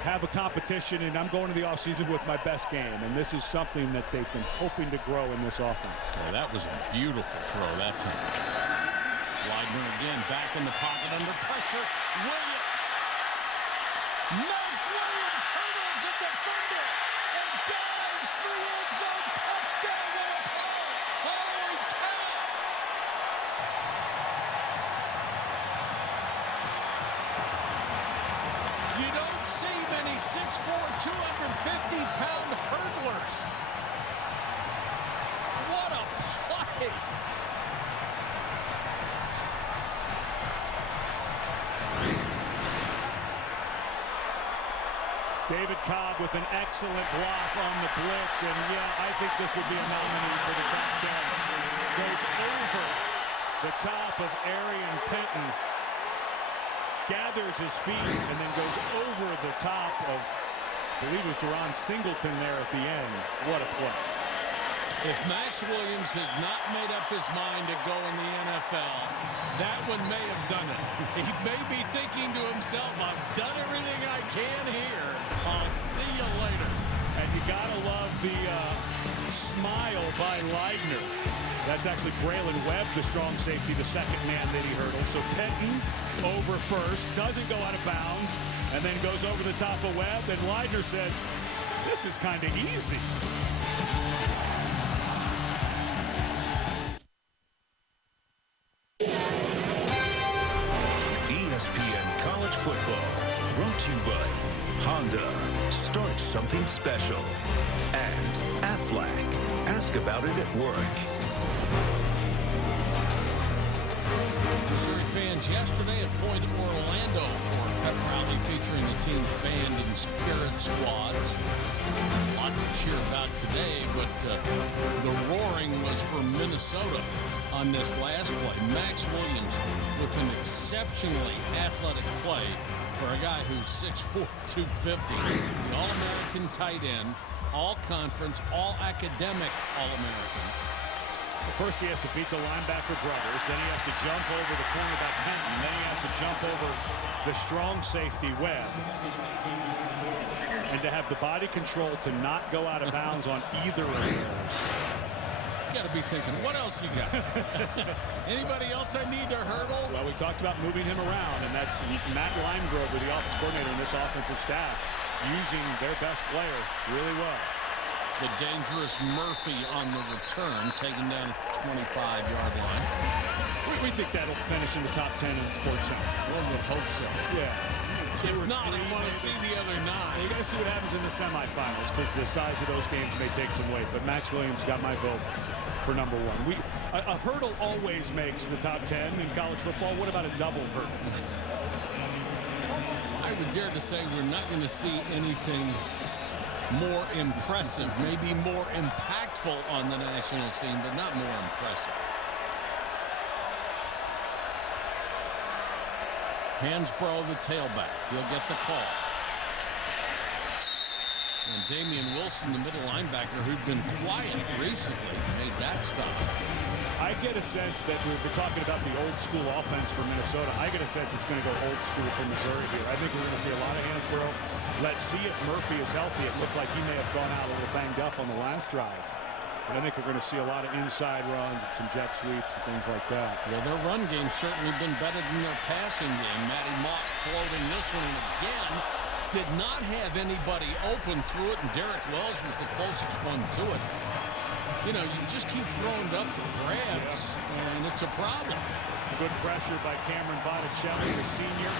have a competition and I'm going to the offseason with my best game, and this is something that they've been hoping to grow in this offense. Yeah, that was a beautiful throw that time. Leidner again back in the pocket under pressure. Williams. Max Williams hurdles a defender and dives for the end zone. Touchdown, what a play! Holy cow! You don't see many 6'4", 250-pound hurdlers. What a play! David Cobb with an excellent block on the blitz, and yeah, I think this would be a nominee for the top 10. Goes over the top of Arian Penton, gathers his feet, and then goes over the top of, I believe it was Deron Singleton there at the end. What a play. If Max Williams had not made up his mind to go in the NFL, that one may have done it. He may be thinking to himself, I've done everything I can here. I'll see you later. And you gotta love the smile by Leidner. That's actually Braylon Webb, the strong safety, the second man that he hurdled. So Penton over first, doesn't go out of bounds, and then goes over the top of Webb. And Leidner says, this is kind of easy. ESPN College Football, brought to you by Honda. Start something special. And Aflac. Ask about it at work. Missouri fans yesterday at Point Orlando for a pep rally featuring the team's band and spirit squads. A lot to cheer about today, but the roaring was for Minnesota on this last play. Max Williams with an exceptionally athletic play for a guy who's 6'4", 250. The All-American tight end, all-conference, all-academic All-American. First he has to beat the linebacker brothers, then he has to jump over the cornerback Penton, then he has to jump over the strong safety Webb. And to have the body control to not go out of bounds on either of those. He's got to be thinking, what else you got? Anybody else I need to hurdle? Well, we talked about moving him around, and that's Matt Limegrove, the offense coordinator in this offensive staff, using their best player really well. The dangerous Murphy on the return, taken down at the 25-yard line. We think that'll finish in the top 10 in Sports Center. One would hope so. Yeah. If not, I want to see the other 9. You're going to see what happens in the semifinals because the size of those games may take some weight. But Max Williams got my vote for number 1. A hurdle always makes the top 10 in college football. What about a double hurdle? I would dare to say we're not going to see anything more impressive, maybe more impactful on the national scene, but not more impressive. Hansbrough, the tailback. He'll get the call. And Damian Wilson, the middle linebacker, who'd been quiet recently, made that stop. I get a sense that we're talking about the old school offense for Minnesota. I get a sense it's going to go old school for Missouri here. I think we're going to see a lot of Hansbrough. Let's see if Murphy is healthy. It looked like he may have gone out a little banged up on the last drive. But I think we're going to see a lot of inside runs, some jet sweeps, and things like that. Well, their run game's certainly been better than their passing game. Matty Mock floating this one again. Did not have anybody open through it, and Derek Wells was the closest one to it. You know, you just keep throwing it up for grabs, and it's a problem. Good pressure by Cameron Botticelli, the senior,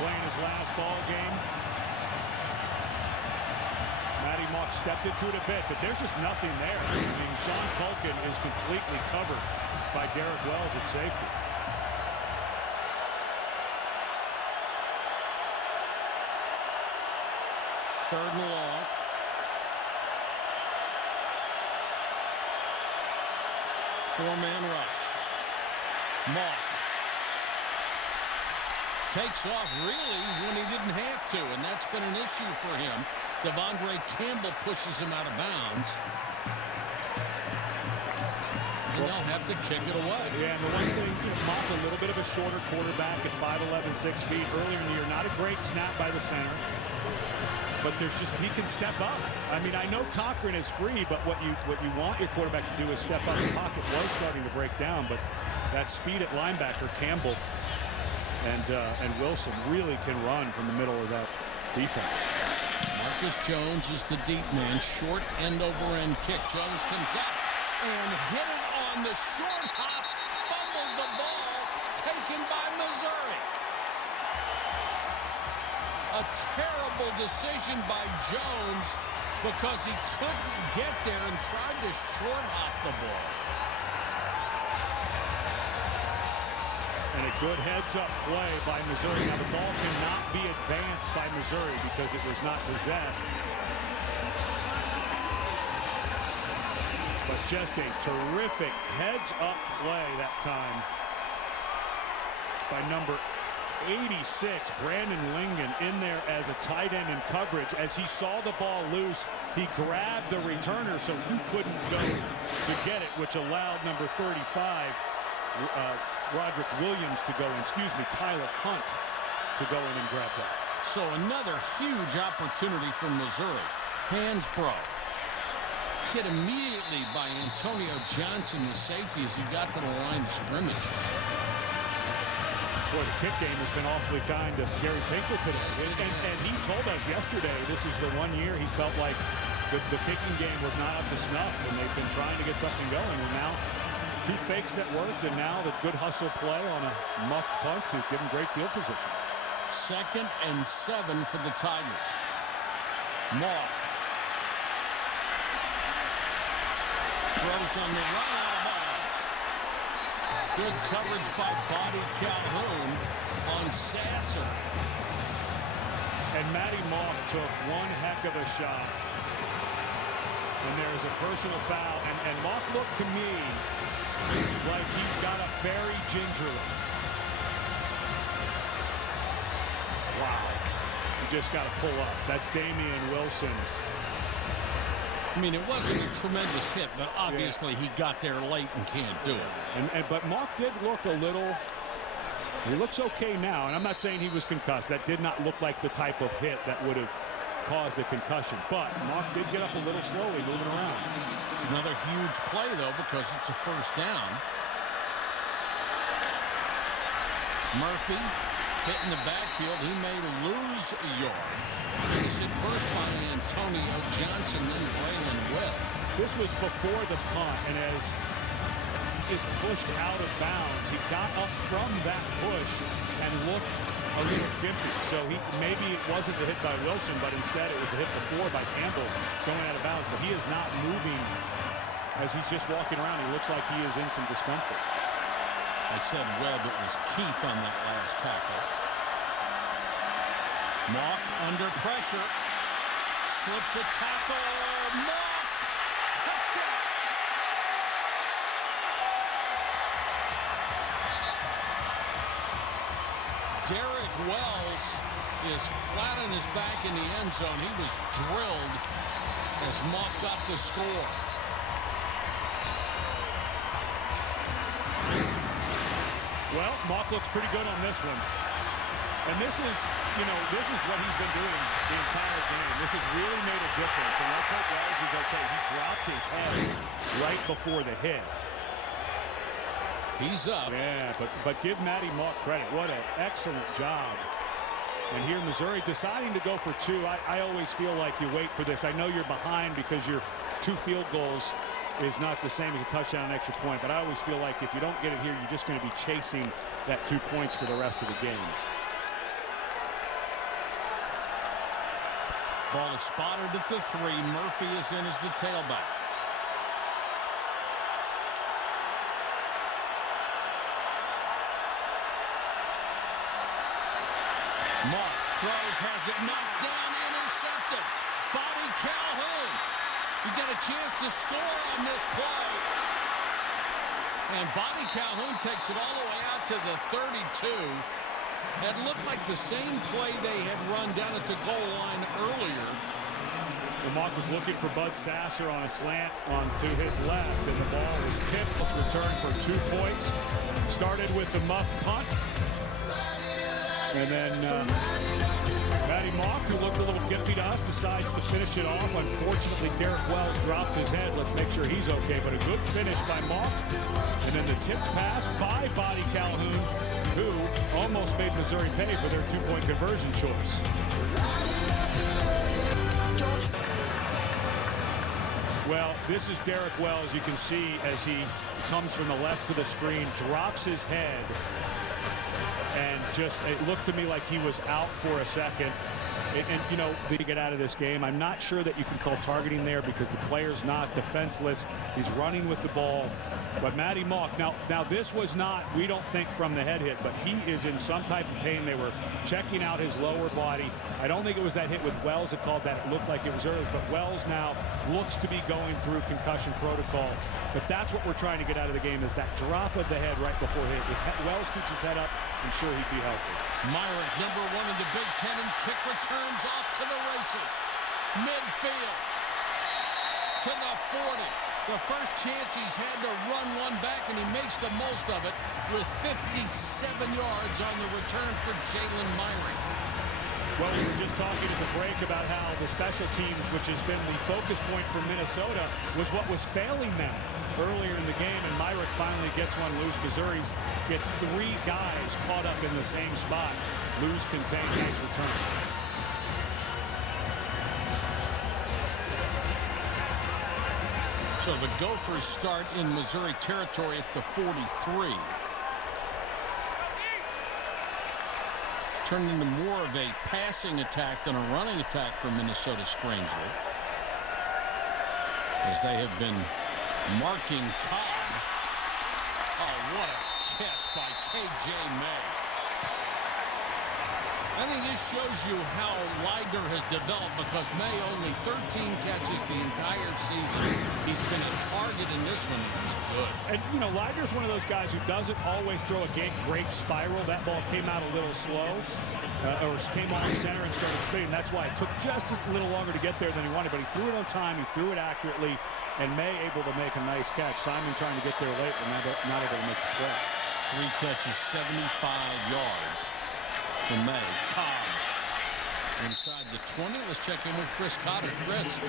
playing his last ball game. Matty Mock stepped into it a bit, but there's just nothing there. I mean, Sean Culkin is completely covered by Derek Wells at safety. Third and long. Four-man rush. Mock takes off really when he didn't have to, and that's been an issue for him. Devondre Campbell pushes him out of bounds. And they'll have to kick it away. Yeah, and the one thing, Mock, a little bit of a shorter quarterback at 5'11", 6 feet. Earlier in the year, not a great snap by the center. But there's just, he can step up. I mean, I know Cochran is free, but what you want your quarterback to do is step up. The pocket was starting to break down, but that speed at linebacker, Campbell and Wilson really can run from the middle of that defense. Marcus Jones is the deep man. Short end-over-end kick. Jones comes out and hit it on the short hop. Fumbled the ball. Taken by Missouri. A terrible decision by Jones because he couldn't get there and tried to short hop the ball. And a good heads-up play by Missouri. Now, the ball cannot be advanced by Missouri because it was not possessed. But just a terrific heads-up play that time by number 86, Brandon Lingen, in there as a tight end in coverage. As he saw the ball loose, he grabbed the returner so he couldn't go to get it, which allowed number 35, Roderick Williams, to go in. Tyler Hunt to go in and grab that. So another huge opportunity for Missouri. Hansbrough hit immediately by Antonio Johnson, the safety, as he got to the line of scrimmage. Boy, the kick game has been awfully kind to Gary Pinkel today. And he told us yesterday this is the one year he felt like the kicking game was not up to snuff, and they've been trying to get something going. And now, two fakes that worked, and now the good hustle play on a muffed punt to give him great field position. 2nd and 7 for the Tigers. Mock throws on the run out of bounds. Good coverage by Bobby Calhoun on Sasser. And Matty Mock took one heck of a shot. And there is a personal foul. And Mock looked to me like he got up very gingerly. Wow. You just got to pull up. That's Damian Wilson. I mean, it wasn't a tremendous hit, but obviously he got there late and can't do it. But Mock did look a little, he looks okay now, and I'm not saying he was concussed. That did not look like the type of hit that would have caused a concussion. But Mock did get up a little slowly, moving around. It's another huge play, though, because it's a first down. Murphy hit in the backfield. He may lose yards. He's hit first by Antonio Johnson, then Braylon Webb. This was before the punt, and as he is pushed out of bounds, he got up from that push and looked a little gimpy. So maybe it wasn't the hit by Wilson, but instead it was the hit before by Campbell going out of bounds. But he is not moving as he's just walking around. He looks like he is in some discomfort. I said Webb, it was Keith on that last tackle. Mock under pressure. Slips a tackle. Mock! Touchdown! Derek Wells is flat on his back in the end zone. He was drilled as Mock got the score. Well, Mock looks pretty good on this one. And this is, this is what he's been doing the entire game. This has really made a difference. And let's hope Wells is okay. He dropped his head right before the hit. He's up. Yeah, but give Matty Mock credit. What an excellent job. And here Missouri deciding to go for two. I always feel like you wait for this. I know you're behind because your 2 field goals is not the same as a touchdown and extra point. But I always feel like if you don't get it here, you're just going to be chasing that 2 points for the rest of the game. Ball is spotted at the 3. Murphy is in as the tailback. Mock throws, has it knocked down, intercepted. Bobby Calhoun. You got a chance to score on this play. And Bobby Calhoun takes it all the way out to the 32. It looked like the same play they had run down at the goal line earlier. Well, Mock was looking for Bud Sasser on a slant onto his left, and the ball was tipped. Let's return for 2 points. Started with the muff punt. And then Matty Mock, who looked a little gimpy to us, decides to finish it off. Unfortunately, Derek Wells dropped his head. Let's make sure he's okay. But a good finish by Mock. And then the tipped pass by Buddy Calhoun, who almost made Missouri pay for their 2-point conversion choice. Well, this is Derek Wells. You can see as he comes from the left to the screen, drops his head, and just, it looked to me like he was out for a second. And you know, to get out of this game, I'm not sure that you can call targeting there because the player's not defenseless. He's running with the ball. But Matty Mock, now this was not, we don't think, from the head hit, but he is in some type of pain. They were checking out his lower body. I don't think it was that hit with Wells that called that. It looked like it was Earls, but Wells now looks to be going through concussion protocol. But that's what we're trying to get out of the game, is that drop of the head right before hit. If Wells keeps his head up, I'm sure he'd be healthy. Myrick, number 1 in the Big Ten, and kick returns off to the races. Midfield to the 40. The first chance he's had to run one back, and he makes the most of it with 57 yards on the return for Jalen Myrick. Well, we were just talking at the break about how the special teams, which has been the focus point for Minnesota, was what was failing them earlier in the game, and Myrick finally gets one loose. Missouri gets 3 guys caught up in the same spot. Lose contained, nice return. So the Gophers start in Missouri territory at the 43. Turned into more of a passing attack than a running attack for Minnesota, strangely, as they have been marking Cobb. Oh, what a catch by K.J. May. I think this shows you how Leidner has developed, because May only 13 catches the entire season. He's been a target in this one. He's good. And, you know, Leidner's one of those guys who doesn't always throw a great spiral. That ball came out a little slow, or came off center and started spinning. That's why it took just a little longer to get there than he wanted, but he threw it on time. He threw it accurately, and May able to make a nice catch. Simon trying to get there late, but not able to make the play. 3 catches, 75 yards. For May. Cobb inside the 20. Let's check in with Chris Cotter. Chris.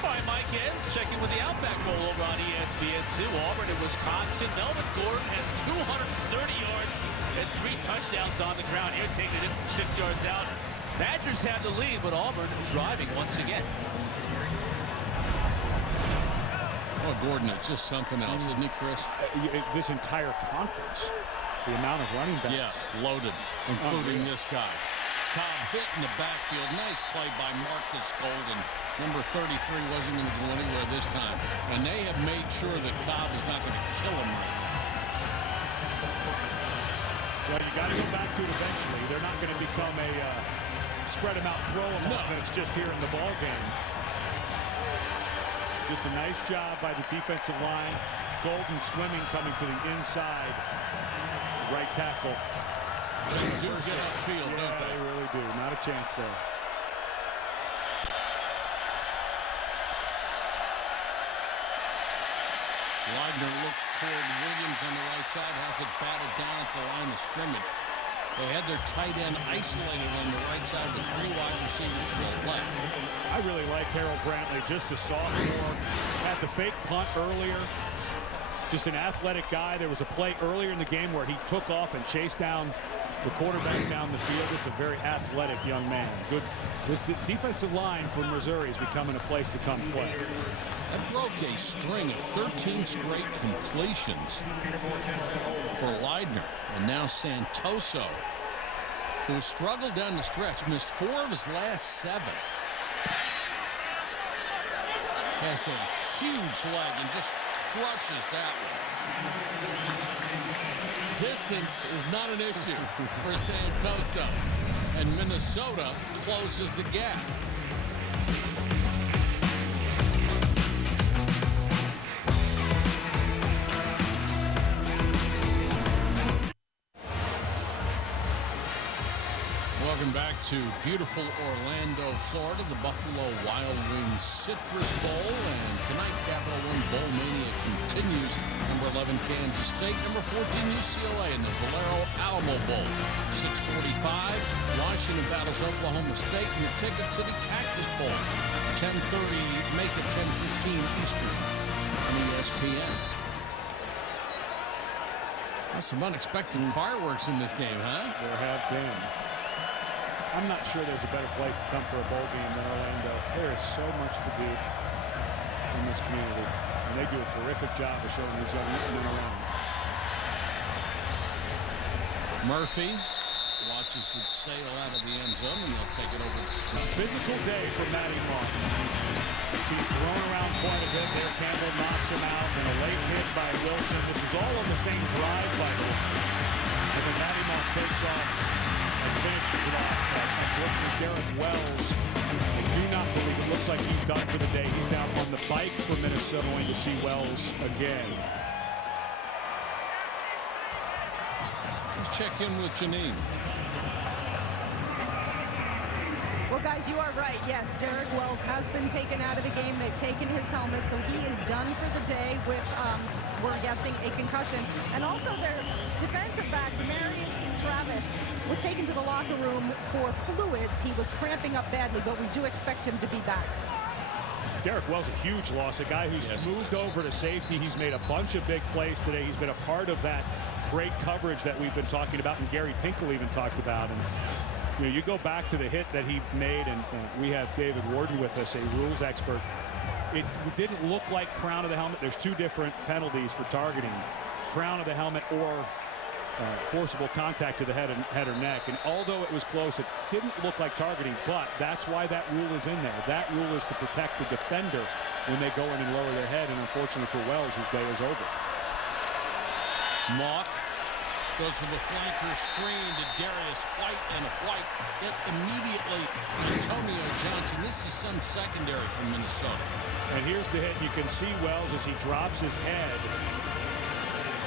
Hi, Mike Ed. Checking with the Outback Bowl over on ESPN2. Auburn and Wisconsin. Melvin Gordon has 230 yards and 3 touchdowns on the ground here, taking it 6 yards out. Badgers have the lead, but Auburn driving once again. Oh, Gordon, it's just something else, isn't he, Chris? This entire conference. The amount of running backs. Yeah, loaded, including this guy. Cobb hit in the backfield. Nice play by Marcus Golden. Number 33 wasn't going to go anywhere this time. And they have made sure that Cobb is not going to kill him right now. Well, you got to go back to it eventually. They're not going to become a spread them out, throw them offense just here in the ball game. Just a nice job by the defensive line. Golden swimming, coming to the inside. Right tackle. They do get upfield, yeah, don't they really do. Not a chance there. Leidner looks toward Williams on the right side, has it batted down at the line of scrimmage. They had their tight end isolated on the right side with 3 wide receivers to the left. I really like Harold Brantley, just a sophomore. Had the fake punt earlier. Just an athletic guy. There was a play earlier in the game where he took off and chased down the quarterback down the field. This is a very athletic young man. Good. This defensive line for Missouri is becoming a place to come play. That broke a string of 13 straight completions for Leidner. And now Santoso, who struggled down the stretch, missed 4 of his last 7. Has a huge leg and just crushes that one. Distance is not an issue for Santoso, and Minnesota closes the gap. Welcome back to beautiful Orlando, Florida, the Buffalo Wild Wings Citrus Bowl. And tonight, Capital One Bowl Mania continues. Number 11, Kansas State. Number 14, UCLA in the Valero Alamo Bowl. 6:45, Washington battles Oklahoma State in the Ticket City Cactus Bowl. 10:30, make it 10:15 Eastern on ESPN. That's some unexpected fireworks in this game, huh? There have been. I'm not sure there's a better place to come for a bowl game than Orlando. There is so much to do in this community, and they do a terrific job of showing these young men around. Murphy watches it sail out of the end zone, and they'll take it over to 20. Physical day for Matty Mock. He's thrown around quite a bit there. Campbell knocks him out, and a late hit by Wilson. This is all on the same drive by him. And then Matty Mock takes off and finishes it off. Unfortunately, Derek Wells, I do not believe it looks like he's done for the day. He's down on the bike for Minnesota, going to see Wells again. Let's check in with Janine. Well, guys, you are right. Yes, Derek Wells has been taken out of the game. They've taken his helmet, so he is done for the day with, we're guessing, a concussion. And also their defensive back, Demarius Travis, was taken to the locker room for fluids. He was cramping up badly, but we do expect him to be back. Derek Wells, a huge loss, a guy who's moved over to safety. He's made a bunch of big plays today. He's been a part of that great coverage that we've been talking about, and Gary Pinkel even talked about. And you know, you go back to the hit that he made, and we have David Warden with us, a rules expert. It didn't look like crown of the helmet. There's two different penalties for targeting. Crown of the helmet or forcible contact to the head or neck. And although it was close, it didn't look like targeting, but that's why that rule is in there. That rule is to protect the defender when they go in and lower their head, and unfortunately for Wells, his day is over. Mock goes to the flanker screen to Darius White, and White hit immediately Antonio Johnson. This is some secondary from Minnesota. And here's the hit. You can see Wells as he drops his head.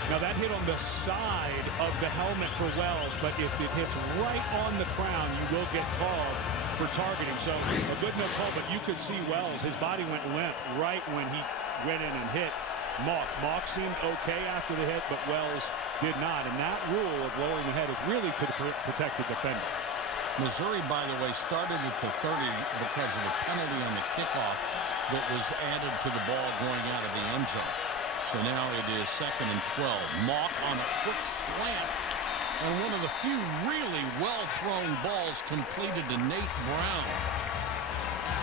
Now that hit on the side of the helmet for Wells, but if it hits right on the crown, you will get called for targeting. So a good no call, but you could see Wells, his body went limp right when he went in and hit Mock. Mock seemed okay after the hit, but Wells did not. And that rule of lowering the head is really to protect the defender. Missouri, by the way, started at the 30 because of the penalty on the kickoff that was added to the ball going out of the end zone. So now it is 2nd and 12. Mock on a quick slant, and one of the few really well-thrown balls completed to Nate Brown.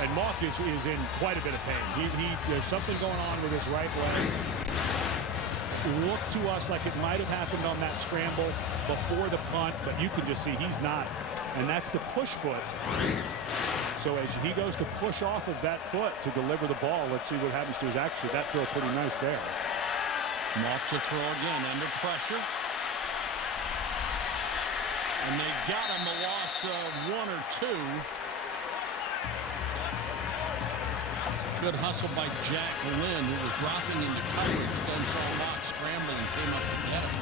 And Mock is in quite a bit of pain. There's something going on with his right leg. It looked to us like it might have happened on that scramble before the punt, but you can just see he's not. And that's the push foot. So as he goes to push off of that foot to deliver the ball, let's see what happens to his action. That throw pretty nice there. Mock to throw again under pressure. And they got him a loss of 1 or 2. Good hustle by Jack Lynn, who was dropping into coverage. Then saw Mock scramble and came up to get him.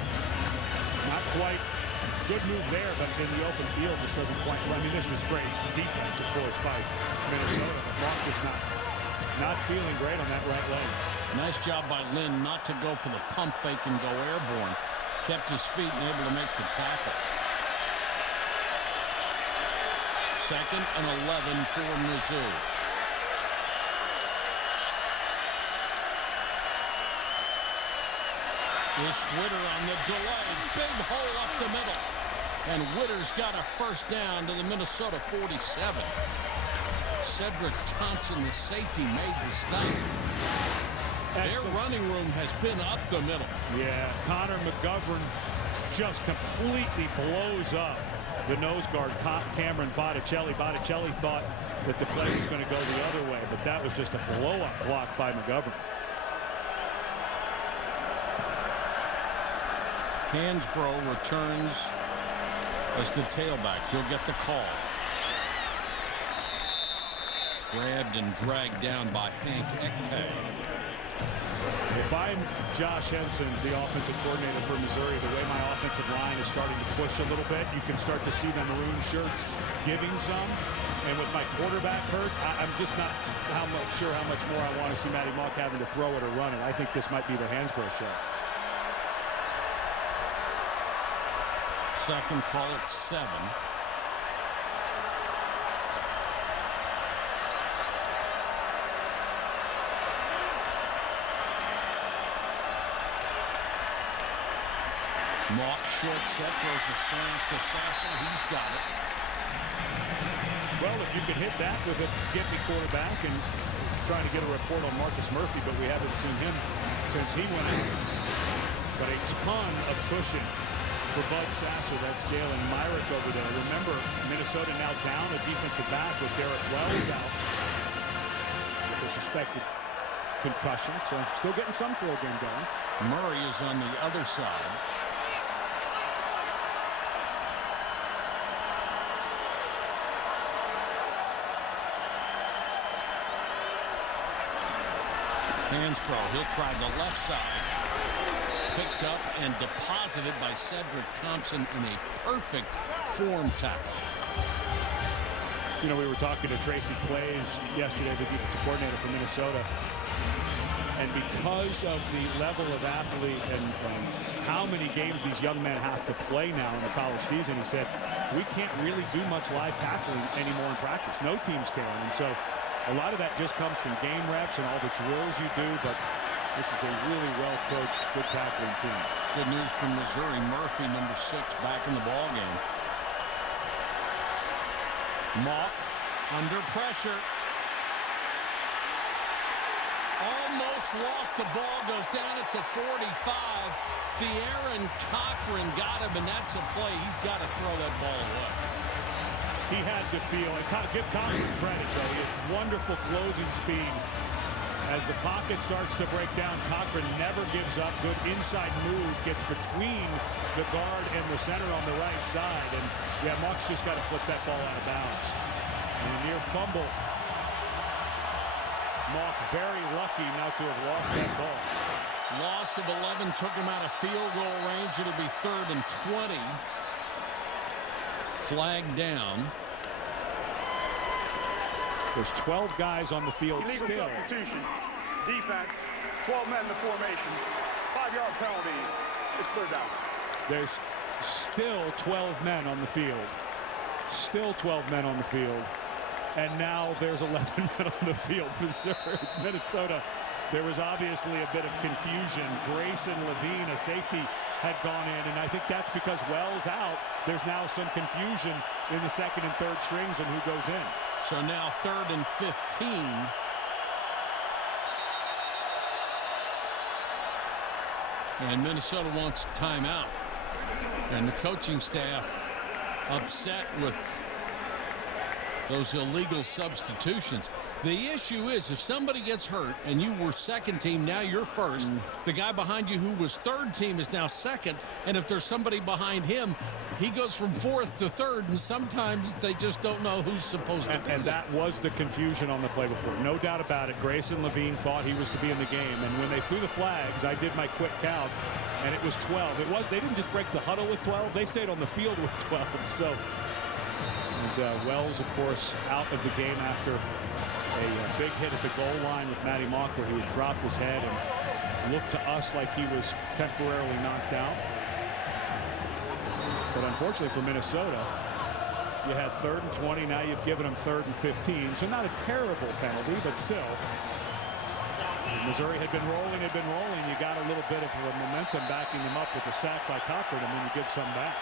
Not quite. Good move there, but in the open field just doesn't quite. I mean, this was great defense, of course, by Minnesota, but Mock was not feeling great on that right leg. Nice job by Lynn not to go for the pump fake and go airborne. Kept his feet and able to make the tackle. 2nd and 11 for Mizzou. This Witter on the delay. Big hole up the middle. And Witter's got a first down to the Minnesota 47. Cedric Thompson, the safety, made the stop. Their running room has been up the middle. Yeah, Connor McGovern just completely blows up the nose guard, Cameron Botticelli. Botticelli thought that the play was going to go the other way, but that was just a blow-up block by McGovern. Hansbrough returns as the tailback. He'll get the call. Grabbed and dragged down by Hank Ekpe. If I'm Josh Henson, the offensive coordinator for Missouri, the way my offensive line is starting to push a little bit, you can start to see the maroon shirts giving some. And with my quarterback hurt, I'm just not sure how much more I want to see Matty Mock having to throw it or run it. I think this might be the Hansbrough show. Second, call it 7. Mock short set, throws a slant to Sasser. He's got it. Well, if you could hit that with a get-me quarterback, and trying to get a report on Marcus Murphy, but we haven't seen him since he went out. But a ton of cushion for Bud Sasser. That's Jalen Myrick over there. Remember, Minnesota now down a defensive back with Derek Wells out with a suspected concussion. So still getting some throw game going. Murray is on the other side. Hansbrough, he'll try the left side. Picked up and deposited by Cedric Thompson in a perfect form tackle. You know, we were talking to Tracy Claeys yesterday, the defensive coordinator for Minnesota. And because of the level of athlete and how many games these young men have to play now in the college season, he said, we can't really do much live tackling anymore in practice. No teams can. And so a lot of that just comes from game reps and all the drills you do, but this is a really well-coached, good tackling team. Good news from Missouri. Murphy, number 6, back in the ball game. Mock under pressure. Almost lost the ball, goes down at the 45. Theron Cochran got him, and that's a play. He's got to throw that ball away. He had to feel, and give Cochran credit, though. He has wonderful closing speed. As the pocket starts to break down, Cochran never gives up. Good inside move, gets between the guard and the center on the right side. And, yeah, Mock's just got to flip that ball out of bounds. And a near fumble. Mock very lucky not to have lost that ball. Loss of 11 took him out of field goal range. It'll be 3rd and 20. Flag down. There's 12 guys on the field Illegal still. substitution. Defense. 12 men in the formation. 5-yard penalty. It's 3rd down. There's still 12 men on the field. Still 12 men on the field. And now there's 11 men on the field. Missouri, Minnesota. There was obviously a bit of confusion. Grayson Levine, a safety, had gone in, and I think that's because Wells out. There's now some confusion in the 2nd and 3rd strings on who goes in. So now 3rd and 15. And Minnesota wants a timeout. And the coaching staff upset with those illegal substitutions. The issue is, if somebody gets hurt and you were 2nd team, now you're 1st. The guy behind you who was 3rd team is now 2nd. And if there's somebody behind him, he goes from 4th to 3rd. And sometimes they just don't know who's supposed to be. And that was the confusion on the play before. No doubt about it. Grayson Levine thought he was to be in the game. And when they threw the flags, I did my quick count, and it was 12. They didn't just break the huddle with 12. They stayed on the field with 12. So, and Wells, of course, out of the game after a big hit at the goal line with Matty Mock, where he had dropped his head and looked to us like he was temporarily knocked out. But unfortunately for Minnesota, you had 3rd and 20. Now you've given them 3rd and 15. So not a terrible penalty, but still. Missouri had been rolling. You got a little bit of a momentum backing them up with a sack by Cochran, and then you give some back.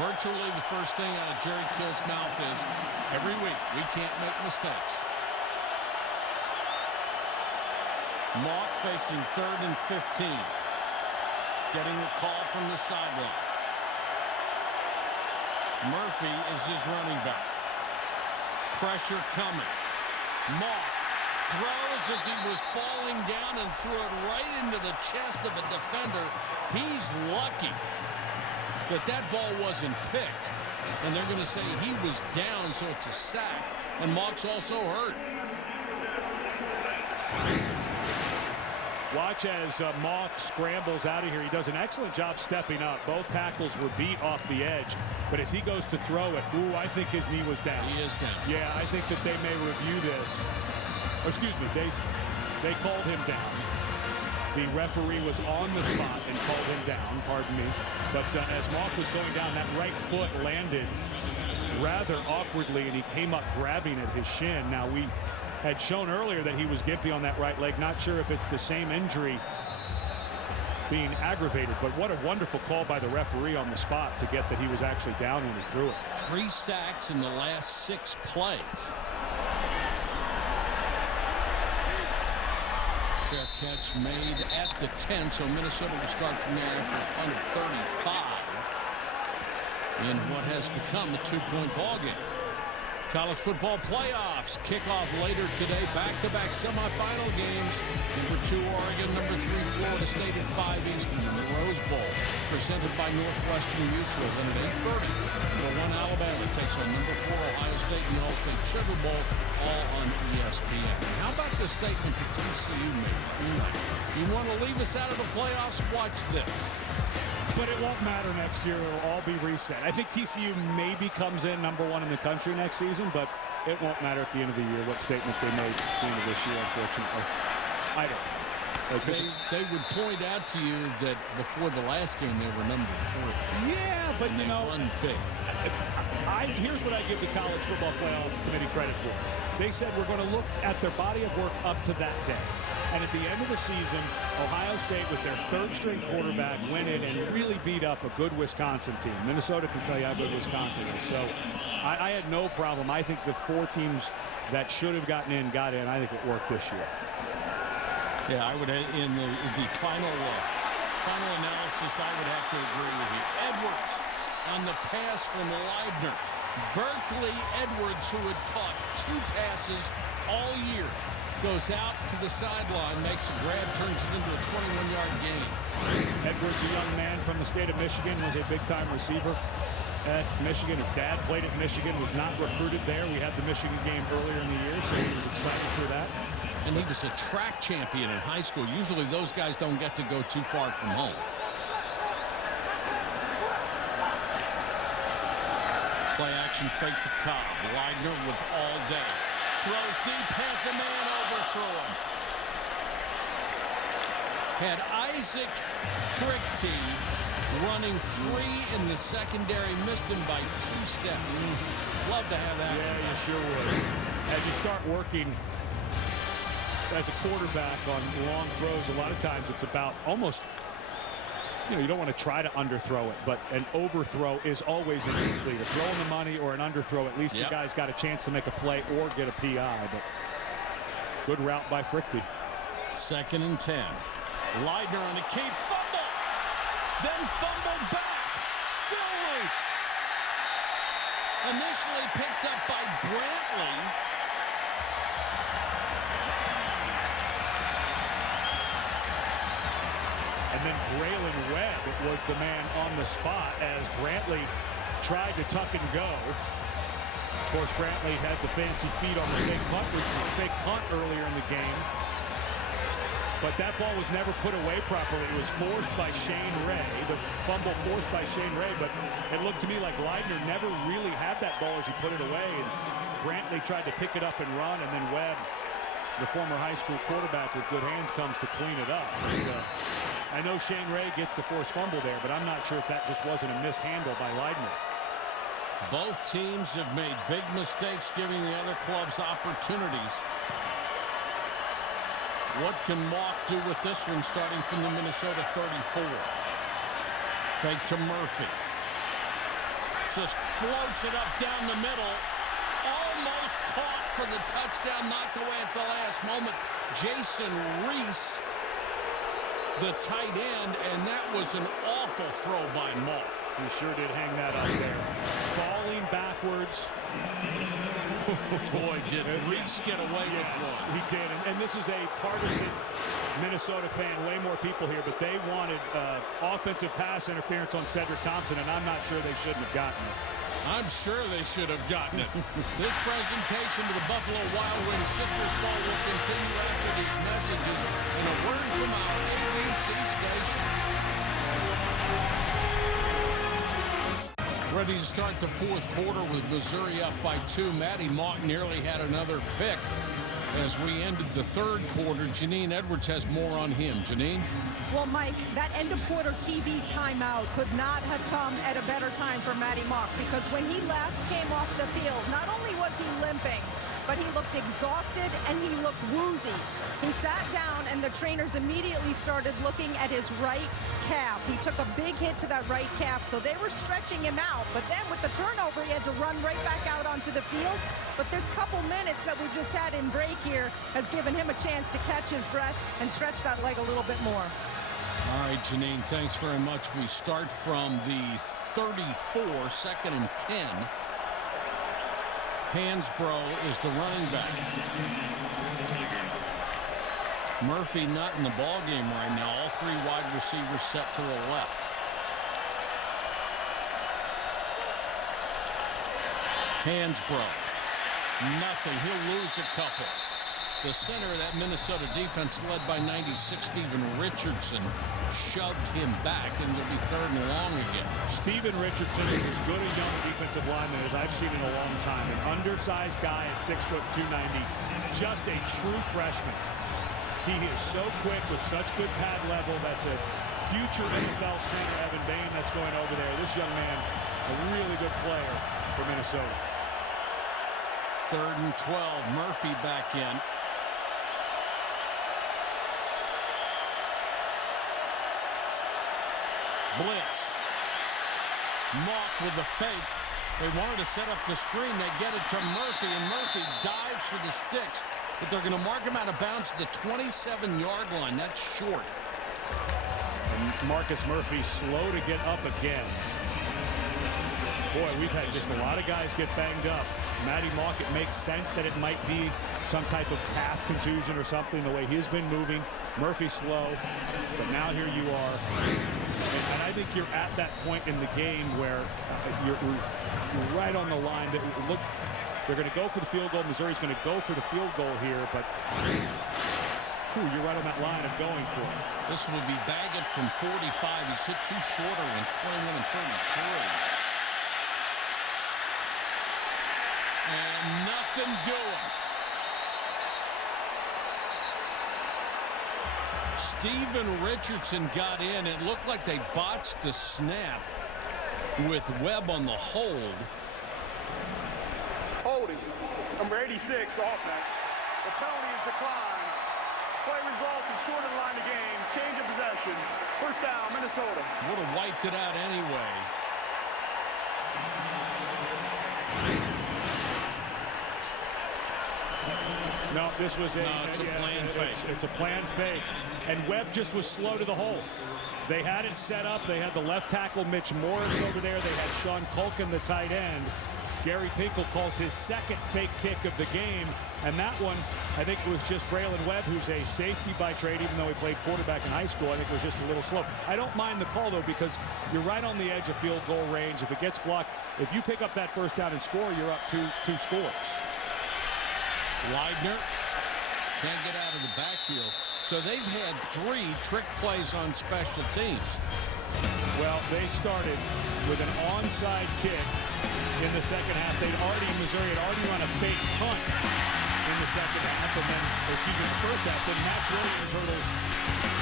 Virtually the first thing out of Jerry Kill's mouth is, every week, we can't make mistakes. Mock facing 3rd and 15. Getting a call from the sideline. Murphy is his running back. Pressure coming. Mock throws as he was falling down and threw it right into the chest of a defender. He's lucky that ball wasn't picked. And they're going to say he was down, so it's a sack. And Mock's also hurt. Watch as Mock scrambles out of here. He does an excellent job stepping up. Both tackles were beat off the edge. But as he goes to throw it, I think his knee was down. He is down. Yeah, I think that they may review this. Or excuse me, they called him down. The referee was on the spot and called him down, pardon me. But as Mock was going down, that right foot landed rather awkwardly, and he came up grabbing at his shin. Now, we had shown earlier that he was gimpy on that right leg. Not sure if it's the same injury being aggravated, but what a wonderful call by the referee on the spot to get that he was actually down when he threw it. 3 sacks in the last 6 plays. Fair catch made at the 10, so Minnesota will start from there after a punt of 35 in what has become a 2-point ball game. College football playoffs kick off later today. Back-to-back semifinal games. Number 2 Oregon, number 3 Florida State at 5 Eastern in the Rose Bowl, presented by Northwestern Mutual. Then at 8:30, number 1 Alabama takes on number 4 Ohio State in the All-State Sugar Bowl, all on ESPN. How about the statement that TCU made tonight? You want to leave us out of the playoffs? Watch this. But it won't matter next year. It'll all be reset. I think TCU maybe comes in number 1 in the country next season, but it won't matter at the end of the year what statements they made at the end of this year, unfortunately. I don't think. They would point out to you that before the last game they were number 3. Yeah, but you know, won big. Here's what I give the College Football Playoff Committee credit for. They said we're going to look at their body of work up to that day. And at the end of the season, Ohio State, with their 3rd-string quarterback, went in and really beat up a good Wisconsin team. Minnesota can tell you how good Wisconsin is. So I had no problem. I think the 4 teams that should have gotten in got in. I think it worked this year. Yeah, I would, in the final analysis, I would have to agree with you. Edwards on the pass from Leidner. Berkeley Edwards, who had caught 2 passes all year, goes out to the sideline, makes a grab, turns it into a 21-yard gain. Edwards, a young man from the state of Michigan, was a big-time receiver at Michigan. His dad played at Michigan, was not recruited there. We had the Michigan game earlier in the year, so he was excited for that. And he was a track champion in high school. Usually those guys don't get to go too far from home. Play action fake to Cobb. Leidner with all day. Throws deep, has a man overthrow him. Had Isaac Crichty running free in the secondary, missed him by 2 steps. Love to have that. Yeah, you sure would. As you start working as a quarterback on long throws, a lot of times it's about almost, you don't want to try to underthrow it, but an overthrow is always incomplete. A throw in the money or an underthrow, at least you guys got a chance to make a play or get a PI. But good route by Frichty. 2nd and 10. Leidner on the keep, fumble, then fumble back, still loose. Initially picked up by Brantley. And then Braylon Webb was the man on the spot as Brantley tried to tuck and go. Of course, Brantley had the fancy feet on the fake punt earlier in the game. But that ball was never put away properly. It was forced by Shane Ray. The fumble forced by Shane Ray, but it looked to me like Leidner never really had that ball as he put it away. And Brantley tried to pick it up and run, and then Webb, the former high school quarterback with good hands, comes to clean it up. I know Shane Ray gets the forced fumble there, but I'm not sure if that just wasn't a mishandle by Leidner. Both teams have made big mistakes, giving the other clubs opportunities. What can Mock do with this one, starting from the Minnesota 34? Fake to Murphy. Just floats it up down the middle. Almost caught for the touchdown, knocked away at the last moment. Jason Reese, the tight end, and that was an awful throw by Mock. He sure did hang that up there. Falling backwards. Boy, did Reese get away with one. He did, and this is a partisan Minnesota fan, way more people here, but they wanted offensive pass interference on Cedric Thompson, and I'm not sure they shouldn't have gotten it. I'm sure they should have gotten it. This presentation to the Buffalo Wild Wings Citrus Bowl will continue after these messages and a word from our ABC stations. Ready to start the fourth quarter with Missouri up by 2. Maddie Mock nearly had another pick as we ended the third quarter. Janine Edwards has more on him. Janine? Well, Mike, that end-of-quarter TV timeout could not have come at a better time for Maddie Mock, because when he last came off the field, not only was he limping, but he looked exhausted and he looked woozy. He sat down and the trainers immediately started looking at his right calf. He took a big hit to that right calf, so they were stretching him out. But then with the turnover, he had to run right back out onto the field. But this couple minutes that we just had in break here has given him a chance to catch his breath and stretch that leg a little bit more. All right, Janine, thanks very much. We start from the 34, 2nd and 10. Hansbrough is the running back. Murphy not in the ball game right now. All 3 wide receivers set to the left. Hansbrough, nothing. He'll lose a couple. The center of that Minnesota defense, led by 96 Stephen Richardson, shoved him back, and it'll be 3rd and long again. Stephen Richardson is as good a young defensive lineman as I've seen in a long time. An undersized guy at 6'2", 290, just a true freshman. He is so quick with such good pad level. That's a future NFL center, Evan Bain, that's going over there. This young man, a really good player for Minnesota. 3rd and 12, Murphy back in. Blitz. Mock with the fake. They wanted to set up the screen. They get it to Murphy, and Murphy dives for the sticks. But they're going to mark him out of bounds to the 27-yard line. That's short. And Marcus Murphy slow to get up again. Boy, we've had just a lot of guys get banged up. Maddie Mock, it makes sense that it might be some type of calf contusion or something, the way he's been moving. Murphy slow, but now here you are. And I think you're at that point in the game where you're right on the line. Look, they're going to go for the field goal. Missouri's going to go for the field goal here, but you're right on that line of going for it. This will be Baggett from 45. He's hit 2 shorter ones, 21 and 33. And nothing doing. Stephen Richardson got in. It looked like they botched the snap with Webb on the hold. Holding. Number 86, offense. The penalty is declined. Play results in short of the line of game. Change of possession. First down, Minnesota. Would have wiped it out anyway. No, this was it's a planned fake. It's a planned fake. And Webb just was slow to the hole. They had it set up. They had the left tackle, Mitch Morris, over there. They had Sean Culkin, the tight end. Gary Pinkel calls his 2nd fake kick of the game. And that one, I think, was just Braylon Webb, who's a safety by trade, even though he played quarterback in high school. I think it was just a little slow. I don't mind the call, though, because you're right on the edge of field goal range. If it gets blocked, if you pick up that first down and score, you're up two scores. Leidner can't get out of the backfield. So they've had 3 trick plays on special teams. Well, they started with an onside kick in the second half. Missouri had already run a fake punt in the second half, and then, the first half. Then Max Williams hurdles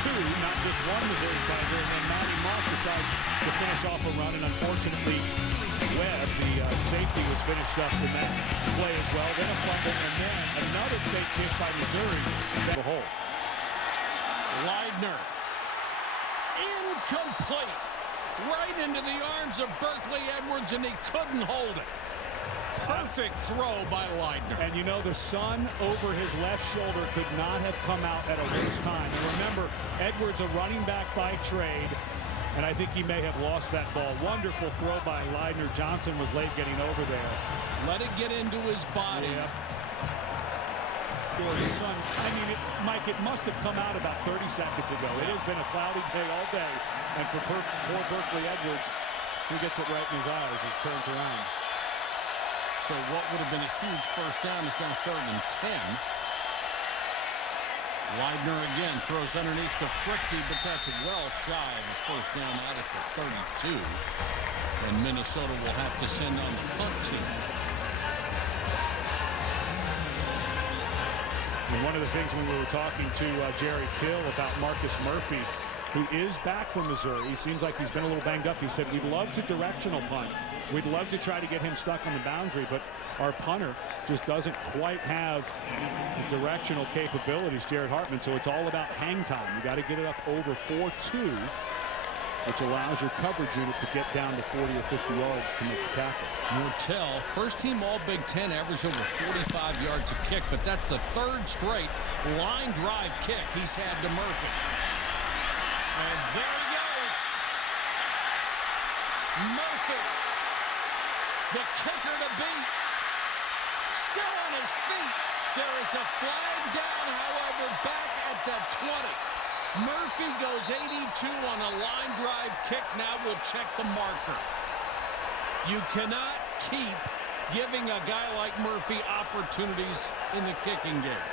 2, not just 1 Missouri Tiger, and then Maddie Mock decides to finish off a run, and unfortunately, Webb, the safety, was finished up in that play as well. Then a fumble, and then another fake kick by Missouri. The hole. Leidner. Incomplete. Right into the arms of Berkeley Edwards, and he couldn't hold it. Perfect throw by Leidner. And you know, the sun over his left shoulder could not have come out at a worse time. And remember, Edwards, a running back by trade, and I think he may have lost that ball. Wonderful throw by Leidner. Johnson was late getting over there. Let it get into his body. Yeah. The sun, Mike, it must have come out about 30 seconds ago. It has been a cloudy day all day. And for poor Berkeley Edwards, he gets it right in his eyes as he turns around. So what would have been a huge first down is now 3rd and 10. Widener again throws underneath to Fricke, but that's well shy of a first down out at the 32. And Minnesota will have to send on the punt team. And one of the things when we were talking to Jerry Kill about Marcus Murphy, who is back from Missouri, he seems like he's been a little banged up. He said, we'd love to directional punt. We'd love to try to get him stuck on the boundary, but our punter just doesn't quite have the directional capabilities, Jared Hartman, so it's all about hang time. You got to get it up over 4-2, which allows your coverage unit to get down to 40 or 50 yards to make the tackle. Mortel, first team All Big Ten, averaged over 45 yards a kick, but that's the 3rd straight line drive kick he's had to Murphy. And there he goes. Murphy, the kicker to beat, still on his feet. There is a flag down, however, back at the 20. Murphy goes 82 on a line drive kick. Now we'll check the marker. You cannot keep giving a guy like Murphy opportunities in the kicking game.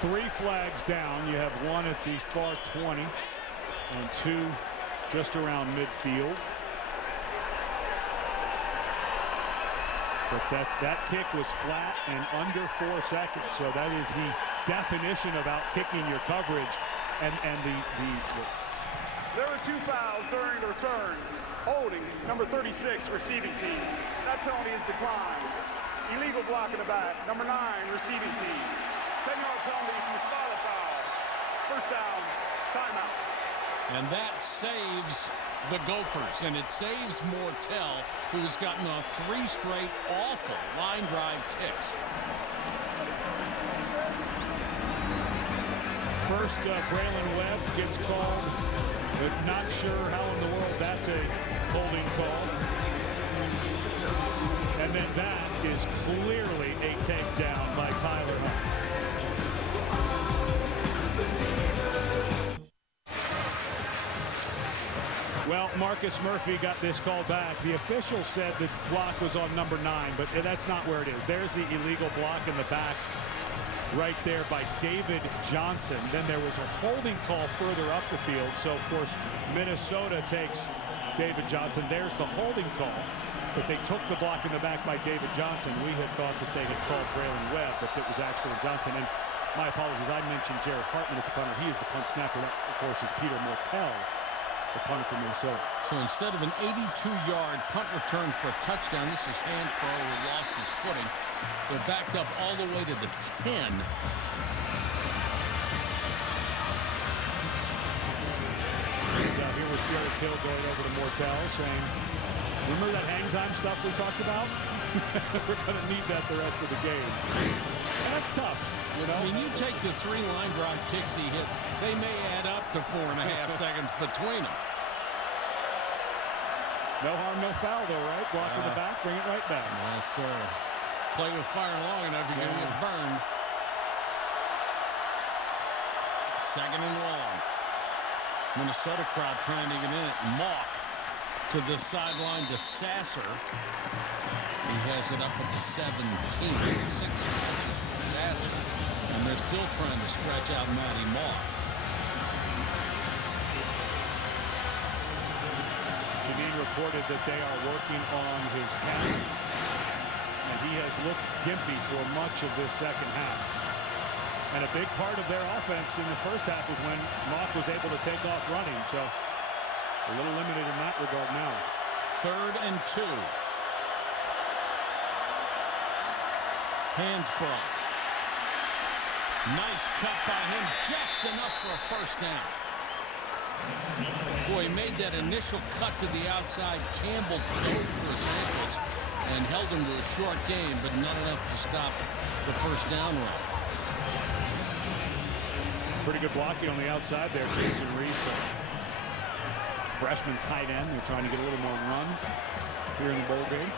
Three flags down. You have one at the far 20 and 2 just around midfield. But that kick was flat and under 4 seconds. So that is the definition of out kicking your coverage. And There were 2 fouls during the return. Holding, number 36, receiving team. That penalty is declined. Illegal block in the back, number 9, receiving team. 10-yard penalty from the start of foul. First down, timeout. And that saves the Gophers, and it saves Mortel, who has gotten off 3 straight awful line drive kicks. First, Braylon Webb gets called, but not sure how in the world that's a holding call. And then that is clearly a takedown by Tyler Hunt. Well, Marcus Murphy got this call back. The official said the block was on number 9, but that's not where it is. There's the illegal block in the back right there by David Johnson. Then there was a holding call further up the field. So, of course, Minnesota takes David Johnson. There's the holding call. But they took the block in the back by David Johnson. We had thought that they had called Braylon Webb, but it was actually Johnson. And my apologies, I mentioned Jared Hartman as the punter. He is the punt snapper. That, of course, is Peter Mortel, the punter from Minnesota. So instead of an 82-yard punt return for a touchdown, this is Hansbrough who lost his footing. They're backed up all the way to the 10. And here was Jerry Kill going over to Mortel saying, remember that hang time stuff we talked about? We're going to need that the rest of the game. And that's tough. You know? I mean, you take the 3 line drive kicks he hit, they may add up to 4.5 seconds between them. No harm, no foul, though, right? Block in the back, bring it right back. Yes, sir. Play with fire long enough, you're going to get burned. 2nd and long. Minnesota crowd trying to get in it. Mock to the sideline to Sasser. He has it up at the 17. 6 catches for Sasser. And they're still trying to stretch out Matty Mock. Janine reported that they are working on his calf. And he has looked gimpy for much of this second half. And a big part of their offense in the first half was when Mock was able to take off running. So a little limited in that regard now. 3rd and 2. Hansbrough. Nice cut by him, just enough for a first down. Boy, he made that initial cut to the outside. Campbell dove for his ankles and held him to a short game, but not enough to stop the first down run. Pretty good blocking on the outside there, Jason Reese. Freshman tight end. They're trying to get a little more run here in the bowl game.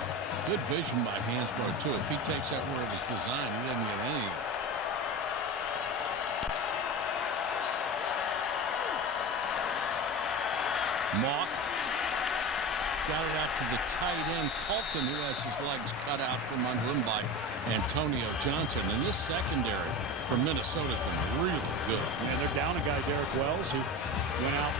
Good vision by Hansbrough, too. If he takes that where it was designed, he doesn't get any. Mock got it out to the tight end, Colton, who has his legs cut out from under him by Antonio Johnson. And this secondary for Minnesota has been really good. And they're down a guy, Derek Wells, who went out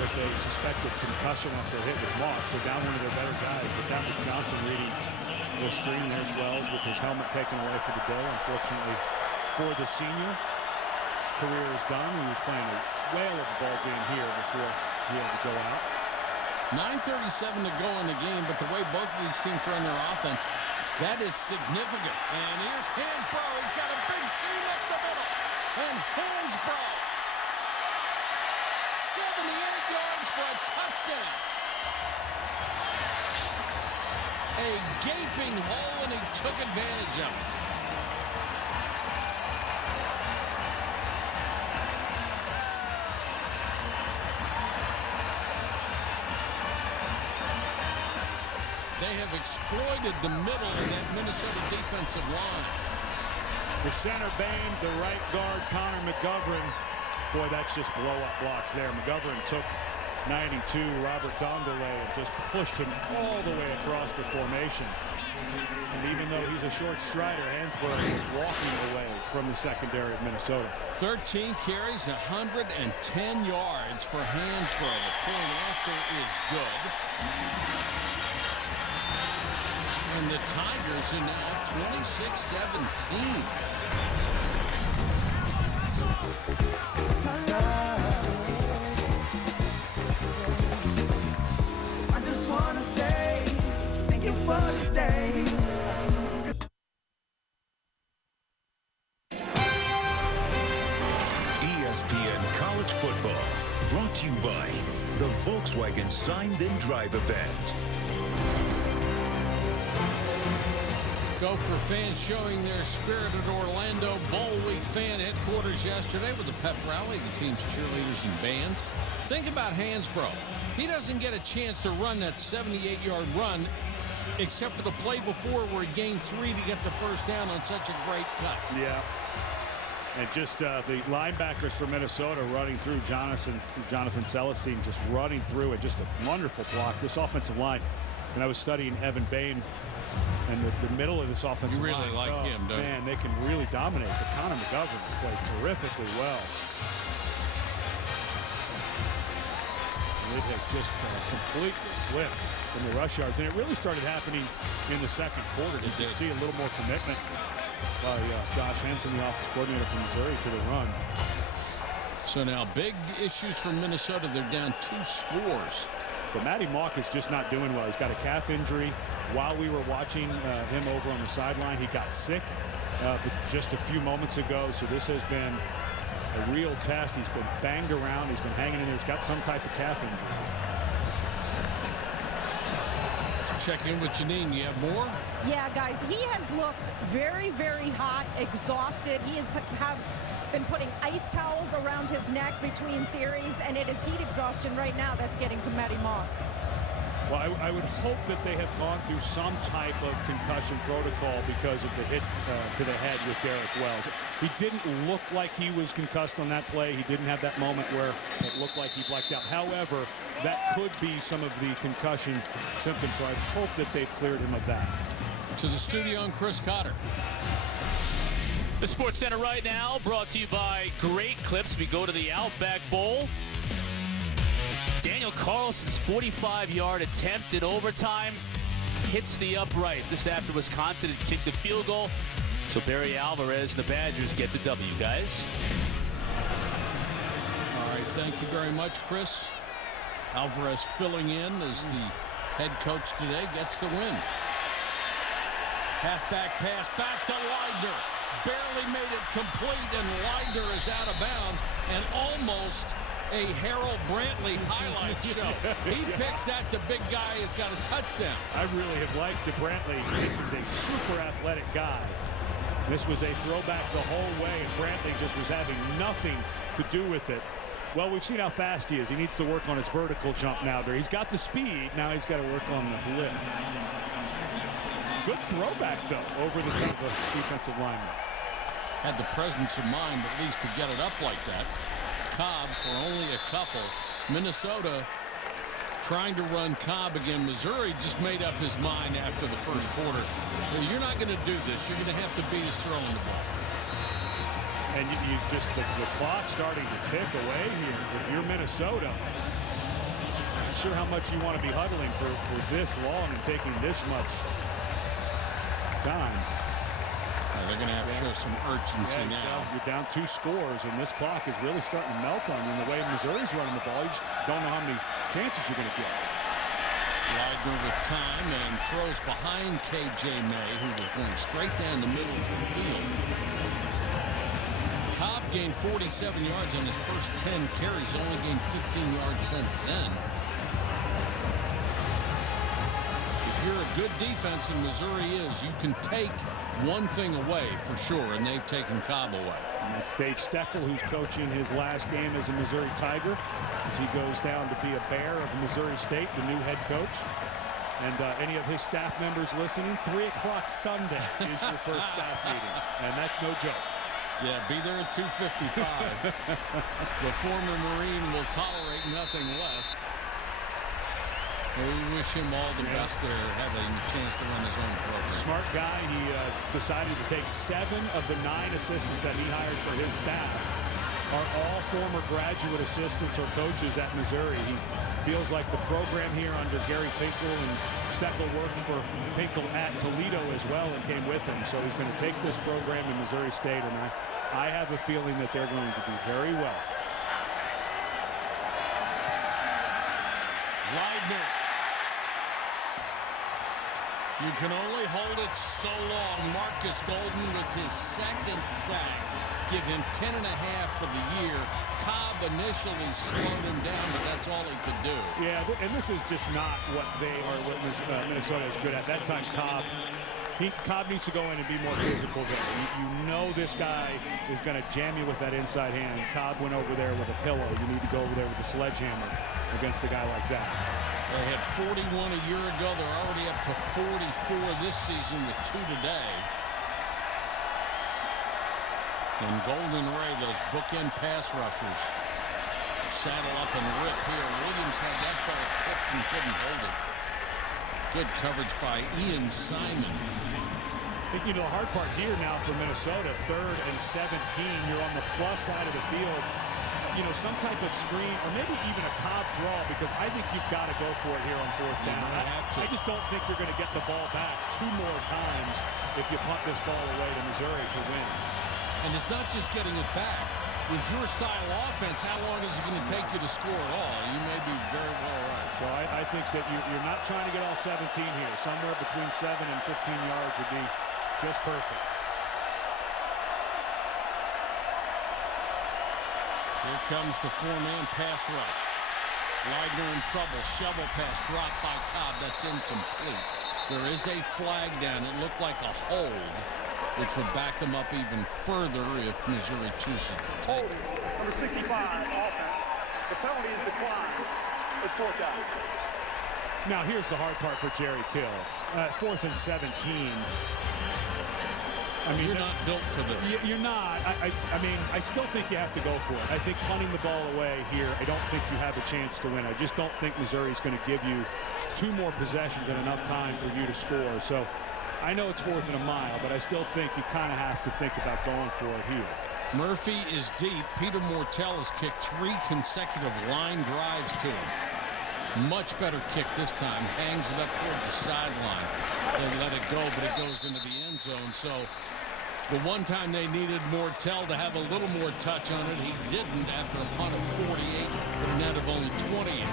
with a suspected concussion after a hit with Mock. So down one of their better guys. But that was Johnson reading the screen. There's Wells with his helmet taken away for the day. Unfortunately for the senior, his career is done. He was playing a whale of a ball game here before he had to go out. 9:37 to go in the game, but the way both of these teams run their offense, that is significant. And here's Hansbrough. He's got a big seam up the middle. And Hansbrough, 78 yards for a touchdown. A gaping hole, and he took advantage of it. They have exploited the middle in that Minnesota defensive line. The center Bain, the right guard Connor McGovern. Boy, that's just blow-up blocks there. McGovern took 92, Robert Dongole, and just pushed him all the way across the formation. And even though he's a short strider, Hansbrough is walking away from the secondary of Minnesota. 13 carries, 110 yards for Hansbrough. The point after is good. And the Tigers are now 26-17. I just want to say thank you for this day. ESPN College Football, brought to you by the Volkswagen Signed and Drive event. Gopher fans showing their spirit at Orlando Bowl Week fan headquarters yesterday with a pep rally, the team's cheerleaders and bands. Think about Hansbrough. He doesn't get a chance to run that 78-yard run except for the play before where he gained 3 to get the first down on such a great cut. Yeah. And just the linebackers for Minnesota running through Jonathan Celestine, just running through it. Just a wonderful block. This offensive line, and I was studying Evan Bain, and the middle of this offensive line. You really like him, don't you? Man, they can really dominate. But Connor McGovern has played terrifically well. And it has just completely flipped in the rush yards. And it really started happening in the second quarter. You can see a little more commitment by Josh Henson, the offensive coordinator from Missouri, to the run. So now big issues for Minnesota. They're down 2 scores. But Matty Mock is just not doing well. He's got a calf injury. While we were watching him over on the sideline, he got sick just a few moments ago. So this has been a real test. He's been banged around. He's been hanging in there. He's got some type of calf injury. Let's check in with Janine. You have more? Yeah, guys, he has looked very, very hot, exhausted. He has been putting ice towels around his neck between series, and it is heat exhaustion right now that's getting to Matty Mock. Well, I would hope that they have gone through some type of concussion protocol because of the hit to the head with Derek Wells. He didn't look like he was concussed on that play. He didn't have that moment where it looked like he blacked out. However, that could be some of the concussion symptoms, so I hope that they've cleared him of that. To the studio, and Chris Cotter. The Sports Center right now brought to you by Great Clips. We go to the Outback Bowl. Daniel Carlson's 45-yard attempt in overtime hits the upright. This after Wisconsin had kicked the field goal. So Barry Alvarez and the Badgers get the W, guys. All right, thank you very much, Chris. Alvarez filling in as the head coach today gets the win. Halfback pass back to Leidner. Barely made it complete, and Leidner is out of bounds, and almost a Harold Brantley highlight show. He picks that the big guy has got a touchdown. I really have liked the Brantley. This is a super athletic guy. This was a throwback the whole way, and Brantley just was having nothing to do with it. Well, we've seen how fast he is. He needs to work on his vertical jump now. He's got the speed. Now he's got to work on the lift. Good throwback, though, over the top of a defensive lineman. Had the presence of mind, at least, to get it up like that. Cobb, for only a couple, Minnesota trying to run Cobb again. Missouri just made up his mind after the first quarter. You're not going to do this. You're going to have to beat us throwing the ball. And you just the clock starting to tick away here. If you're Minnesota, not sure how much you want to be huddling for this long and taking this much time. They're going to have to show some urgency now. You're down 2 scores, and this clock is really starting to melt on you. And the way Missouri's running the ball, you just don't know how many chances you're going to get. Widener with time and throws behind K.J. May, who was going straight down the middle of the field. Cobb gained 47 yards on his first 10 carries, only gained 15 yards since then. If you're a good defense, and Missouri is, you can take one thing away for sure, and they've taken Cobb away. And that's Dave Steckel, who's coaching his last game as a Missouri Tiger, as he goes down to be a Bear of Missouri State, the new head coach. And any of his staff members listening, 3 o'clock Sunday is your first staff meeting, and that's no joke. Yeah, be there at 2:55. The former Marine will tolerate nothing less. We wish him all the best there, having a chance to run his own program. Smart guy. He decided to take 7 of the 9 assistants that he hired for his staff are all former graduate assistants or coaches at Missouri. He feels like the program here under Gary Pinkel, and Steckel worked for Pinkel at Toledo as well and came with him. So he's going to take this program to Missouri State, and I have a feeling that they're going to do very well. Widener. You can only hold it so long. Marcus Golden with his second sack. Give him 10.5 for the year. Cobb initially slowed him down, but that's all he could do. Yeah, and this is just not what Minnesota is good at. That time, Cobb needs to go in and be more physical there. You know this guy is going to jam you with that inside hand. Cobb went over there with a pillow. You need to go over there with a sledgehammer against a guy like that. They had 41 a year ago. They're already up to 44 this season with 2 today. And Golden Ray, those bookend pass rushers, saddle up and rip here. Williams had that ball tipped and couldn't hold it. Good coverage by Ian Simon. You know, the hard part here now for Minnesota, 3rd and 17. You're on the plus side of the field. You know, some type of screen or maybe even a Cobb draw, because I think you've got to go for it here on 4th down. I just don't think you're going to get the ball back 2 more times if you punt this ball away to Missouri to win. And it's not just getting it back. With your style offense, how long is it going to take you to score at all? You may be very well right. So I think that you're not trying to get all 17 here. Somewhere between 7 and 15 yards would be just perfect. Here comes the 4-man pass rush. Widener in trouble. Shovel pass dropped by Cobb. That's incomplete. There is a flag down. It looked like a hold, which would back them up even further if Missouri chooses to take it. Number 65, offense. The penalty is declined. It's 4th down. Now here's the hard part for Jerry Kill. 4th and 17. I mean, you're not built for this. You're not. I mean, I still think you have to go for it. I think punting the ball away here, I don't think you have a chance to win. I just don't think Missouri's going to give you 2 more possessions and enough time for you to score. So I know it's 4th and a mile, but I still think you kind of have to think about going for it here. Murphy is deep. Peter Mortel has kicked 3 consecutive line drives to him. Much better kick this time. Hangs it up toward the sideline. They let it go, but it goes into the end zone. So the one time they needed Mortel to have a little more touch on it, he didn't after a punt of 48, but a net of only 28.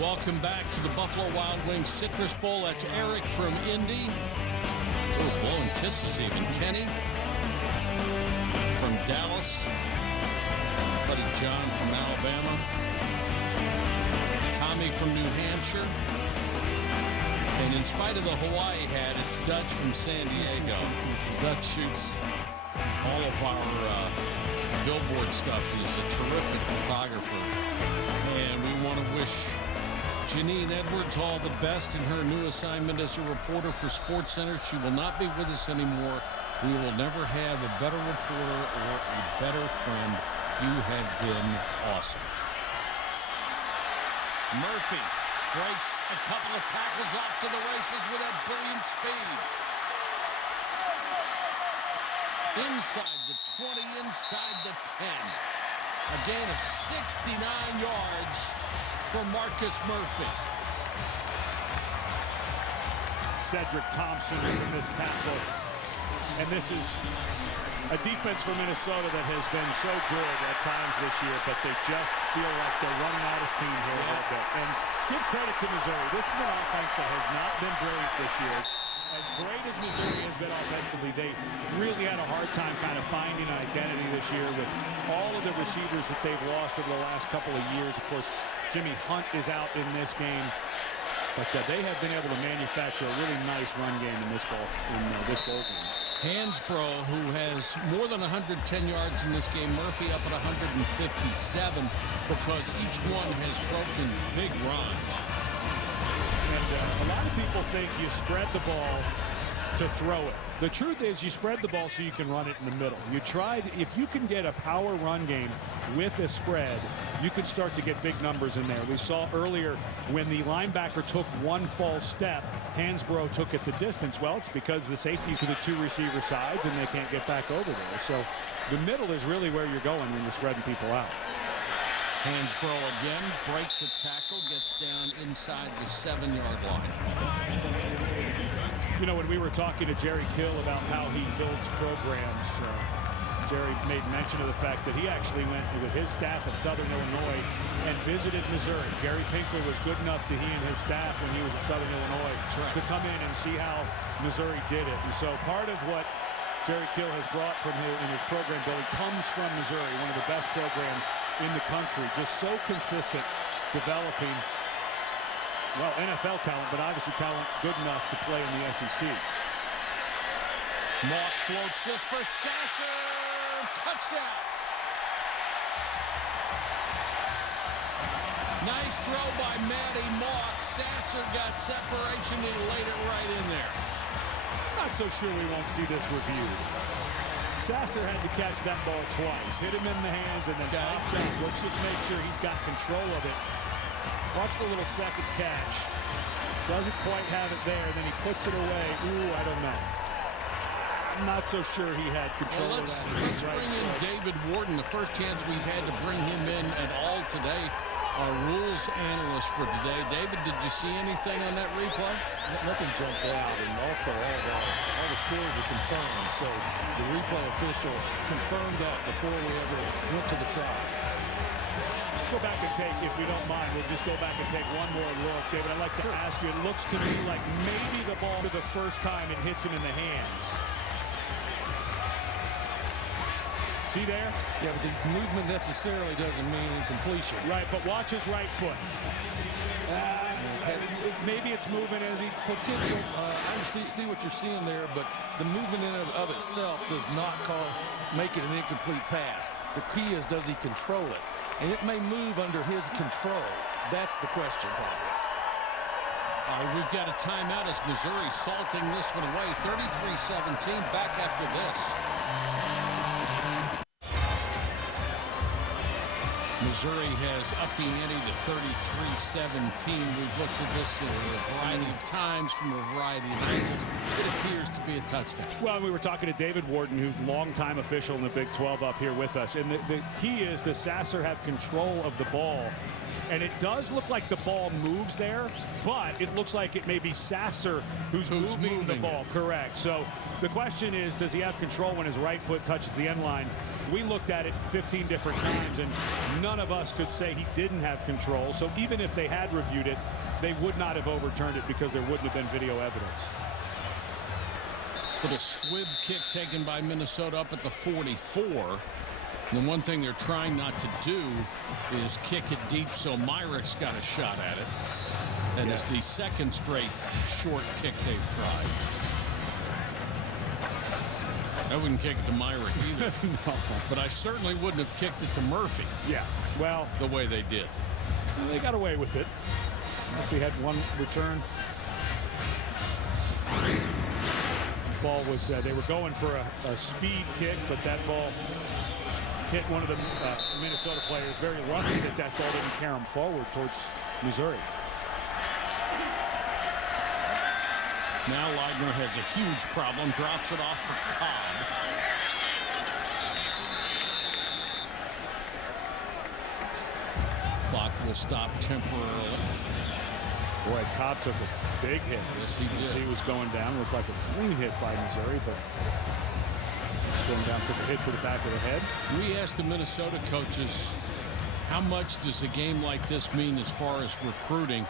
Welcome back to the Buffalo Wild Wings Citrus Bowl. That's Eric from Indy. Oh, blowing kisses even. Kenny from Dallas. Buddy John from Alabama. Tommy from New Hampshire. And in spite of the Hawaii hat, it's Dutch from San Diego. Dutch shoots all of our billboard stuff. He's a terrific photographer. And we want to wish Janine Edwards all the best in her new assignment as a reporter for SportsCenter. She will not be with us anymore We will never have a better reporter or a better friend. You have been awesome. Murphy breaks a couple of tackles off to the races with that brilliant speed. Inside the 20, inside the 10. A gain of 69 yards for Marcus Murphy. Cedric Thompson with this tackle. And this is a defense for Minnesota that has been so good at times this year, but they just feel like they're running out of steam here a little bit. And give credit to Missouri. This is an offense that has not been brilliant this year. As great as Missouri has been offensively, they really had a hard time kind of finding an identity this year with all of the receivers that they've lost over the last couple of years. Of course, Jimmy Hunt is out in this game, but they have been able to manufacture a really nice run game in this bowl game. Hansbrough, who has more than 110 yards in this game. Murphy up at 157 because each one has broken big runs. And a lot of people think you spread the ball to throw it. The truth is you spread the ball so you can run it in the middle. You tried, if you can get a power run game with a spread, you can start to get big numbers in there. We saw earlier when the linebacker took one false step, Hansbrough took it the distance. Well, it's because the safeties to the two receiver sides and they can't get back over there. So the middle is really where you're going when you're spreading people out. Hansbrough again breaks a tackle, gets down inside the 7-yard line. You know, when we were talking to Jerry Kill about how he builds programs, Jerry made mention of the fact that he actually went with his staff at Southern Illinois and visited Missouri. Gary Pinkley was good enough to he and his staff when he was at Southern Illinois to come in and see how Missouri did it. And so part of what Jerry Kill has brought from in his program building comes from Missouri, one of the best programs in the country. Just so consistent, developing, well, NFL talent, but obviously talent good enough to play in the SEC. Mock floats this for Sasser. Touchdown. Nice throw by Matty Mock. Sasser got separation. He laid it right in there. Not so sure we won't see this reviewed. Sasser had to catch that ball twice. Hit him in the hands and then popped up. Let's just make sure he's got control of it. Watch the little second catch. Doesn't quite have it there. Then he puts it away. Ooh, I don't know. I'm not so sure he had control of that. Let's bring in David Warden. The first chance we've had to bring him in at all today. Our rules analyst for today. David, did you see anything on that replay? Nothing jumped out, and also all the scores are confirmed. So the replay official confirmed that before we ever went to the shot. Let's go back and take, if we don't mind, we'll just go back and take one more look. David, I'd like to ask you, it looks to me like maybe the ball for the first time it hits him in the hands. See there? Yeah, but the movement necessarily doesn't mean incompletion. Right, but watch his right foot. Maybe it's moving as he... Potential, I see what you're seeing there, but the movement in of itself does not make it an incomplete pass. The key is, does he control it? And it may move under his control. That's the question, We've got a timeout as Missouri salting this one away. 33-17, back after this. Missouri has upped the ante to 33-17. We've looked at this a variety of times from a variety of angles. It appears to be a touchdown. Well, we were talking to David Warden, who's a longtime official in the Big 12 up here with us. And the key is, does Sasser have control of the ball? And it does look like the ball moves there, but it looks like it may be Sasser who's moving the ball. Correct. So the question is, does he have control when his right foot touches the end line? We looked at it 15 different times, and none of us could say he didn't have control. So even if they had reviewed it, they would not have overturned it because there wouldn't have been video evidence. With a squib kick taken by Minnesota up at the 44. And the one thing they're trying not to do is kick it deep, so Myrick's got a shot at it. That is the second straight short kick they've tried. I wouldn't kick it to Myrick either. No. But I certainly wouldn't have kicked it to Murphy. Yeah, well, the way they did. They got away with it. Unless he had one return. ball was, they were going for a speed kick, but that ball hit one of the Minnesota players. Very lucky that that ball didn't carry him forward towards Missouri. Now Leidner has a huge problem, drops it off for Cobb. Clock will stop temporarily. Boy, Cobb took a big hit. Yes, he did. As he was going down, looked like a clean hit by Missouri, but going down, took a hit to the back of the head. We asked the Minnesota coaches, how much does a game like this mean as far as recruiting?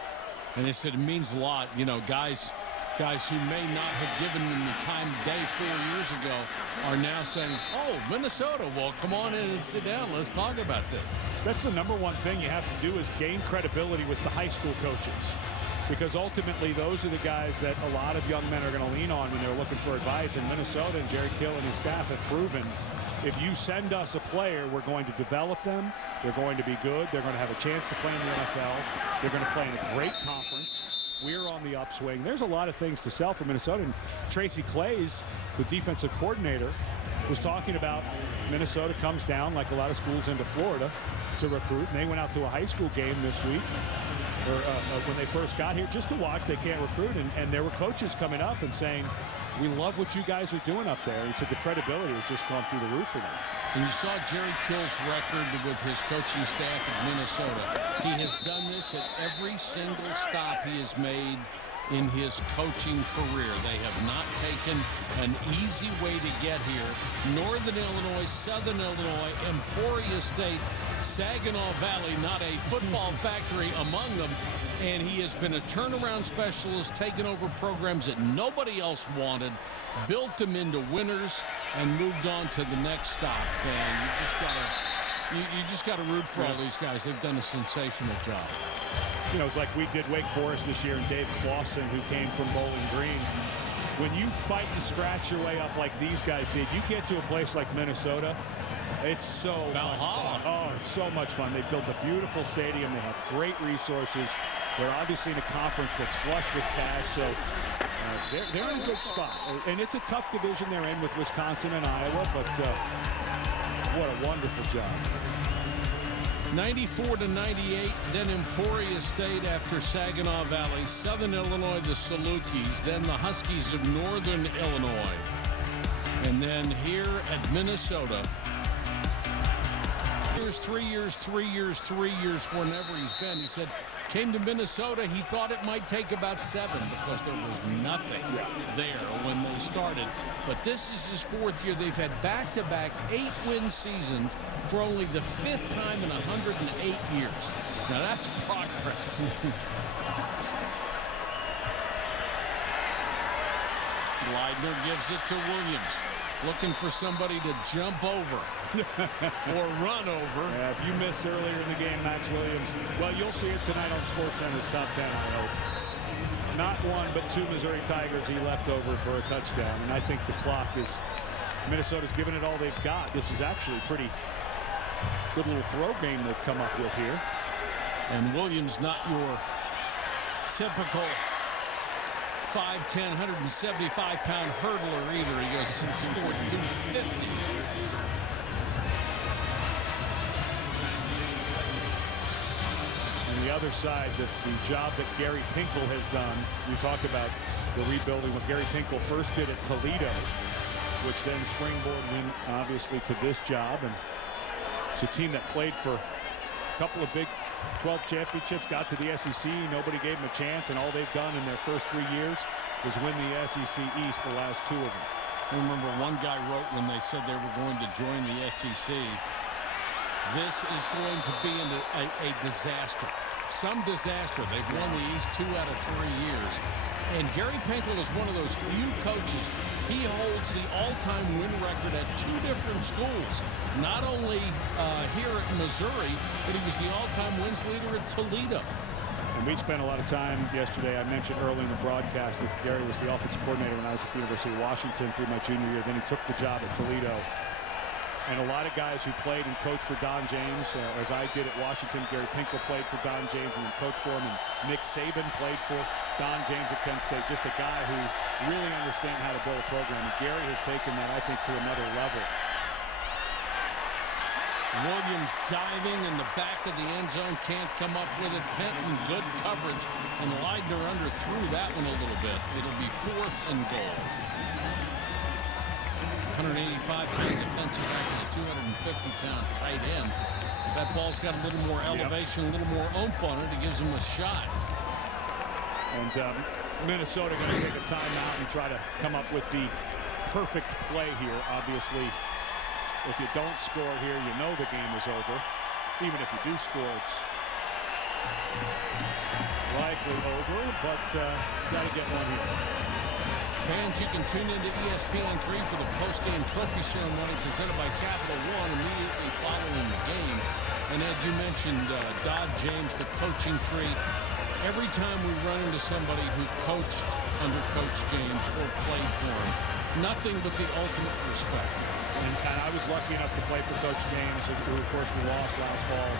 And they said it means a lot. You know, guys who may not have given them the time of day 4 years ago are now saying, oh, Minnesota, well, come on in and sit down. Let's talk about this. That's the number one thing you have to do, is gain credibility with the high school coaches. Because ultimately, those are the guys that a lot of young men are going to lean on when they're looking for advice. And Minnesota and Jerry Kill and his staff have proven, if you send us a player, we're going to develop them. They're going to be good. They're going to have a chance to play in the NFL. They're going to play in a great conference. We're on the upswing. There's a lot of things to sell for Minnesota. And Tracy Claeys, the defensive coordinator, was talking about Minnesota comes down, like a lot of schools, into Florida to recruit. And they went out to a high school game this week, or when they first got here, just to watch. They can't recruit. And there were coaches coming up and saying, we love what you guys are doing up there. He said the credibility has just gone through the roof for them. And you saw Jerry Kill's record with his coaching staff at Minnesota. He has done this at every single stop he has made in his coaching career. They have not taken an easy way to get here. Northern Illinois, Southern Illinois, Emporia State, Saginaw Valley, not a football factory among them. And he has been a turnaround specialist, taken over programs that nobody else wanted, built them into winners, and moved on to the next stop. And you just gotta root for all these guys. They've done a sensational job. You know, it's like we did Wake Forest this year, and Dave Clawson, who came from Bowling Green. When you fight and scratch your way up like these guys did, you get to a place like Minnesota, it's so much fun. Oh, it's so much fun. They built a beautiful stadium. They have great resources. They're obviously in a conference that's flush with cash, so they're in a good spot. And it's a tough division they're in with Wisconsin and Iowa, but what a wonderful job. 94-98, then Emporia State after Saginaw Valley, Southern Illinois, the Salukis, then the Huskies of Northern Illinois. And then here at Minnesota, 3 years, whenever he's been. He said, came to Minnesota, he thought it might take about 7 because there was nothing there when they started. But this is his 4th year. They've had back-to-back 8-win seasons for only the 5th time in 108 years. Now that's progress. Leidner gives it to Williams. Looking for somebody to jump over or run over. Yeah, if you missed earlier in the game, Max Williams, well, you'll see it tonight on SportsCenter's Top 10, I hope. Not 1, but 2 Missouri Tigers he left over for a touchdown. And I think the clock is, Minnesota's given it all they've got. This is actually a pretty good little throw game they've come up with here. And Williams, not your typical 5'10", 175-pound hurdler either. He goes 6'4", 250. And the other side, the job that Gary Pinkel has done. We talked about the rebuilding, what Gary Pinkel first did at Toledo, which then springboarded him, obviously, to this job. And it's a team that played for a couple of Big 12 championships, got to the SEC. Nobody gave them a chance, and all they've done in their first 3 years was win the SEC East, the last 2 of them. I remember one guy wrote when they said they were going to join the SEC, this is going to be a disaster. Some disaster. They've won the East 2 out of 3 years. And Gary Pinkel is one of those few coaches. He holds the all-time win record at 2 different schools. Not only here at Missouri, but he was the all-time wins leader at Toledo. And we spent a lot of time yesterday. I mentioned early in the broadcast that Gary was the offensive coordinator when I was at the University of Washington through my junior year. Then he took the job at Toledo. And a lot of guys who played and coached for Don James, as I did at Washington. Gary Pinkel played for Don James and coached for him. And Nick Saban played for Don James at Penn State. Just a guy who really understands how to build a program. And Gary has taken that, I think, to another level. Williams diving in the back of the end zone, can't come up with it. Penton, good coverage, and Leidner underthrew that one a little bit. It'll be 4th and goal. 185-pound defensive back and a 250-pound tight end. That ball's got a little more elevation, a little more oomph on it. It gives him a shot. And Minnesota going to take a timeout and try to come up with the perfect play here. Obviously, if you don't score here, you know the game is over. Even if you do score, it's likely over, but got to get one here. Fans, you can tune into ESPN3 for the post-game trophy ceremony presented by Capital One immediately following the game. And Ed, you mentioned Don James, the coaching tree. Every time we run into somebody who coached under Coach James or played for him, nothing but the ultimate respect. And I was lucky enough to play for Coach James, who of course we lost last fall.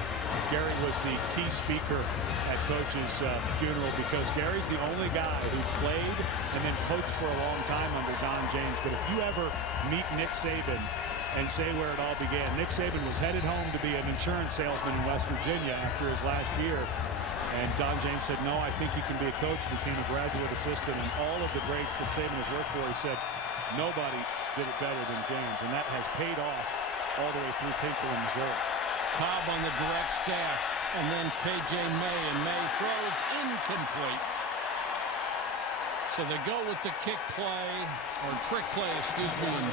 Gary was the key speaker at Coach's funeral because Gary's the only guy who played and then coached for a long time under Don James. But if you ever meet Nick Saban and say where it all began, Nick Saban was headed home to be an insurance salesman in West Virginia after his last year. And Don James said, no, I think you can be a coach. Became a graduate assistant. And all of the greats that Saban has worked for, he said, nobody did it better than James. And that has paid off all the way through Pinkel in Missouri. Cobb on the direct staff. And then K.J. May. And May throws incomplete. So they go with the kick play, or trick play, excuse me, and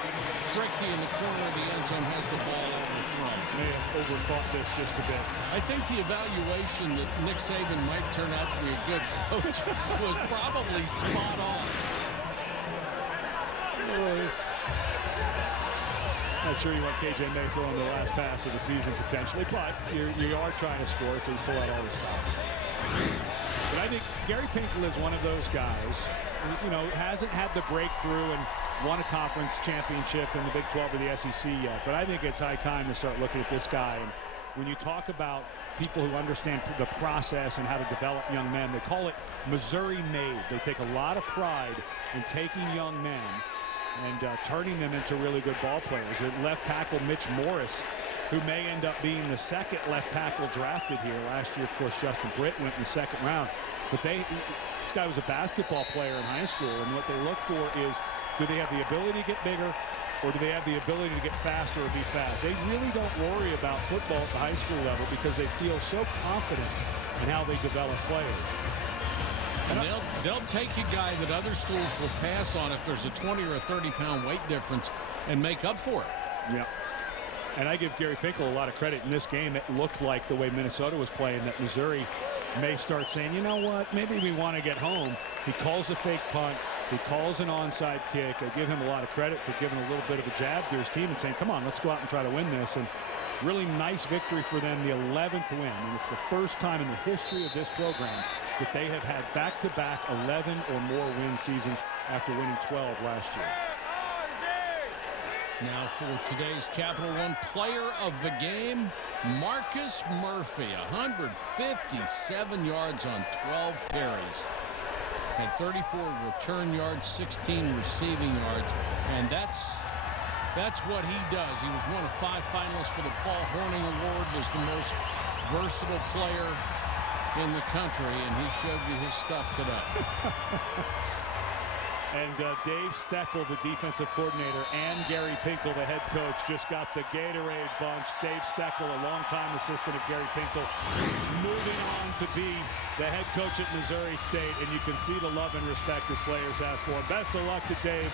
Fricky in the corner of the end zone has the ball overthrown. May have overthought this just a bit. I think the evaluation that Nick Saban might turn out to be a good coach was probably spot on. Not sure you want K.J. May throwing the last pass of the season potentially, but you are trying to score, so you pull out all the stops. But I think Gary Pinkel is one of those guys, you know, hasn't had the breakthrough and won a conference championship in the Big 12 or the SEC yet. But I think it's high time to start looking at this guy. And when you talk about people who understand the process and how to develop young men, they call it Missouri made. They take a lot of pride in taking young men and turning them into really good ball players. Left tackle Mitch Morris, who may end up being the second left tackle drafted here. Last year, of course, Justin Britt went in the second round. But this guy was a basketball player in high school, and what they look for is, do they have the ability to get bigger, or do they have the ability to get faster or be fast? They really don't worry about football at the high school level because they feel so confident in how they develop players. And they'll take a guy that other schools will pass on if there's a 20 or a 30-pound weight difference and make up for it. Yeah. And I give Gary Pinkel a lot of credit. In this game, it looked like the way Minnesota was playing that Missouri may start saying, you know what, maybe we want to get home. He calls a fake punt. He calls an onside kick. I give him a lot of credit for giving a little bit of a jab to his team and saying, come on, let's go out and try to win this. And really nice victory for them, the 11th win. And it's the first time in the history of this program that they have had back-to-back 11 or more win seasons after winning 12 last year. Now for today's Capital One player of the game, Marcus Murphy, 157 yards on 12 carries. Had 34 return yards, 16 receiving yards, and that's what he does. He was one of 5 finalists for the Paul Hornung Award, was the most versatile player in the country, and he showed you his stuff today. And Dave Steckel, the defensive coordinator, and Gary Pinkel, the head coach, just got the Gatorade bunch. Dave Steckel, a longtime assistant of Gary Pinkel, moving on to be the head coach at Missouri State. And you can see the love and respect his players have for him. Best of luck to Dave.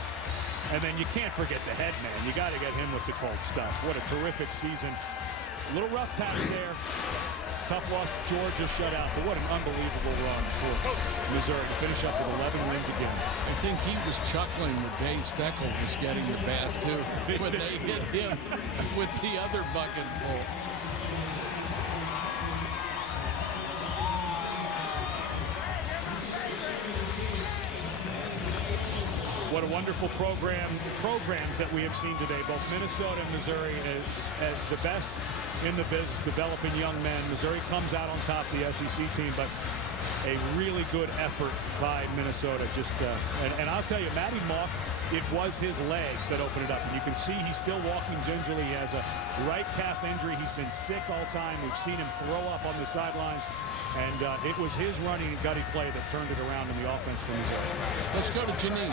And then you can't forget the head man. You got to get him with the cold stuff. What a terrific season. A little rough patch there. Tough loss to Georgia shutout, but what an unbelievable run for Missouri to finish up with 11 wins again. I think he was chuckling when Dave Steckel was getting the bat, too, when they hit him with the other bucket full. what a wonderful programs that we have seen today. Both Minnesota and Missouri as the best in the business developing young men. Missouri comes out on top, the SEC team, but a really good effort by Minnesota. And I'll tell you, Matty Mock, it was his legs that opened it up. And you can see he's still walking gingerly. He has a right calf injury. He's been sick all time. We've seen him throw up on the sidelines. And it was his running and gutty play that turned it around in the offense for Missouri. Let's go to Janine.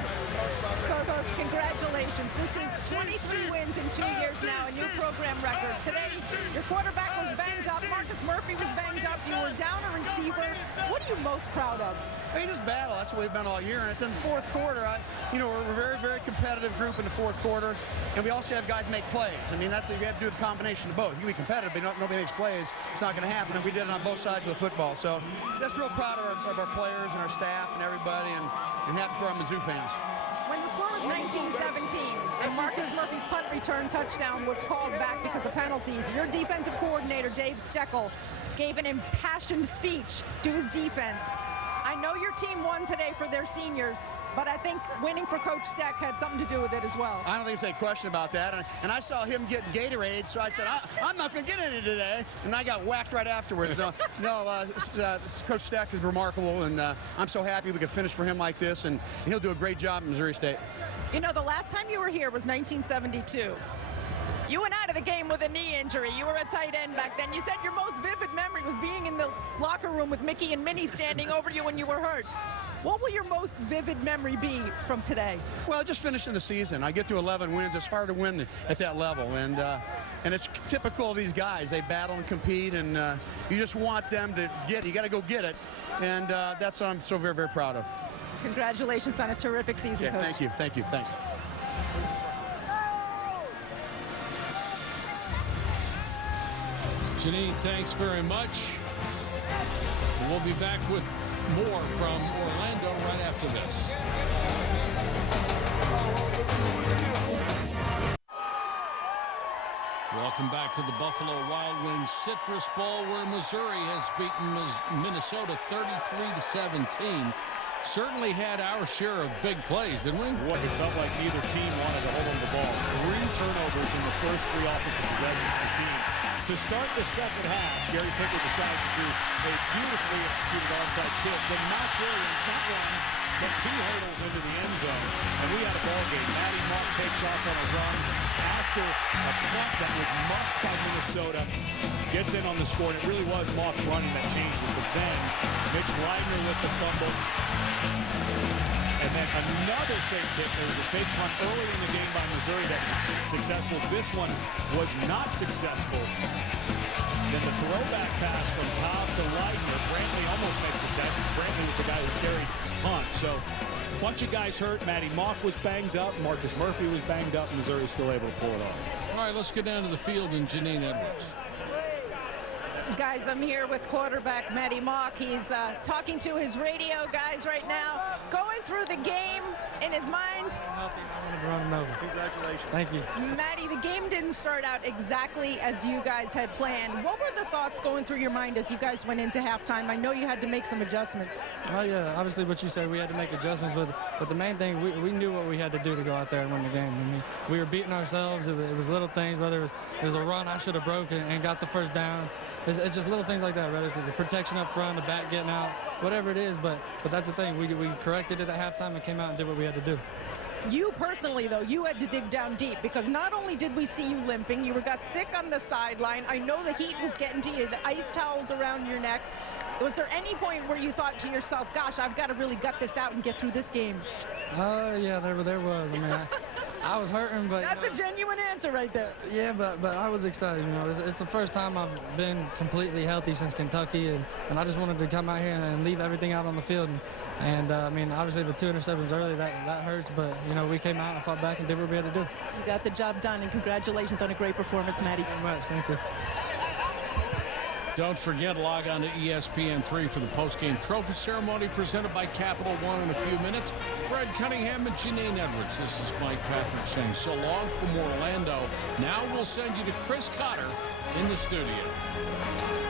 Coach, congratulations. This is 23 wins in 2 years now, a new program record. Today, your quarterback was banged up. Marcus Murphy was banged up. You were down a receiver. What are you most proud of? I mean, just battle. That's what we've been all year. And then the fourth quarter, we're a very, very competitive group in the fourth quarter. And we also have guys make plays. I mean, that's you have to do the combination of both. You can be competitive, but nobody makes plays. It's not going to happen. And we did it on both sides of the football. So just real proud of our players and our staff and everybody, and happy for our Mizzou fans. When the score was 19-17 and Marcus Murphy's punt return touchdown was called back because of penalties, your defensive coordinator, Dave Steckel, gave an impassioned speech to his defense. I know your team won today for their seniors, but I think winning for Coach Steck had something to do with it as well. I don't think there's any question about that. And I saw him getting Gatorade, so I said, I'm not going to get any today. And I got whacked right afterwards. So, Coach Steck is remarkable, and I'm so happy we could finish for him like this, and he'll do a great job in Missouri State. You know, the last time you were here was 1972. You went out of the game with a knee injury. You were a tight end back then. You said your most vivid memory was being in the locker room with Mickey and Minnie standing over you when you were hurt. What will your most vivid memory be from today? Well, just finishing the season. I get to 11 wins. It's hard to win at that level. And it's typical of these guys. They battle and compete, and you just want them to get it. You got to go get it. And that's what I'm so very, very proud of. Congratulations on a terrific season, Coach. Thank you. Thank you. Thanks. Janine, thanks very much. We'll be back with more from Orlando right after this. Welcome back to the Buffalo Wild Wings Citrus Bowl, where Missouri has beaten Minnesota 33-17. Certainly had our share of big plays, didn't we? What it felt like neither team wanted to hold on the ball. 3 turnovers in the first 3 offensive possessions of the team. To start the second half, Gary Pickett decides to do a beautifully executed onside kick. Then Max Williams, not one, but 2 hurdles into the end zone. And we had a ball game. Matty Mock takes off on a run after a punt that was muffed by Minnesota. Gets in on the score, and it really was Mock's running that changed it. But then Mitch Leidner with the fumble. And then another fake kick. There was a fake punt early in the game by Missouri that was successful. This one was not successful. Then the throwback pass from Cobb to Leidner. Brantley almost makes the catch. Brantley was the guy who carried punt. So a bunch of guys hurt. Matty Mock was banged up. Marcus Murphy was banged up. Missouri still able to pull it off. All right, let's get down to the field and Janine Edwards. Guys, I'm here with quarterback Matty Mock. He's talking to his radio guys right now, going through the game in his mind. Congratulations. Thank you. Matty, the game didn't start out exactly as you guys had planned. What were the thoughts going through your mind as you guys went into halftime? I know you had to make some adjustments. Oh, yeah, obviously what you said, we had to make adjustments, but the main thing, we knew what we had to do to go out there and win the game. I mean, we were beating ourselves. It was little things, whether it was a run I should have broken and got the first down. It's just little things like that, right? It's the protection up front, the back getting out, whatever it is. But that's the thing. We corrected it at halftime and came out and did what we had to do. You personally, though, you had to dig down deep because not only did we see you limping, you got sick on the sideline. I know the heat was getting to you, the ice towels around your neck. Was there any point where you thought to yourself, gosh, I've got to really gut this out and get through this game? Yeah, there was. I mean, I was hurting, but... That's a genuine answer right there. Yeah, but I was excited, you know. It's the first time I've been completely healthy since Kentucky, and I just wanted to come out here and leave everything out on the field. And I mean, obviously the 2 interceptions early, that hurts, but, you know, we came out and fought back and did what we had to do. You got the job done, and congratulations on a great performance, Matty. Thank you very much. Thank you. Don't forget, log on to ESPN3 for the post-game trophy ceremony presented by Capital One in a few minutes. Fred Cunningham and Janine Edwards. This is Mike Patrick saying so long from Orlando. Now we'll send you to Chris Cotter in the studio.